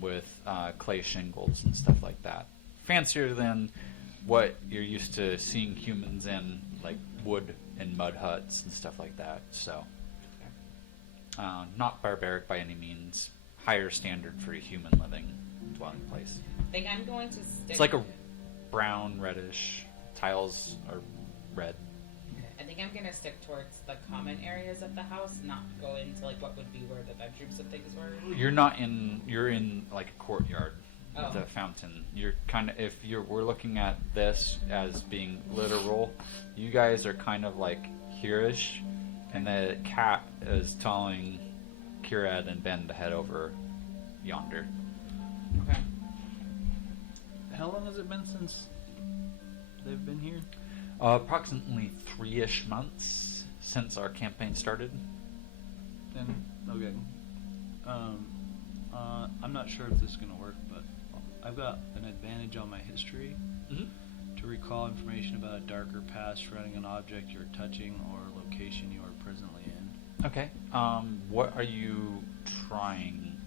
with clay shingles and stuff like that. Fancier than what you're used to seeing humans in, like wood and mud huts and stuff like that. So, not barbaric by any means. Higher standard for a human living dwelling place. I think I'm going to stick. It's like a brown, reddish. Tiles are red. I think I'm gonna stick towards the common areas of the house, not go into like what would be where the bedrooms and things were. You're not in. You're in like a courtyard with Oh. a fountain. You're kind of. If we're looking at this as being literal, you guys are kind of like here-ish, and the cat is telling Kyrze and Ben to head over yonder. Okay. How long has it been since they've been here? Approximately 3-ish months since our campaign started. Then okay. I'm not sure if this is gonna work, but I've got an advantage on my history to recall information about a darker past surrounding an object you're touching or location you are presently in. Okay. What are you trying?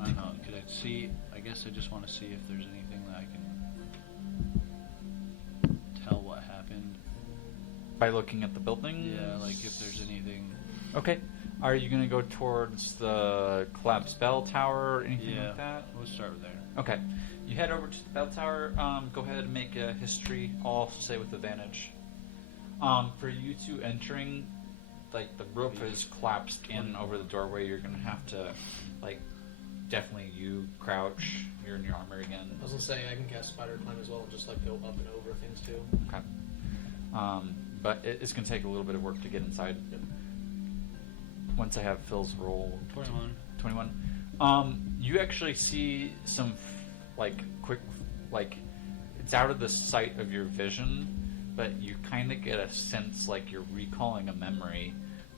I don't know. Could I see? I guess I just want to see if there's anything that I can tell what happened. By looking at the building? Yeah, like if there's anything. Okay. Are you going to go towards the collapsed bell tower or anything Yeah, like that? we'll start with there. Okay. You head over to the bell tower. Go ahead and make a history. I'll also say with advantage. For you two entering, like the roof is collapsed in over the doorway. You're going to have to, like, definitely you crouch. You're in your armor again. I was gonna say I can cast spider climb as well and just like go up and over things too. Okay. But it's going to take a little bit of work to get inside. Yep. Once I have Phil's roll. 21. 21. You actually see some, quick, it's out of the sight of your vision, but you kind of get a sense like you're recalling a memory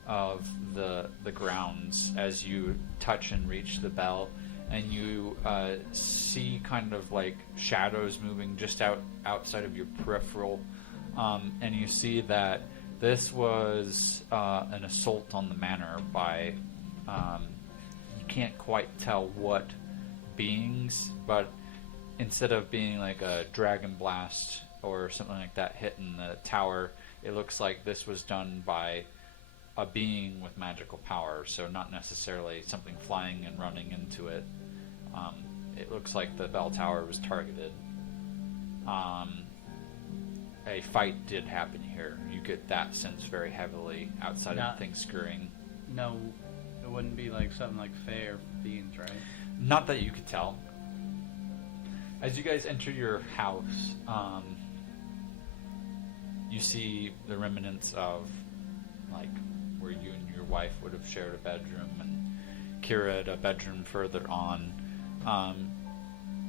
of the grounds as you touch and reach the bell, and you see kind of like shadows moving just outside of your peripheral, and you see that this was an assault on the manor by you can't quite tell what beings, but instead of being like a dragon blast or something like that hitting the tower, it looks like this was done by a being with magical power, so not necessarily something flying and running into it. It looks like the bell tower was targeted. A fight did happen here. You get that sense very heavily outside of things scurrying. No, it wouldn't be like something like Fae or fiends, right? Not that you could tell. As you guys enter your house, you see the remnants of, like, where you and your wife would have shared a bedroom, and Kyrze had a bedroom further on.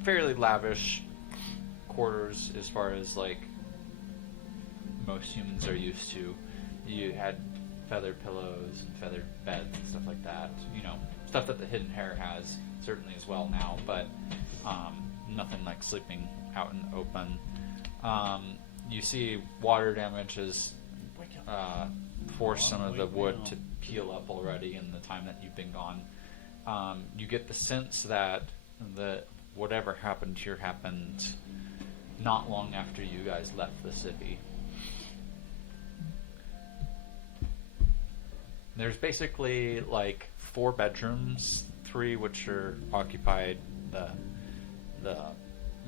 Fairly lavish quarters as far as, like, most humans are used to. You had feather pillows and feathered beds and stuff like that. You know, stuff that the Hidden Hare has certainly as well now, but nothing like sleeping out in the open. You see water damage has forced some of the wood to peel up already in the time that you've been gone. You get the sense that whatever happened here happened not long after you guys left the city. There's basically like 4 bedrooms, 3 which are occupied, the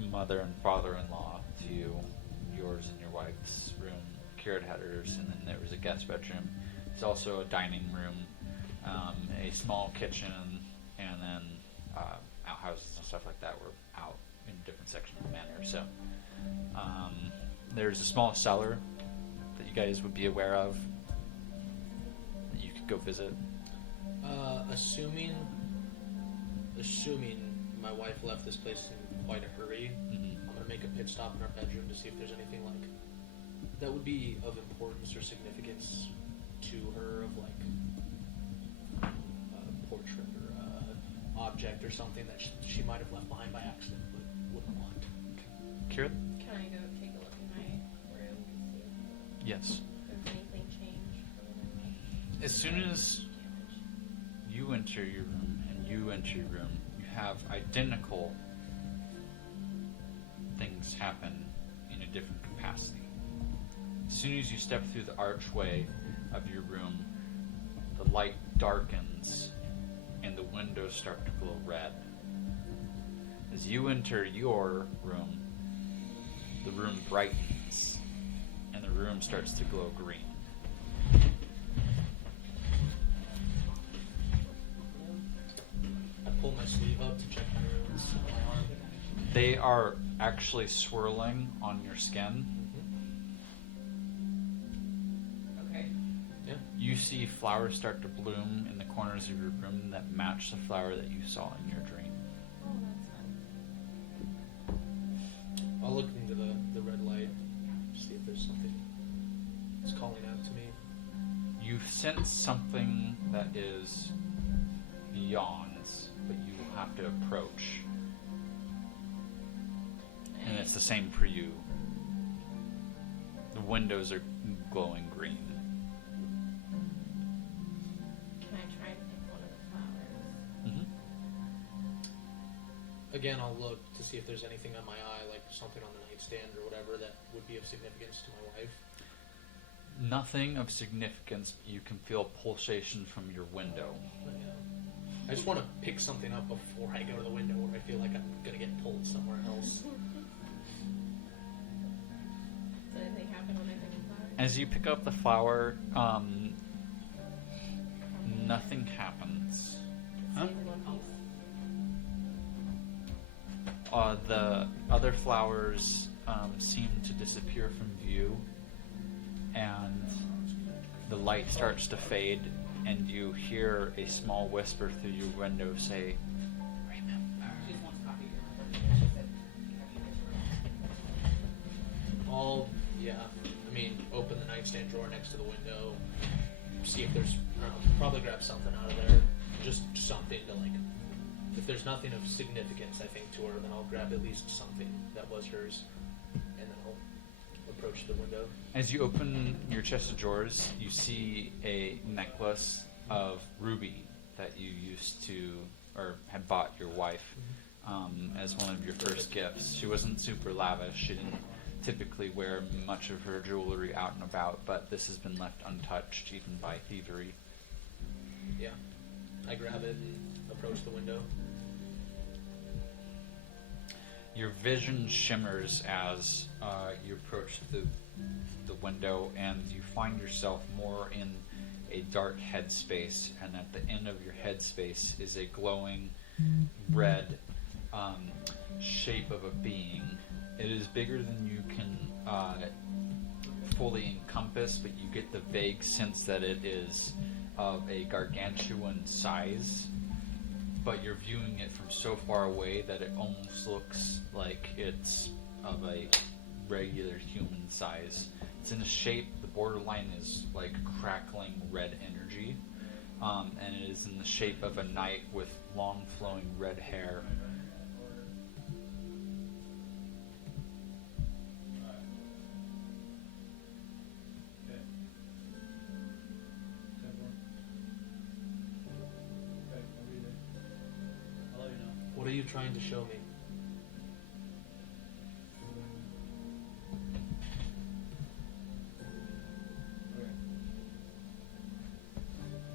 mother and father-in-law to you, yours and your wife's room, Kyrze had hers, and then there was a guest bedroom. There's also a dining room, a small kitchen, and then outhouses and stuff like that were out in different sections of the manor. So there's a small cellar that you guys would be aware of that you could go visit. Assuming my wife left this place in quite a hurry, I'm gonna make a pit stop in our bedroom to see if there's anything like that would be of importance or significance to her, of like a portrait or a object or something that she might have left behind by accident but wouldn't want. Kyrze? Can I go take a look in my room and see Yes. if there's anything changed? As soon as you enter your room and you enter your room, you have identical things happen in different capacity. As soon as you step through the archway of your room, the light darkens and the windows start to glow red. As you enter your room, the room brightens and the room starts to glow green. I pull my sleeve up to check my runes on my arm. They are actually swirling on your skin. Okay. Yeah. You see flowers start to bloom in the corners of your room that match the flower that you saw in your dream. Oh, that's fun. I'll look into the red light, see if there's something that's calling out to me. You sense something that is beyond, but you will have to approach. And it's the same for you. The windows are glowing green. Can I try and pick one of the flowers? Again, I'll look to see if there's anything on my eye, like something on the nightstand or whatever that would be of significance to my wife. Nothing of significance, but you can feel pulsation from your window. But, yeah. I just want to pick something up before I go to the window where I feel like I'm going to get pulled somewhere else. Does anything happen when I pick a flower? As you pick up the flower, nothing happens. Huh? Save in one piece. The other flowers seem to disappear from view, and the light starts to fade, and you hear a small whisper through your window say, "Remember." Open the nightstand drawer next to the window, see if there's, I don't know, probably grab something out of there. Just something to, like, if there's nothing of significance, I think, to her, then I'll grab at least something that was hers, and then I'll approach the window. As you open your chest of drawers, you see a necklace of ruby that you used to, or had bought your wife as one of your first gifts. She wasn't super lavish. She didn't typically wear much of her jewelry out and about, but this has been left untouched even by thievery. Yeah. I grab it and approach the window. Your vision shimmers as you approach the window, and you find yourself more in a dark headspace, and at the end of your headspace is a glowing red shape of a being. It is bigger than you can fully encompass, but you get the vague sense that it is of a gargantuan size, but you're viewing it from so far away that it almost looks like it's of a regular human size. It's in a shape, the borderline is like crackling red energy, and it is in the shape of a knight with long flowing red hair. What are you trying to show me?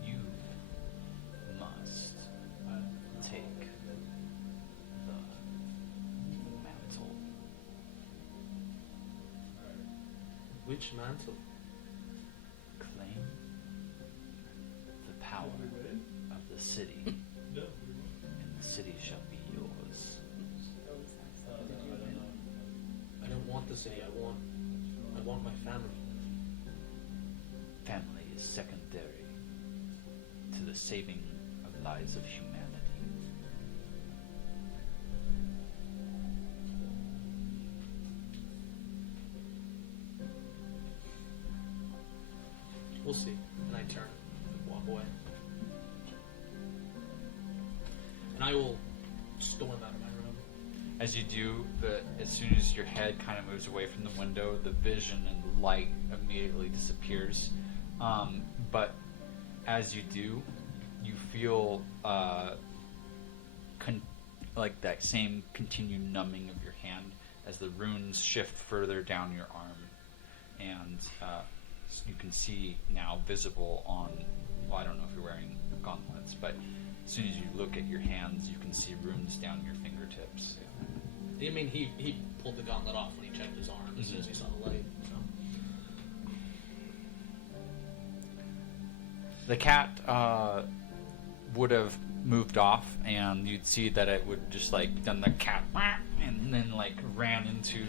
You must take the mantle. Which mantle? Claim the power of the city, and the city shall be yours. I don't want the city. I want my family. Family is secondary to the saving of lives of humanity. We'll see. And I turn and walk away. And I will storm out of my room. As you do, as soon as your head kind of moves away from the window, the vision and the light immediately disappears. But as you do, you feel like that same continued numbing of your hand as the runes shift further down your arm, and you can see now visible on. Well, I don't know if you're wearing gauntlets, but as soon as you look at your hands, you can see runes down your fingertips. I mean, he pulled the gauntlet off when he checked his arm as soon as he saw the light. So. The cat would have moved off, and you'd see that it would just like done the cat and then like ran into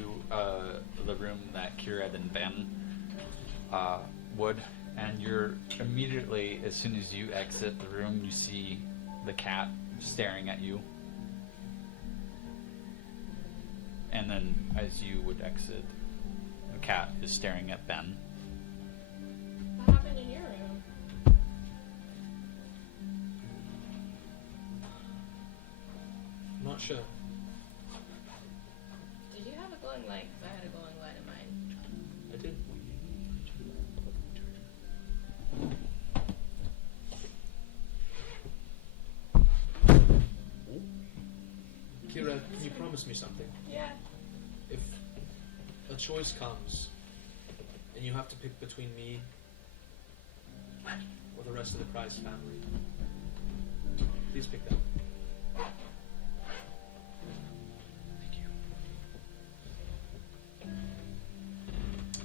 the room that Kyrze and Ben would, and you're immediately, as soon as you exit the room, you see the cat staring at you, and then as you would exit, the cat is staring at Ben. What happened in your room? I'm not sure. Did you have a glowing light? Because I had a glowing light in mine. I did. Kira, can you promise me something? Yeah. If a choice comes and you have to pick between me or the rest of the Price family, please pick them. Thank you.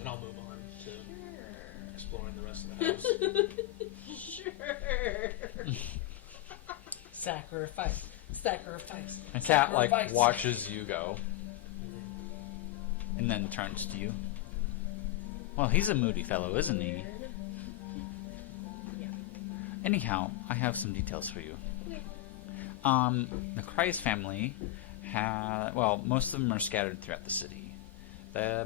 And I'll move on to Sure. exploring the rest of the house. Sure. Sacrifice. Sacrifice. The cat like Sacrifice. watches you go, and then turns to you. Well, he's a moody fellow, isn't he? Yeah. Anyhow, I have some details for you. Okay. The Kyrze family well, most of them are scattered throughout the city.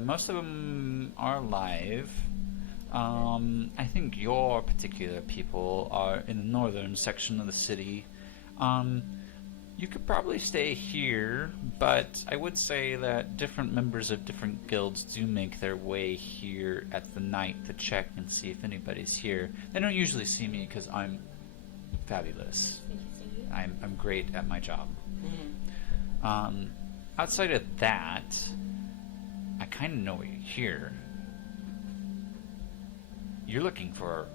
Most of them are alive. I think your particular people are in the northern section of the city. You could probably stay here, but I would say that different members of different guilds do make their way here at the night to check and see if anybody's here. They don't usually see me because I'm fabulous. Thank you. I'm great at my job. Outside of that, I kind of know you're here. You're looking for,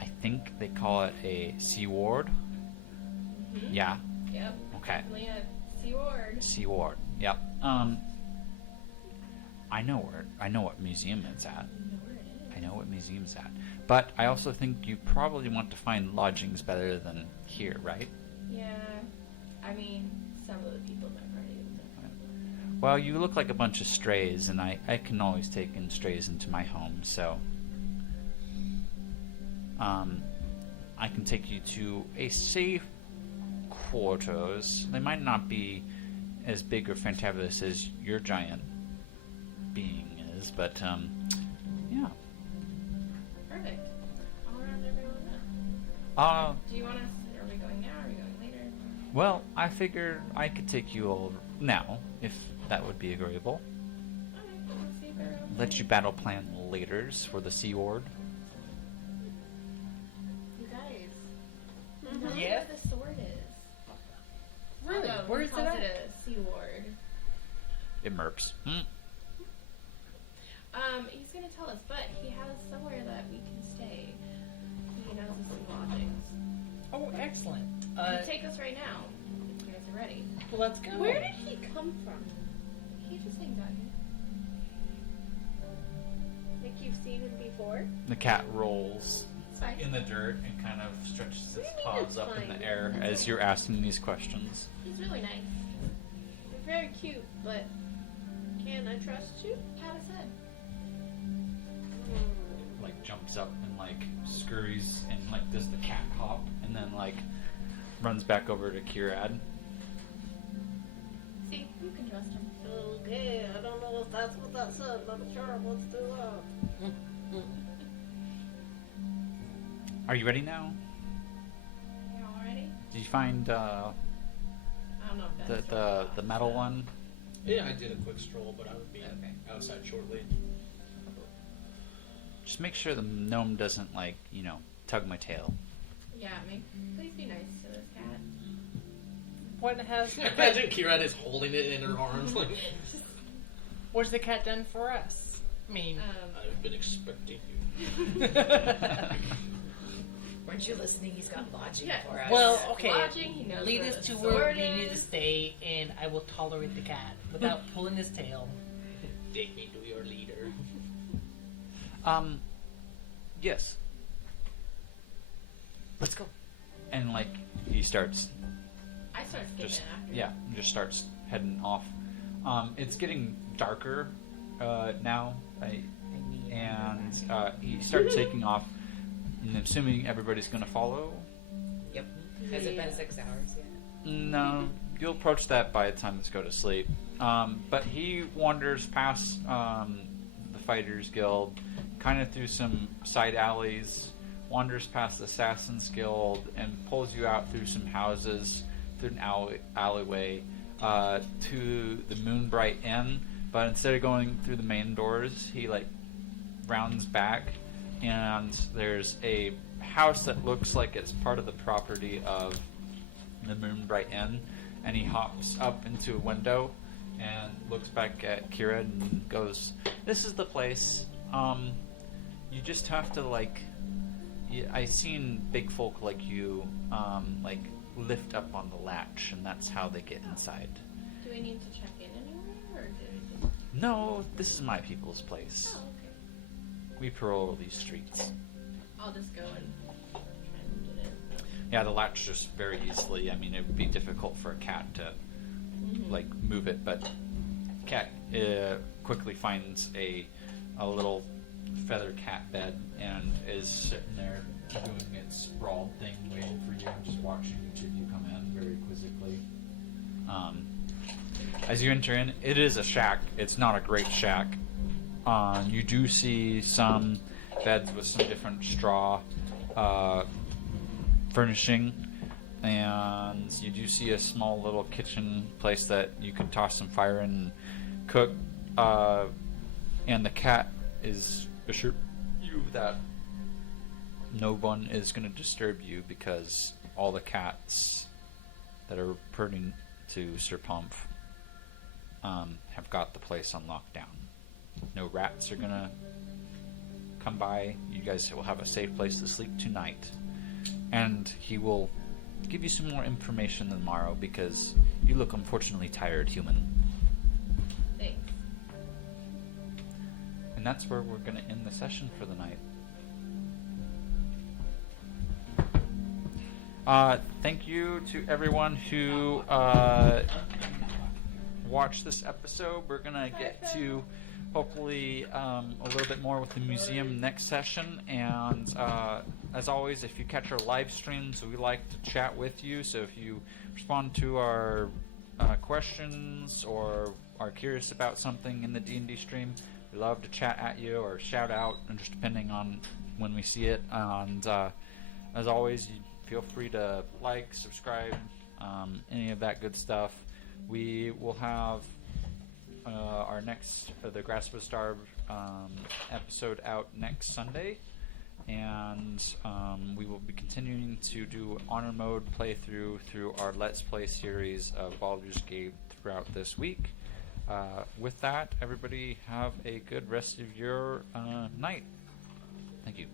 I think they call it a Sea Ward. Mm-hmm. Yeah. Yep. Okay. Definitely a Sea Ward. Sea Ward. Yep. I know what museum it's at. You know where it is. I know what museum it's at. But I also think you probably want to find lodgings better than here, right? Yeah. I mean, some of the people in my party live Well, you look like a bunch of strays, and I can always take in strays into my home, so I can take you to a safe quarters. They might not be as big or fantabulous as your giant being is, but yeah. Perfect. I'll round everyone up. Do you want us? Are we going now? Are we going later? Well, I figured I could take you all now, if that would be agreeable. Okay. Let's see if everyone's Let you battle plan laters for the Sea Ward. You guys. Mhm. Tell me Yeah. where the sword is. Really? Although Where he is it calls at? it a Sea Ward. It mercs. He's gonna tell us, but he has somewhere that we can stay. He knows some lodgings. Oh, excellent. He can take us right now if you guys are ready. Well, let's go. Where did he come from? He just hangs out here. Like you've seen him before? The cat rolls It's fine. in the dirt and kind of stretches What its do you mean paws it's up in fine? the air as you're asking these questions. He's really nice. You're very cute, but can I trust you? Pat his head. Like jumps up and like scurries and like does the cat hop and then like runs back over to Kyrze. See, you can trust him. Okay, I don't know if that's what that said, but I'm sure it was too loud. Are you ready now? You all ready? Did you find I don't know if that's the metal one? Yeah, I did a quick stroll, but I would be Okay. outside shortly. Just make sure the gnome doesn't like, tug my tail. Yeah, please be nice to this cat. What has Imagine Kira is holding it in her arms. Like, what's the cat done for us? I mean, I've been expecting you. Weren't you listening? He's got lodging for us. well, okay. Lodging, he knows Lead where us the to sword where we need to is. stay, and I will tolerate the cat without pulling his tail. Take me to your leader. Yes. Let's go. And like he starts I start skipping just after. just starts heading off. It's getting darker now, and he starts taking off. And I'm assuming everybody's gonna follow. Yep. Has it been 6 hours yet? No, you'll approach that by the time let's go to sleep. But he wanders past the Fighters Guild, kind of through some side alleys, wanders past the Assassins Guild, and pulls you out through some houses, through an alleyway, to the Moonbright Inn. But instead of going through the main doors, he like rounds back, and there's a house that looks like it's part of the property of the Moonbright Inn, and he hops up into a window and looks back at Kira and goes, "This is the place. You just have to like, I seen big folk like you, like lift up on the latch, and that's how they get inside." Do we need to check in anywhere, or did we just... No, this is my people's place. Oh, okay. We patrol these streets. I'll just go and try and get in. Yeah, the latch just very easily. I mean, it would be difficult for a cat to like move it, but cat quickly finds a little feather cat bed and is sitting there doing its sprawled thing, waiting for you, and just watching each of you come in very quizzically. As you enter in, it is a shack. It's not a great shack. You do see some beds with some different straw furnishing, and you do see a small little kitchen place that you can toss some fire in and cook. And the cat is assure you that no one is going to disturb you because all the cats that are reporting to Sir Pumph have got the place on lockdown. No rats are going to come by. You guys will have a safe place to sleep tonight. And he will give you some more information tomorrow because you look unfortunately tired, human. Thanks. And that's where we're going to end the session for the night. Thank you to everyone who watched this episode. We're going to get to hopefully a little bit more with the museum next session. And as always, if you catch our live streams, we like to chat with you. So if you respond to our questions or are curious about something in the D&D stream, we love to chat at you or shout out, and just depending on when we see it. And as always, you feel free to like, subscribe, any of that good stuff. We will have our next the Grasp of Star episode out next Sunday, and we will be continuing to do honor mode playthrough through our Let's Play series of Baldur's Gate throughout this week. With that, everybody have a good rest of your night. Thank you.